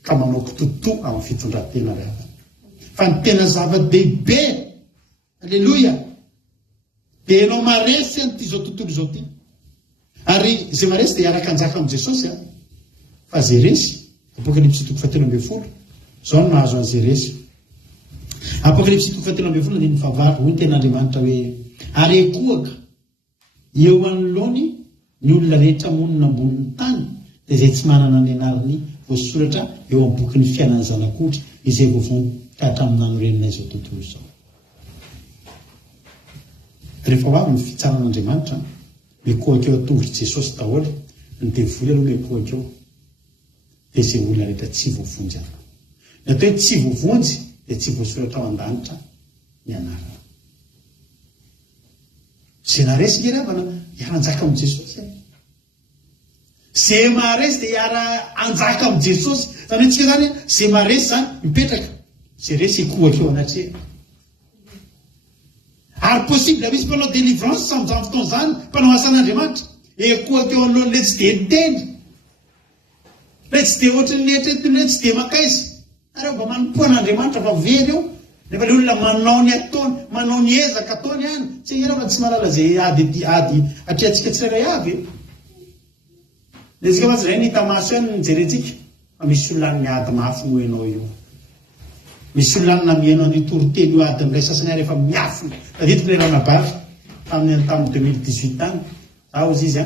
ka manao kitoto amin'ny fitondratena rehavana fa ny tena zava-dehibe alleloia de enao maresy an'ity zao tontolo zao ty ary zay maresy de hiaraka anjaka am' Jesosy fa zay resy apokalipsy 3:13 zao no mahazo an'zay resy apokalipsy 3:13 ny favary hoy ny ten'Andriamanitra hoe arekoaka eo anoloany ny olona rehetra monina ambonin'ny tany dia izay tsy manana ny anarany voasoratra eo amin'ny bokin'ny fiainan'ny zanak'ondry izay voavonikatra amin'nanorenina izao tontolo izao. Rehefa ho avy ny fitsaran'Andriamanitra mikohaka eo atongotra Jesosy daholo ny devoly aloha mikohaka eo dia izay olona rehetra tsy voavonjy azy. Ny atao hoe tsy voavonjy dia tsy voasoratra ao an-danitra ny anarana. Zay naresy nge ravana hiara-anjaka amin'i Jesosy. Zay maharesy dia hiara-anjaka amin'i Jesosy. Zany hoe tsika zany zay maharesy zany mipetraka. Zay resy hikohaka eo anatrehana. Ary possible misy mpanao délivrance sam'izany fotoana zany mpanao asan'Andriamanitra. Ekohaka eo anoloan'le tsy dia niteny. Le tsy dia ohatran'ny eritreretiny le tsy dia makaiza. Ary mba manompoan'Andriamanitra fa very eo. Nefa le olona manao ny ataony, manao ny ezaka ataony ihany. Tsy raha tsy malala zay ady atria antsika tsirairay avy. Dia tsika fa tsy izay ny hita maso ihany nijerentsika. Fa misy olona miady mafy no ianao io. Misy olona mihaino ny toroteny io ady amin'ilay sasany ary efa miafina. Tadidiko ilay ranabary tamin'ny 2018 tany. Ao izy izy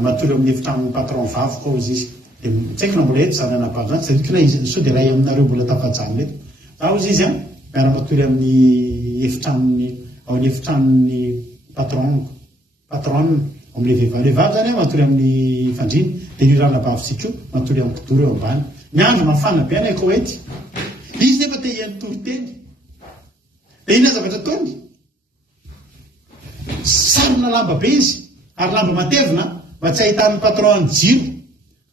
matory amin'ny efitramin'ny patron vavoko ao izy. Dia tsy haiko na mbola eto zany anabary zany. Tsy tadidiko na izy sao dia ray aminareo mbola tafajano eto. Ao izy izy miara-matory amin'ny efitramin'ny ao amin'ny efitramin'ny patron amin'ilay vehivavy. Le vavy zany matory amin'ny fandriana. Dia io ranabavitsika io matory amin'ny kidoro eo ambany. Ny andro mafana be ana Koety. Izy nefa te hihaino toroteny. Dia ina zavatra ataony? Sarona lamba be izy, ary lamba matevina mba tsy ahitan'ny patron ny jiro.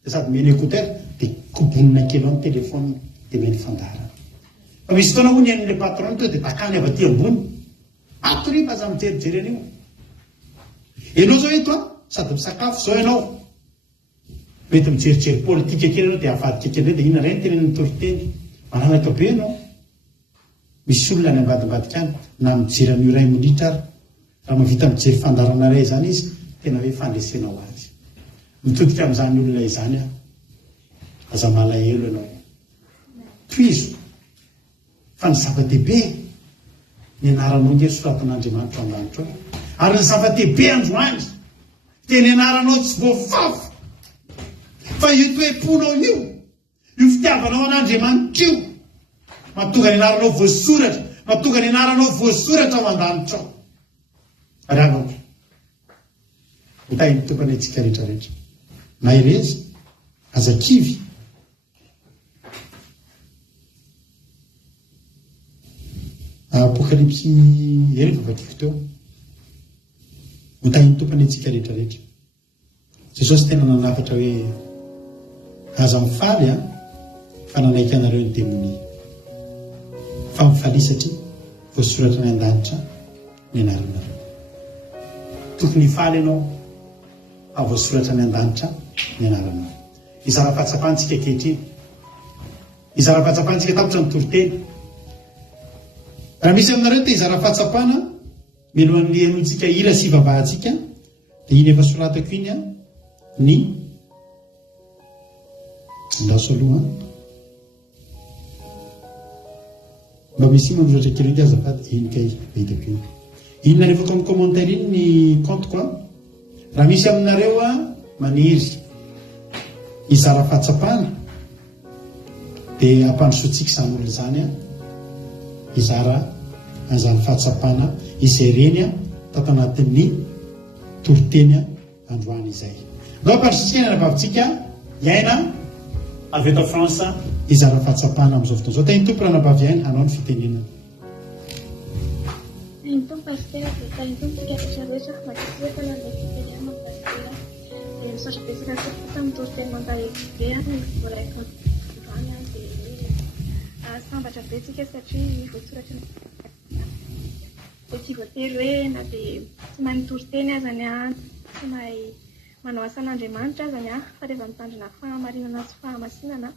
Dia sady meny écouteur dia kobonina kely ao ny telefônina dia meny fandarana. Fa misy fotoana moa ny hain'ilay patron to dia takany avy aty ambony. Atoriva aza mijerijery an'io. Ianao zao eto sady misakafo zao ianao. Mety mijerijery politika kely ianao dia avadika kely dia ina ray ny tenen'ny toroteny. Mananaka be ianao. Misy olona any ambadimbadika any na mijery an'io ray minitra ary. Raha mavita mijery fandarana ray zany izy tena hoe fandresenao azy. Mitodika amin'izany olona izany aza malahelo ianao. Toizo fa ny zava-dehibe ny anaranao nge soratan'Andriamanitra an-danitra ao. Ary ny zava-dehibe androany dia ny anaranao tsy voafafy. Fa io toe-ponao io fitiavanao an'Andriamanitra io mahatonga ny anaranao voasoratra, mahatonga ny anaranao voasoratra ao an-danitra ao. Ravako hitahin'ny tompany antsika rehetrarehetra na ireza azakivy apokalypsy vatikiko teo hitahin'ny tompany antsika rehetrarehetra. Jesosy tena nanafatra hoe aza mifaly fa nanaiky anareo ny demonia. Fa mifaly satria voasoratra ny an-danitra ny anaranareo. Tokony hifaly ianao fa voasoratra ny an-danitra ny anaranao. Izara fahatsapantsika ankehitriny. Izara fahatsapantsika tapitra ny toroteny. Raha misy aminareo te izara fahatsapana milohan'ny anotsika ila sy vavahantsika dia iny efa soratako iny ny ndaso aloha mba misy manoratra kely ity azafady iny kay hitako iny. Inona rehefa atao amin'ny commentaire iny ny compte koa. Raha misy aminareo maniry izara fahatsapana dia ampandrosoantsika izany olona izany izara an'izany fahatsapana izay reny tato anatin'ny toroteny androany izay. Ndao ampandrosoantsika ny anabavitsika iaina avy eto France izara fahatsapana amin'izao fotoana izao. Teny tompo ranabavy iaina hanao ny fitenenana. Então, parceiro, tá então porque a gente vai já fazer isso para nós que queremos fazer. Eu só penso que estamos todos tendo mandar isso bem, por aí com vana de a samba já pensa que essa tinha postura tinha o roteiro na de semana todos têm as anhas mas manao asan'Andriamanitra zany fa rehefa mitandrina fahamarinana sy fahamasinana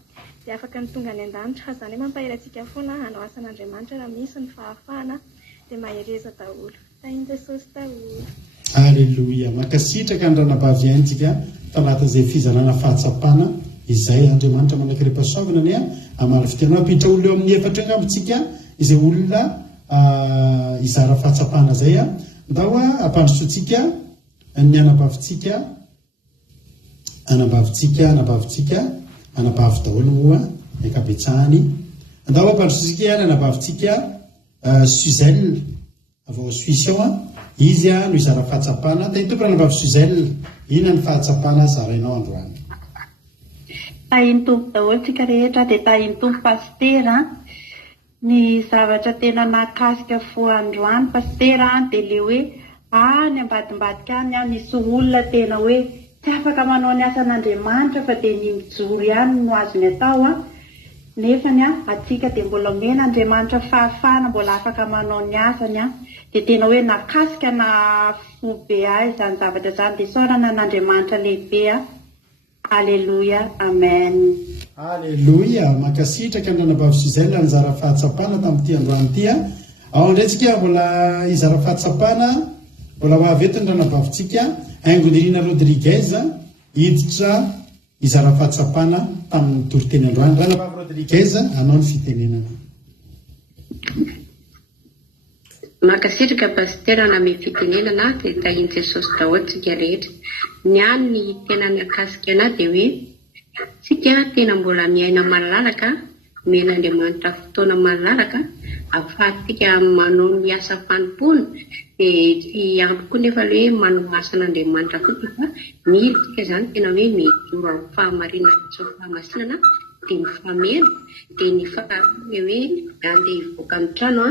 dia afaka nitonga ny an-danitra zany hoe mampaherantsika foana hanao asan'Andriamanitra raha misy ny fahafahana dia mahereza daholo. Tainy Jesosy daholo. Aleluia. Makasitraka ny ranabavy aintsika talata izay fizanana fahatsapana izay Andriamanitra manakare-pasoavana ny amala fitenao ampiditra olona eo amin'ny efatra angambontsika izay olona izara fahatsapana zay ndao ampandrosoantsika ny anabavitsika anabavy daholo moa akabetsahany andao ampandrosika ny anabavitsika Suzelle avao Suisse ao izy no izara fahatsapana taitompona anabavy Suzelle ina ny fahatsapana zarainao androany tahiny tompo daholo tsika rehetra dia tahiny tompo pastera ny zavatra tena nakasika fo androany pastera dia le hoe any ambadimbadika any nisy olona tena hoe tsy afaka manao ny asan'Andriamanitra fa dia ny mijoro ihany no azony atao nefany atsika dia mbola mena Andriamanitra fahafahana mbola afaka manao ny asany dia tena hoe nakasika na fobe ahy izany zavatra izany dia saorana n'Andriamanitra lehibe Alleluia, amen. Alleluia, makasitraka ny anabavy Suzelle anjara fahatsapana tamin'ity androany ity ao indraitsika mbola izara fahatsapana mbola hoavetiny ranabavitsika Aingonirina Rodriguez hiditra izara fahatsapana tamin'ny toriteny androany ranabavy Rodriguez anao ny fitenenana makasitraka pastera name fitenenana dia tahiny Jesosy daholo tsika rehetra ny any ny tena nakasika anahy dia hoe tsika tena mbola miaina malalaka men'Andriamanitra fotoana malalaka ahafahantsika manao ny asa fanompona dia ihany koa nefa hoe manao asan'Andriamanitra fotsiny fa miditsika izany tena hoe mijoro amin'ny fahamarinana sy fahamasinana dia mifamena dia ny faharoa hoe andeha hivoaka ny trano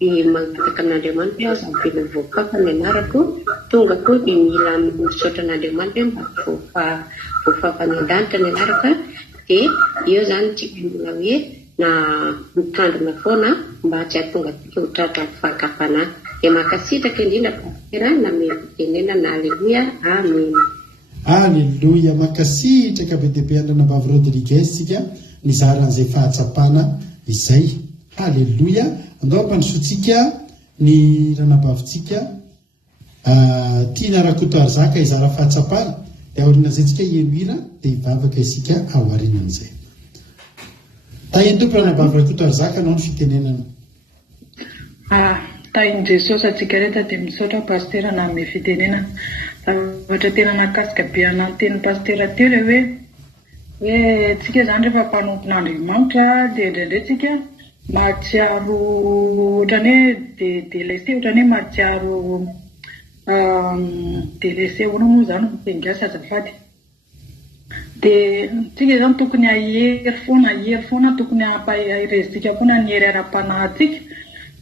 dia mangataka an'Andriamanitra zampena voakaka ny anarako tonga koa dia mila misaotra an'Andriamanitra mba voafafany an-danitra ny anaraka dia eo izany tsika mbola hoe na mitandrina foana mba tsy hahatonga tsika ho tratra fakafanahy dia makasitraka indrindra pastera name fitenenana alleluia amen. Alleluia, makasitraka be dia be andranabavy Rodriguez tsika nizaran'izay fahatsapana izay alleluia andao ampandrosotsika ny ranabavitsika tiana rakotoary zaka izara fahatsapana dia aoriana izay tsika ienohira dia hivavaka isika ao arinan'izay tahiny tompo ranabavy rakotoary zaka anao ny fitenenana tahiny Jesosy atsika rehetra dia misaotra pastera na ame fitenenana zavatra tena nakasika be ananteny pastera teo le hoe tsika izany rehefa mpanompon'Andriamanitra dia indraindray tsika mahatsiaro ohatrany hoe delese ohatrany hoe mahatsiaro delese hoana moa izany tengasy azafady dia tsika izany tokony ahery foana tokony ampahirezintsika foana ny hery ara-panahintsika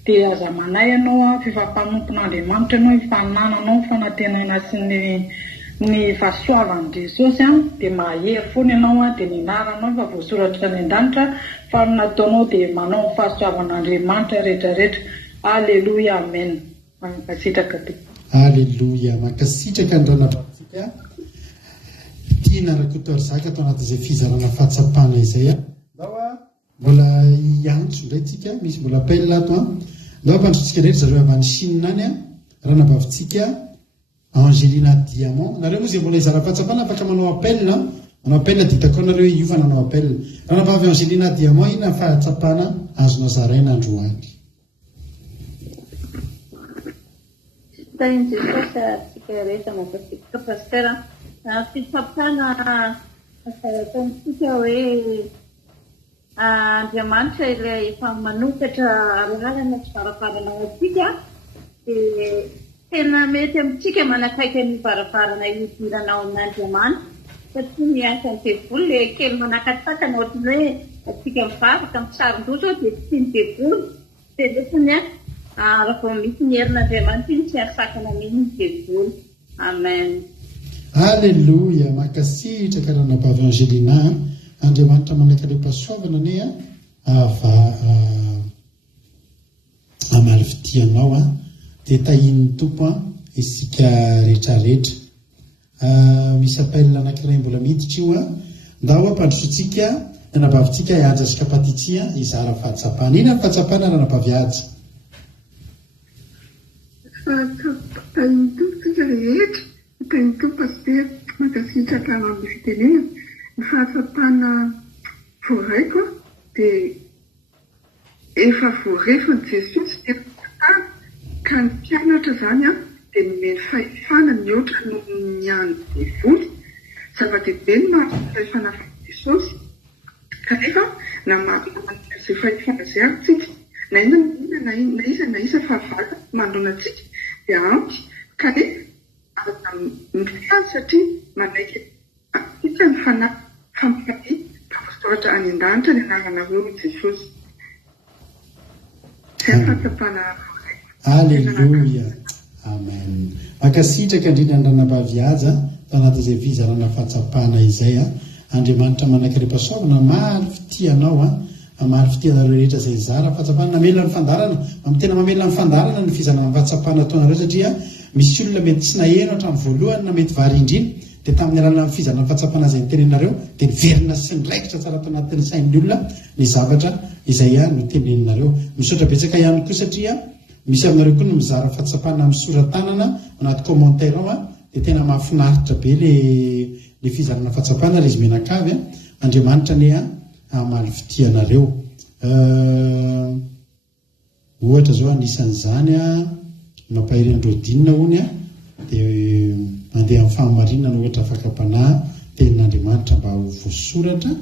dia aza manay ianao fifampanompon'Andriamanitra ianao hifanananao fanantenana sy ny fahasoavan'i Jesosy dia mahery foana ianao dia nianaranao fa voasoratra ny an-danitra fa nataonao dia manao ny fahasoavan'Andriamanitra rehetrarehetra alleluia amen makasitraka be alleluia makasitraka ny ranabavitsika tiana rakotoary zaka atao anatin'izay fizarana fahatsapana izay ndao mbola iantso indray tsika misy mbola appel ato ndao ampandrotsika rehetra zareo avy any Chine any ranabavitsika Angelina Diamant nareo moa izay mbola izara fahatsapana afaka manao appel ditako nareo iova nanao appel ranabavy Angelina Diamant ina fahatsapana azonao zaraina androany tahiny Jesosy atsika rehetra mampasika pastera fitsapana ataontsika hoe Andriamanitra ilay efa manokatra lalana sy varavarana atsika dia tena mety amintsika manakaiky ny varavarana idiranao amin'Andriamanitra satria miasa ny devoly le kely manakatakana ohatrany hoe atsika mivavaka misaron-doso dia tsy ny devoly dia lesany raha vao misy ny herin'Andriamanitra iny tsy asakana mihitsy ny devoly amen. Alleluia, makasitraka ranabavy Angelina Andriamanitra manaiky le mpasoavana ane amaly fitianao dia tahin'ny tompo isika rehetrarehetra misy appel anankiray mbola miditra io ndao ampandrosotsika ranabavitsika Aja Sikapatitsia izara fahatsapana ina fahatsapana ranabavy Aja tahiny tompo tsika rehetra tahiny tompo pastera makasitraka amin'ny fitenenana ny fahatsapana voaraiko dia efa voarefiny Jesosy dia ka ny mpianatra izany dia nomeny fahefana mihoatra noho ny andro devoly. Zava-dehibe ny fahefana Jesosy kanefa na izay fahefana izay aritsika na iza fahavaka mandona antsika dia ampy kanefa mifiany satria manaiky itsika ny fanahy fampifany pastoatra any an-danitra ny anarana hoe Jesosy. Zay fahatsapana. Alleluia. Amen. Makasitraka indrindra andranam-paviaja tanatin'izay fizarana fahatsapana izay Andriamanitra manankirepasaovana maro fitianao maro fitianareo rehetra izay zara fahatsapana namelona ny fandarana tena mamelona ny fandarana ny fizarana fahatsapana ataonareo satria misy olona mety tsy naheno hatramin'ny voalohany na mety vary indrina dia tamin'ny alalana ny fizarana fahatsapana izay nitenenareo dia niverina sy niraikitra tsara tao anatin'ny sain'ny olona ny zavatra izay no teneninareo. Misaotra betsaka ihany koa satria misy aminareo koa no mizara fahatsapana amin'ny soratanana anaty commentaire ao dia tena mahafinaritra be le fizarana fahatsapana izy menakavy Andriamanitra ne amaly fitianareo. Ohatra zao anisan'izany mampahiren'Rodinina hony dia mandeha amin'ny fahamarinana ohatra afaka-panahy tenin'Andriamanitra mba ho voasoratra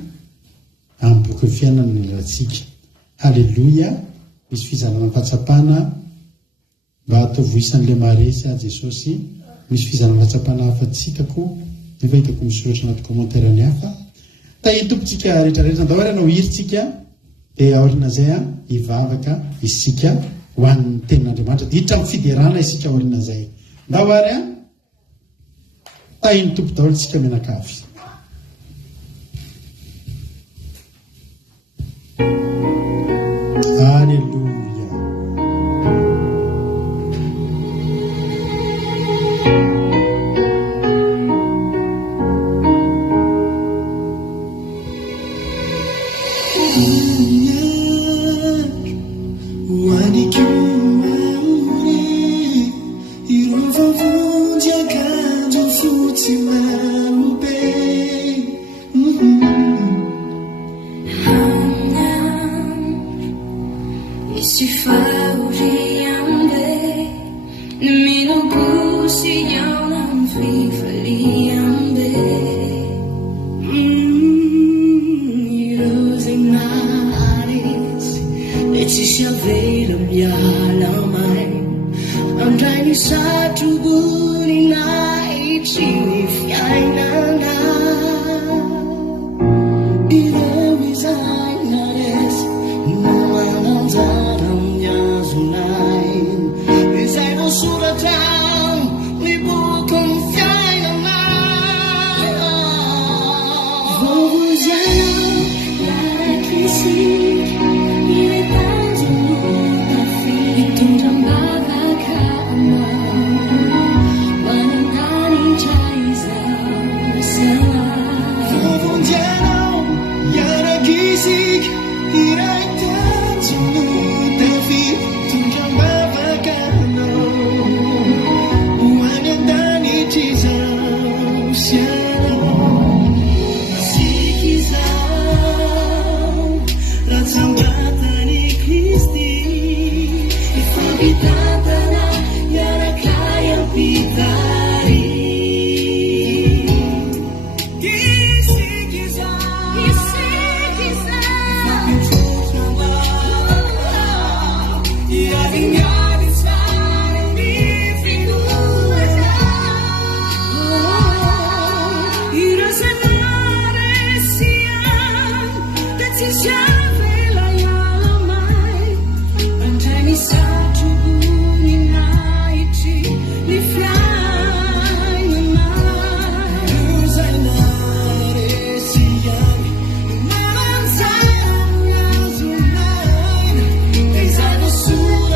amin'ny boky ny fiainana ny ratsika. Halleluia. Misy fizarana fahatsapana mba hatovoisan'le maresy Jesosy. Misy fizarana fahatsapana hafa tsitako nefa hitako misoratra anaty commentaire ny hafa. Tahitopotsika rehetrarehetra andao ary anao hiritsika dia aoriana izay hivavaka isika ho an'ny tenin'Andriamanitra dia hiditra amin'ny fiderana isika aoriana izay. Ndao ary tahiny tompo daholo isika menakavy. Alleluia.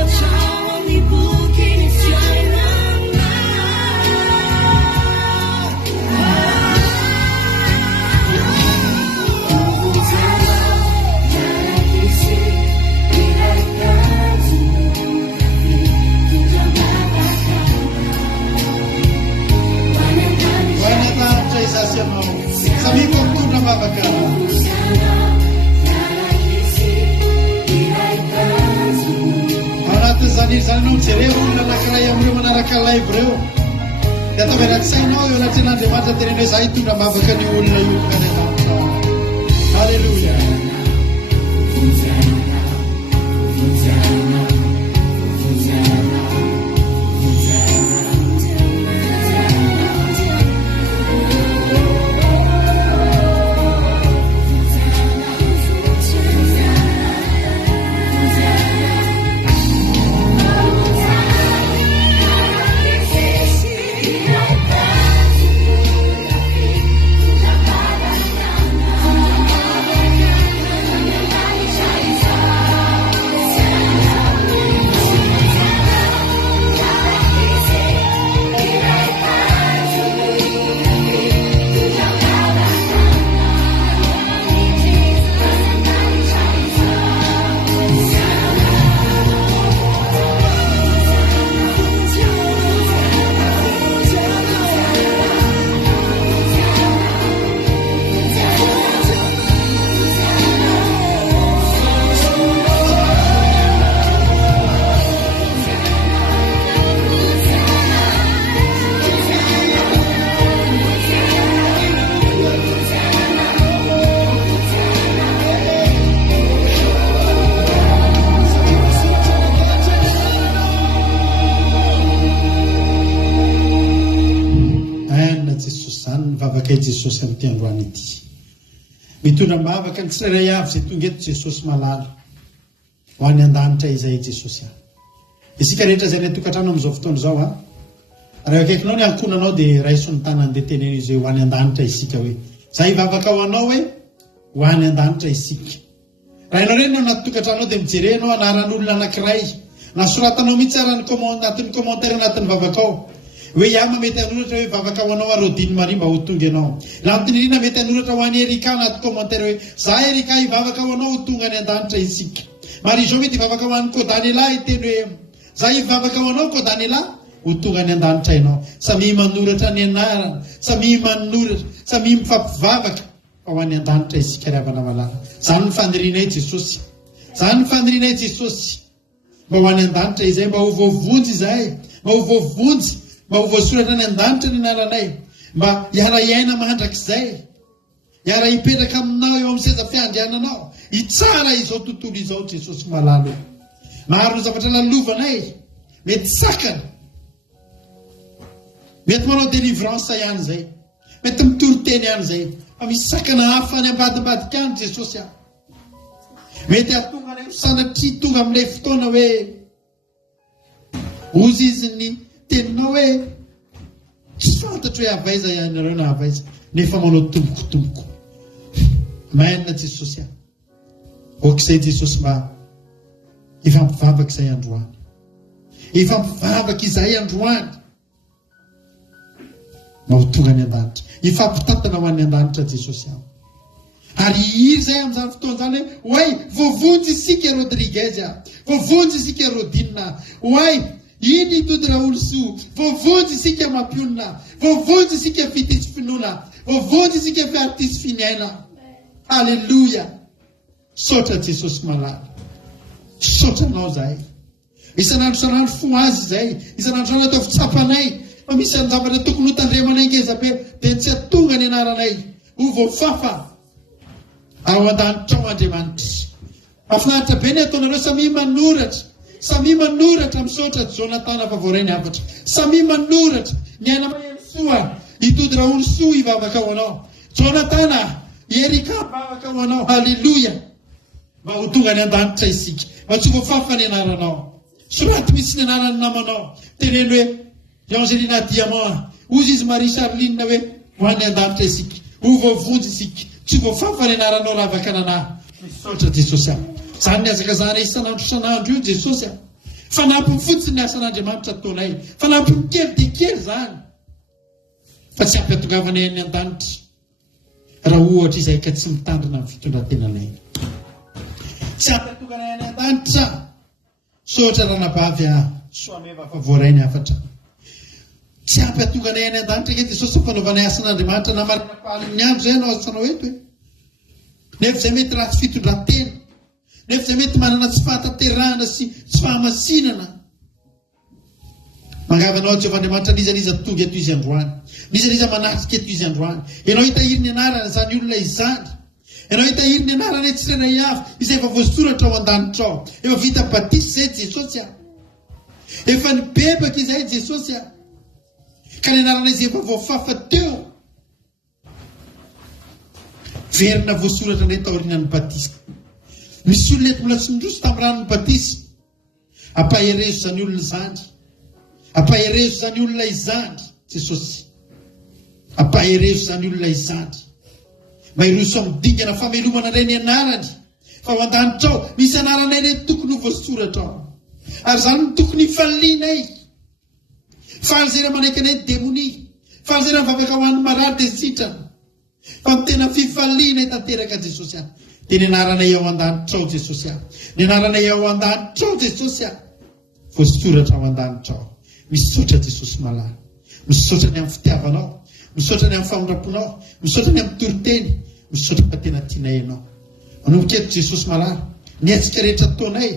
Child zany zany anao jereo olona anankiray amin'ireo manaraka live reo dia atao miarakisainao eo anaty n'Andriamanitra tenenao za hitondra mavaka ny olona io kanenao. Halleluja. Jesosy amin'ity androany ity mitondra mavaka ny tsirairay avy izay tonga eto Jesosy malala ho any an-danitra izay Jesosy isika rehetra izay tokantrano amin'izao fotoana izao raha akaikinao ny ankonanao dia raiso ny tanany dia teneno izay ho any an-danitra isika hoe za hivavaka ho anao hoe ho any an-danitra isika raha ianao reny anaty tokantranonao dia mijerenao anaran'olona anankiray nasoratanao mihitsy anatin'ny commentaire anatin'ny vavakao hoe Yama mety anoratra hoe vavaka ho anao Rodine Marie mba ho tonga ianao. Lantinirina mety anoratra ho any Erika anaty commentaire hoe za Erika hivavaka ho anao ho tonga any an-danitra isika. Marie Jo mety hivavaka ho any Kodanela hiteny hoe za hivavaka ho anao Kodanela ho tonga any an-danitra ianao. Samy manoratra ny anarana, samy manoratra, samy mifampivavaka ho any an-danitra isika ravana malala. Zany ny fanirinay Jesosy. Zany ny fanirinay Jesosy. Mba ho any an-danitra izay mba ho voavonjy izay, mba ho voavonjy. Mba ho voasoratra ny an-danitra ny anaranay mba hiara iaina mandrakizay hiara hipetraka aminao eo amin'ny seza fiandriananao hitsara izao tontolo izao Jesosy malalo maro ny zavatra lalovanay mety sakana mety manao délivrance ihany zay mety mitoroteny ihany zay fa misy sakana hafa any ambadimbadika any Jesosy mety atonga any sanatry tonga amin'ilay fotoana hoe ozy izy ny teninao hoe tsy fantatra hoe avaiza ianareo na avaiza nefa manao tombokotomboko maina Jesosy okizay Jesosy mba ifampivavaka izay androany ifampivavaka izay androany mba ho tonga any an-danitra ifampitatana ho any an-danitra Jesosy ary iry zay amin'izany fotoana zany hoe voavonjy isika Rodriguez voavonjy isika Rodine hoe iny itodra oloso voavonjy isika mampionina voavonjy isika fitisy finoana voavonjy isika fiartisy finaina. Halleluja. Sotra Jesosy malala sotra anao zay isanandro fo azy zay isanandro atao fitsapanay fa misy any zavatra tokony ho tandremanay ngezabe dia tsy atonga ny anaranay ho voafafa ao an-danitra ao Andriamanitra. Mahafinaritra be ny ataonareo samy manoratra misaotra Jonathan Favorainy afatra samy manoratra ny aina mahesoa hitodra olo soa hivavaka ho anao Jonathan Erika hivavaka ho anao. Halleluja. Mba ho tonga ny an-danitra isika mba tsy voafafa ny anaranao soraty misy ny anarany namanao teneno hoe Angelina Diamant ozy izy Marie Charline hoe ho any an-danitra isika ho voavonjy isika tsy voafafa ny anaranao ravaka nanahy misaotra Jesosy zany ny azakazana isanandro io Jesosy fanampy fotsiny ny asan'Andriamanitra ataonay fanampy mikely dia kely zany fa tsy ampy-atongavanay any an-danitra raha ohatra izay ka tsy mitandrina amin'ny fitondrantenanay tsy ampy-atonganay any an-danitra sotra ranabavy Soameva Favorainy afatra tsy ampy-atonganay any an-danitra ke Jesosy fanaovanay asan'Andriamanitra namarina pahalin'ny andro zay anao asanao eto nefa izay mety ratsy fitondrantena nefa izay mety manana tsy fahatanterahana sy tsy fahamasinana Mangavanao Jehovah'Andriamanitra nizaniza tonga eto izy androany. Nizaniza manatrika eto izy androany. Ianao hitahiry ny anarana izany olona izany. Ianao hitahiry ny anarana etsirena avy izay efa voasoratra ao an-danitra ao. Efa vita batisa izay Jesosy a. Efa nibebaka izay Jesosy a. Ka ny anarana izay efa voafafa teo. Verina voasoratra indray tao aorianan'ny batisa. Misy olona eto mbola tsy nindroso tamin'ny ranon'ny batisa. Ampaherezo izany olona izany. Ampaherezo izany olona izany Jesosy. Ampaherezo izany olona izany. Mairoso amin'ny dingana famelomana indray ny anarany. Fa ao an-danitra ao misy anarana iray tokony ho voasoratra ao. Ary izany no tokony hifalianay. Faly izay raha manaiky anay ny demonia. Faly izay raha mivavaka ho an'ny marary dia sitrana. Fa ny tena fifalianay tanteraka Jesosy a. Dia ny anaranay ao an-danitra ao Jesosy a. Ny anaranay ao an-danitra ao Jesosy a. Voasoratra ao an-danitra ao. Misaotra Jesosy malala. Misaotra ny amin'ny fitiavanao. Misaotra ny amin'ny famondraponao. Misaotra ny amin'ny toriteny. Misaotra fa tena tianay ianao. Manomboka eto Jesosy malala. Ny etsika rehetra ataonay.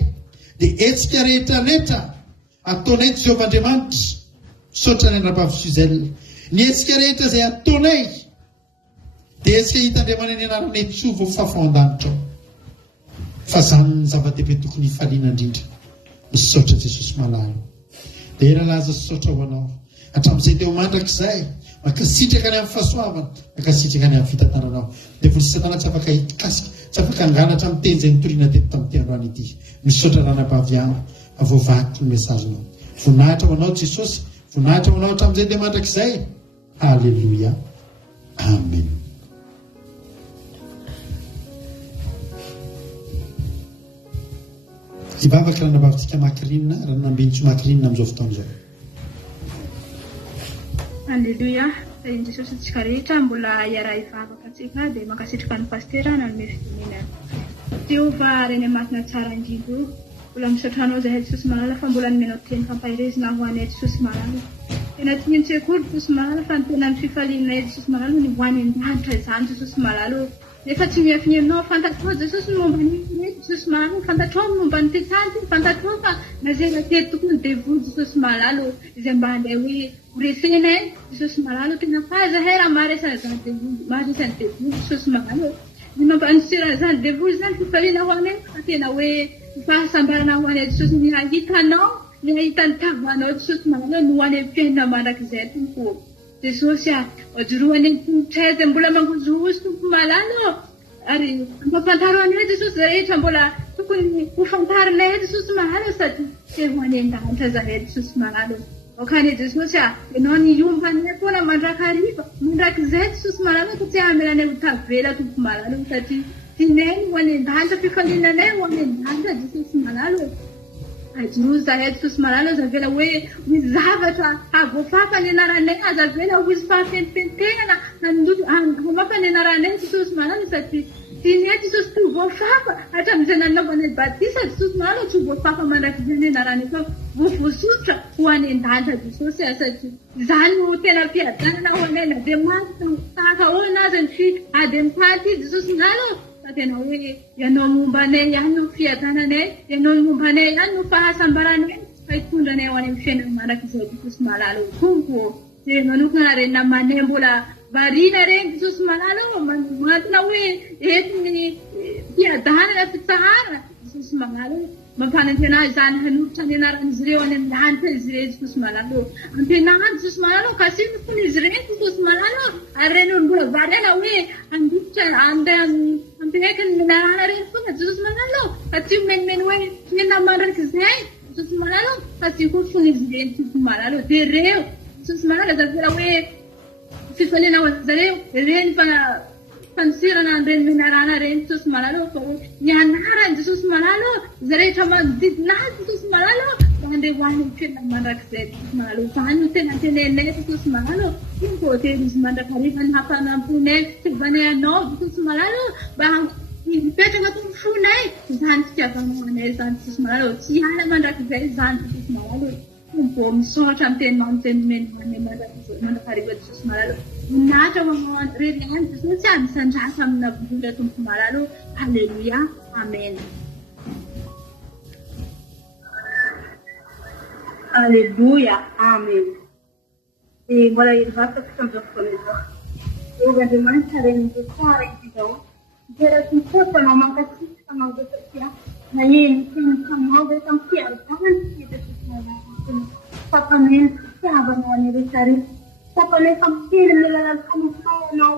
Dia etsika rehetra ataonay Jehovah'Andriamanitra. Misaotra ny andrabavy Suzelle. Ny etsika rehetra izay ataonay. Dia etsika hitandremana ny anaranay tsoa voafafa ao an-danitra ao. Fa izany ny zava-dehibe tokony hifaliana indrindra. Misaotra Jesosy malala. Dia eralaza misaotra ho anao. Hatramin'izay teo mandrakizay. Makasitraka ny amin'ny fahasoavana. Makasitraka ny amin'ny fitantananao. Dia volisy Satana tsy afaka hikasika. Tsy afaka hanganatra amin'ny teny izay nitoriana teto tamin'ity androany ity. Misaotra ranabavy ihany. Avoavaky ny mesazinao. Voninahitra ho anao Jesosy. Voninahitra ho anao hatramin'izay teo mandrakizay. Halleluia. Amen. Hivavaka ranabavitsika makirinina, ranambinitso makirinina amin'izao fotoana izao. Alleluia. Tain'i Jesosy antsika rehetra mbola hiara hivavaka antsika dia mankasitraka ny pastera nanome fidinina. Jehovah reny marina tsara indrindro. Mbola misaotra anao izay Jesosy malala fa mbola nomenao teny fampahirezana ho anay Jesosy malala. Tena tsy maintsy akory Jesosy malala fa ny tena ny fifalianay Jesosy malala ny hoany an-danitra izany Jesosy malala. Nefa tsy miafinenao fantatrao Jesosy momba ny Jesosy malala, fantatrao momba ny tetanty, fantatrao fa nazera teto tokony devoly Jesosy malala izay mba handeha hoe horesenay Jesosy malala tena fazahay raha maharesana izany devoly, maharesana devoly Jesosy malala. Ny mampanisera izany devoly izany fifaliana ho anay fa tena hoe fahasambarana ho anay Jesosy ny ahitanao, ny ahitany tavanao Jesosy malala no ho anay fiainana mandrakizay tompo. Jesosy ojoroany tongotra izay mbola mangozohozy tompo malala ary mampafantaro anay Jesosy rehetra mbola tokony ho fantarinay Jesosy malala sady ho any an-danitra zahay Jesosy malala. Okany Jesosy ianao ny ombanay foana mandrakariva mandrakizay Jesosy malala fa tsy hamelanay ho tavela tompo malala satria tianay ho any an-danitra fifaliananay ho any an-danitra Jesosy malala. Ajoro zahay Jesosy malala zavela hoe ny zavatra avoafafa ny anaranay azavela ho izy fahafentepentegana hamafa ny anaranay Jesosy malala satria tianay Jesosy tsy voafafa hatramin'izay nanaovanay batisa Jesosy malala tsy voafafa mandrakizay ny anaranay fa voavoasotra ho any an-danitra Jesosy satria izany no tena fiadanana ho anay na dia maty tahaka ahoana azy ny ady amin'ny taty Jesosy malala. Tena hoe ianao mombanay ihany no fiadananay, ianao mombanay ihany no fahasambaranay fa hitondranay ao any amin'ny fiainana mandrakizay Jesosy malala tompo. Dia manokana reny namanay mbola variana reny Jesosy malala mantona hoe eto ny fiadanana fitsahara Jesosy malala. Mampanantena izany hanolotra ny anaran'izy ireo any amin'ny lanitra izy ireo Jesosy malala. Ampenany Jesosy malala ka sino fony izy ireny Jesosy malala ary reny mbola variana hoe andikitra ampehaka ny menarana reny foana Jesosy malala fa tsy menimeny hoe fiainana mandrakizay Jesosy malala fa tsy ho fony izy ireny Jesosy malala. Dia ireo Jesosy malala zavela hoe fifaliana ho zareo reny fa fanisirana an'ireny menarana reny Jesosy malala fa hoe ny anarany Jesosy malala izay rehetra manodidina azy Jesosy malala mba handeha ho any fiainana mandrakizay Jesosy malala. Izany no tena tenenay Jesosy malala. Iny hôtely izy mandrakariva ny hampanamponay fitiavanay anao Jesosy malala mba mipetraka tompo fonay izany fitiavanao anay izany Jesosy malala. Tsy hiala mandrakizay izany Jesosy malala. Tompo misaotra amin'ny teninao ny tenimenanay mandrakariva Jesosy malala. Nahatra ho anao rery ihany Jesosy misandrasa amina vola tompo malala. Halleluia. Amen. Aleluia. Amém. E mbola irvaka fisambofoneza. Eo Andriamanitra ren'izay tsara izao. Dia sy fotanao mankasitraka anao rehetra na eny teny-kanao rehetra mifiarotana ny fiadatana fampanena fitiavanao any rehetrarehetra. Fampanena fampiteny amin'ny alalan'ny fanofanao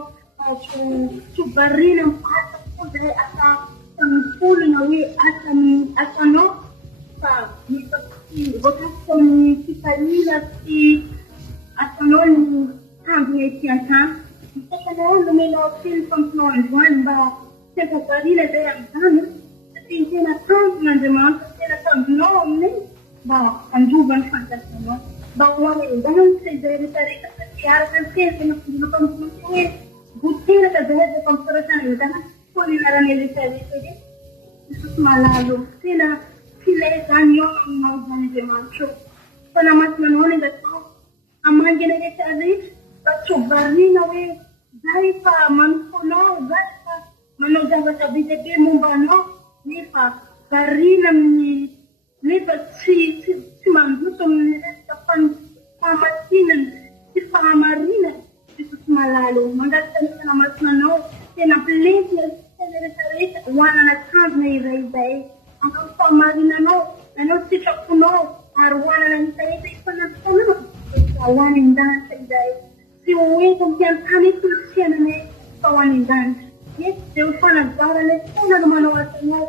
tsobariana mipahatra foa izay asa tanfolona hoe asanao fa voakasika amin'ny fitalina sy asanao ny tambiny ety an-tany. Misakanao nomenao teny famponao androany mba tefabariana izay amin'izany satria tena tambin'Andriamanitra tena tambinao amin'iny mba androvany fantasanao mba ho any-danitra izay rehetrarehetra satria araka ny teny tena fidina mpamitiny hoe voateraka izay aza fampisaratana izany koa ny anarany rehetrarehetra hoe Jesosy malalo tena filay izany eo aminao izany Andriamanitra eo fa namasinanao ny ngatao amangina rehetrarehetra fa tsobariana hoe zay fa manofonao zay fa manao zavatra be dia be momba anao nefa variana amin'ny nefa tsy mandoto amin'ny resaka fahamasinana sy fahamarinana Jesosy malalo mangatitra namasinanao tena pilety tena rehetrarehetra hoanana tanjona iray izay anao fahamarinanao anao sitraponao ary hoanana nitaeta ifanatofonao hoany an-danitra izay sy hoento mpiantany tolosianane fa hoany an-danitra eto dia ho fanazarana fona no manao asanao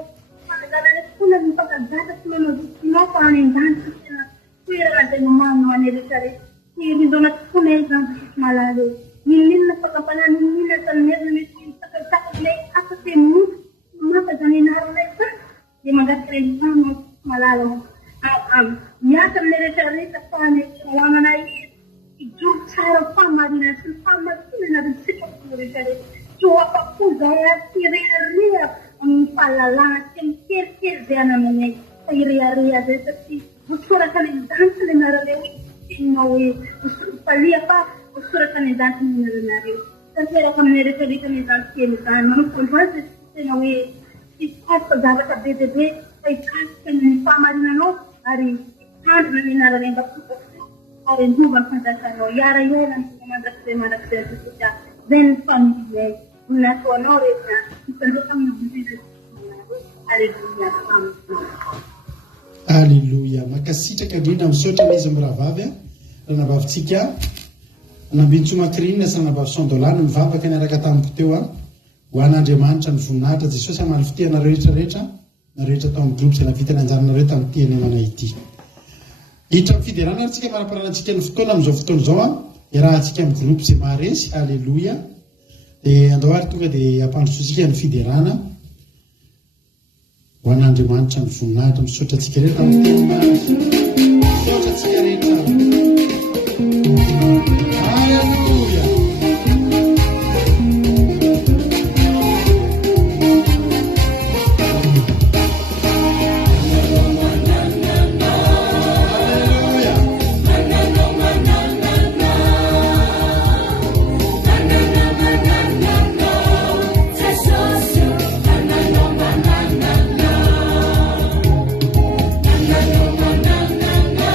fanazarana fona no mpakazaka sy manao zotinao fa hoany an-danitra tena toerana izay nomanao any rehetrarehetra sy rindona tofona izany Jesosy malalo ninona fakapanany ninona sanomezina mety sakasakilay afaka mofo maka izany anarana izany dia mangatitra izany malalo miasa amin'ny rehetrarehetra fa hoanana ijoro tsara fahamarina sy ny fahamasinana ary sitrapony rehetrarehetra tsy ho afa-po izay sy irearea amin'ny fahalalana sy ny kelikely izay anamanay fa irearea zay satria vosoraka any an-danitra ny anarana hoe teninao hoe falia fa vosoraka any an-danitra ny anaranareo tanteraka amin'ny rehetrarehetra ny an-daniteny izany manompo androany tena hoe hikasika zavatra be dia be fa hikasika ny fahamarinanao ary handrona ny anarana mba ary ndrovany fanjakanao iara ela ny mandrakizay mandrakizay Jesosy zay ny faminay nataonao rehetra mitandroka amin'ny Aleluia. Aleluia. Makasitraka indrindra misaotra ilay izy mirahavavy ranavavitsika nambintsoma-kirinina sy ranavavy sondolany mivavaka niaraka tamiko teo ho an'Andriamanitra ny voninahitra Jesosy amaly fitehanareo rehetrarehetra narehetra tao amin'ny groupe izay navitany anjaranareo tamin'ny teny manay ity. Hitra amin'ny fiderana atsika maraparanantsika ny fotoana amin'izao fotoana izao iarahantsika amin'ny groupe izay maharesy. Aleluia. Dia andao ary tonga dia ampandrosotsika ny fiderana ho an'Andriamanitra ny voninahitra misaotra antsika rehetra amin'ny teny maharesy. Misaotra antsika rehetra. Aleluia. Na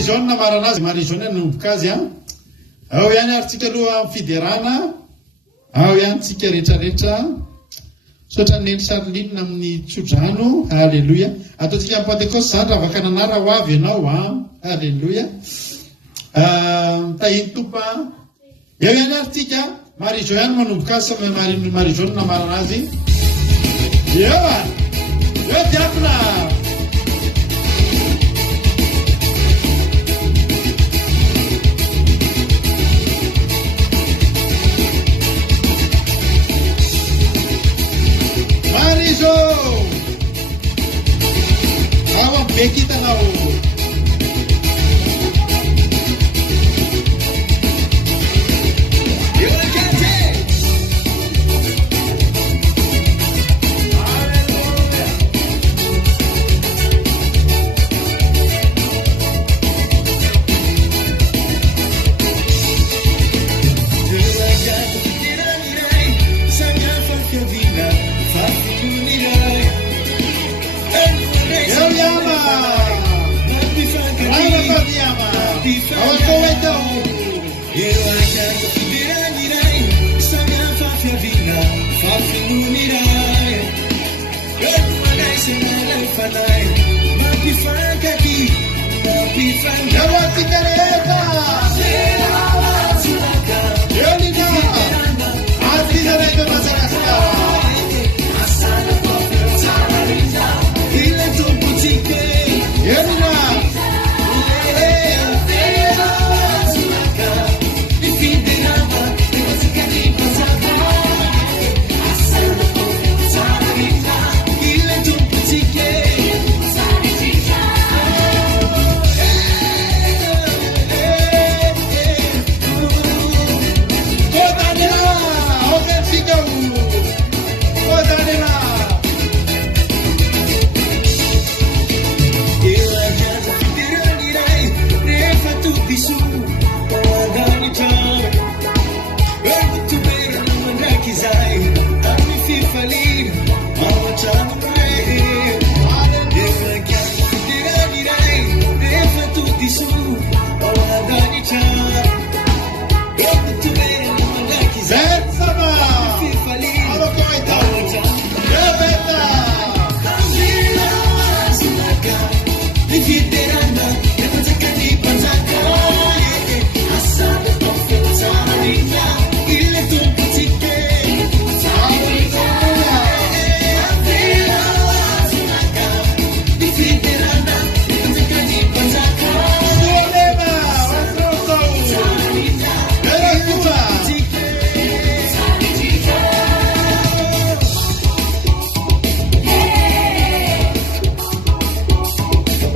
Marizona maranazy Marizona nombokazy ao ihany aritsika aloha fiderana ao ihany tsika rehetrarehetra sotra neny sarolinina amin'ny tsodrano. Alleluia. Ataontsika amin'ny Pentecoste zany raha vaka nanara ho avy ianao a. Alleluia. Tahiny topa eo ihany ary tika Marie-Jo ihany manomboka azy sama Marie-Jo no namarana azy. Eo a eo diakona. Marie-Jo ao amin'ny be kitanao.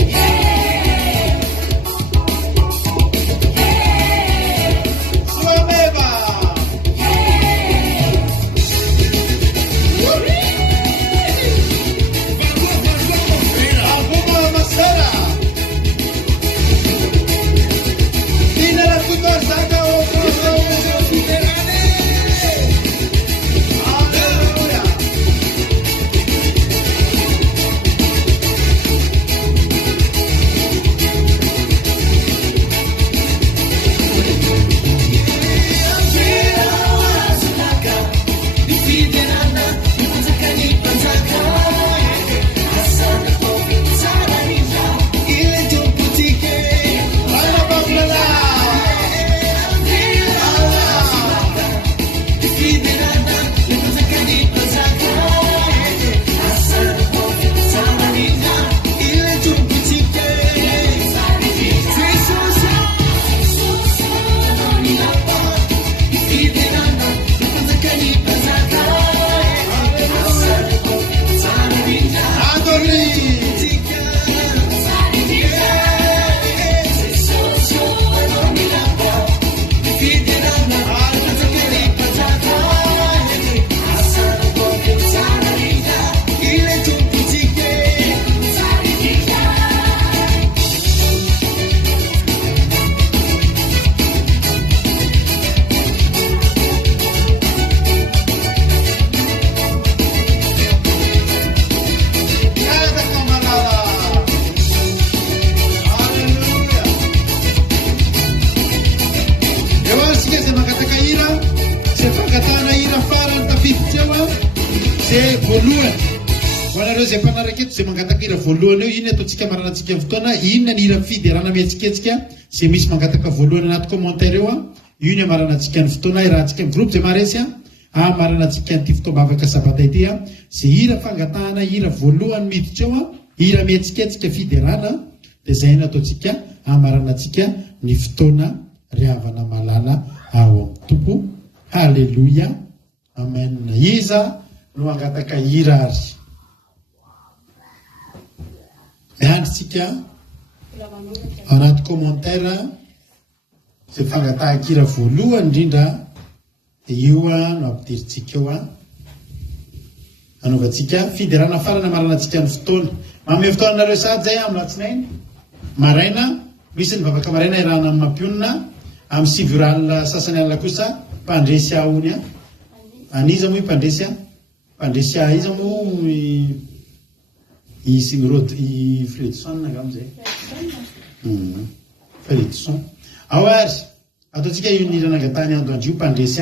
Hey! Itanareo zay mpanaraka eto zay mangataka hira voalohany eo, iny ataontsika maranantsika fotoana, inona ny hira fiderana mihetsiketsika zay misy mangataka voalohany anaty commentaire eo, iny maranantsika ny fotoana irahantsika ny groupe zay maresy maranantsika ny ty fotoam-bavaka sabata ity zay hira fangatahana hira voalohany miditra eo, hira mihetsiketsika fiderana, dia zay no ataontsika maranantsika ny fotoana riavana malala ao amin'ny tompo. Halleluja, amen. Iza no angataka hira ary miandritsika anaty commentaire zay fangatahakira voalohany indrindra, dia io no ampidiritsika eo anaovantsika fiderana farana maranantsika ny fotoana. Manome fotoananareo sady zay amin'ny latsinainy maraina, misy ny vavaka maraina irahana amin'ny mampionina, amin'ny siviral sasany alina kosa mpandresy ahony aniza moa mpandresy iza moa i Fredson amizay Fredson ao ary ataontsika io ny ranangatany andro io mpandresy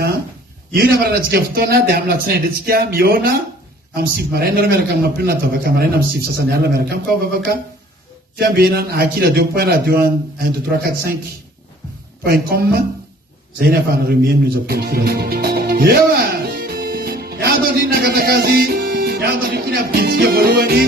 io ny amaranantsika fotoana. Dia amin'ny latsinainy ndratsika miona amin'ny sivy maraina reo miaraka amin'ny mampionina vavaka maraina amin'ny sivy sasany alina miaraka amin'ny vavaka fiambenana akiradio.radio 1 2 3 4 5.com. Zay ny afahanareo mihaino izapelokiradio ewa iando andriny nangataka azy, iando andriny koa ny ampiditsika voalohany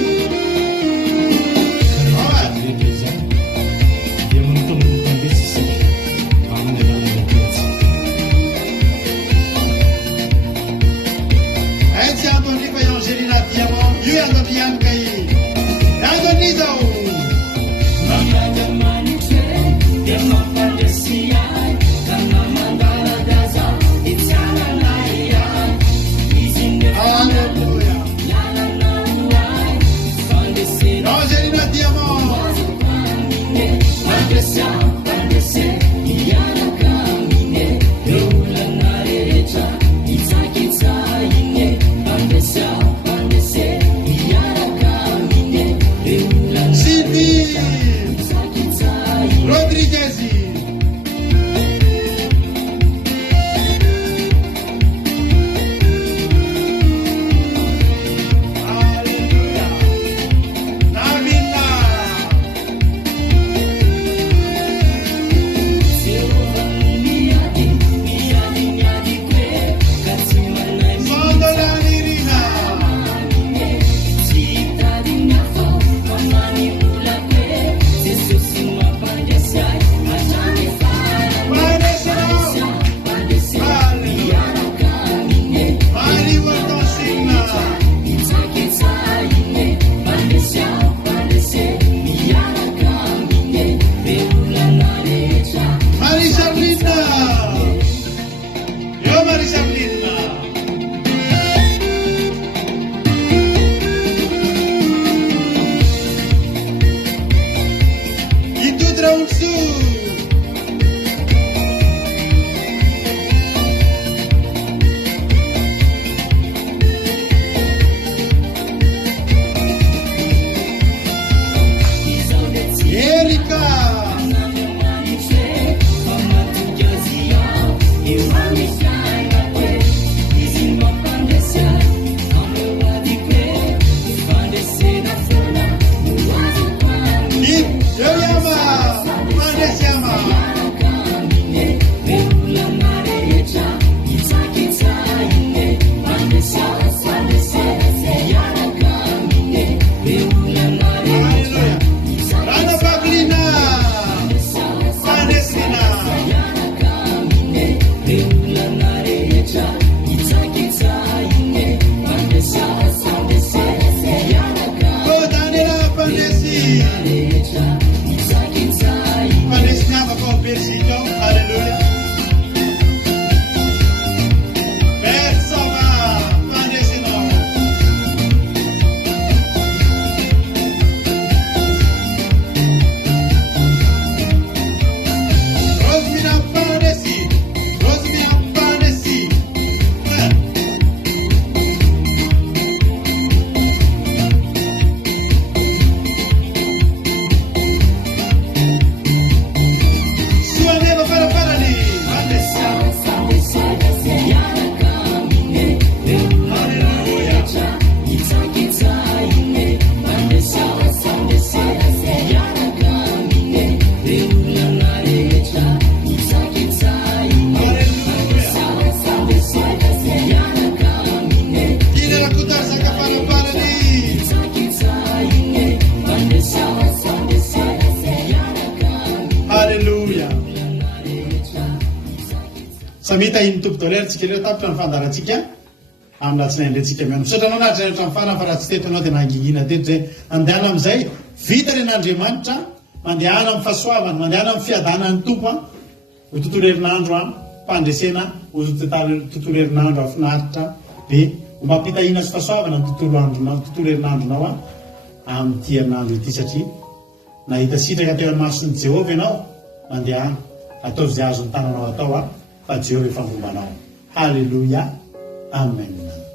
aitsy iando andriny fa Angelina Diamant, io iando andriny ihany kay iando andriny zao Angelina Diamant Sylvie Rodriguez Yo llama, samita iny tompo daholo antsika leo tapitra ny fandarantsika amin'ny latsinaindrentsika miano misaotranao natrany hatrany fana fa raha tsy tetranao dia nangingina teto zay andehana amin'izay vita ren'Andriamanitra mandehana amin'ny fahasoavana mandehana amin'ny fiadanany tompo ho tontolo herinandro mpandresena ho tontolo herinandro afinaritra be ho mampitahina sy fahasoavana ny tontolo herinandronao amin'ity herinandro ity satria nahita sitraka teo amin'ny mason'ny Jehova ianao mandehana atao izay azo ny tananao atao fa Jehova efa mombanao. Halleluja. Amen.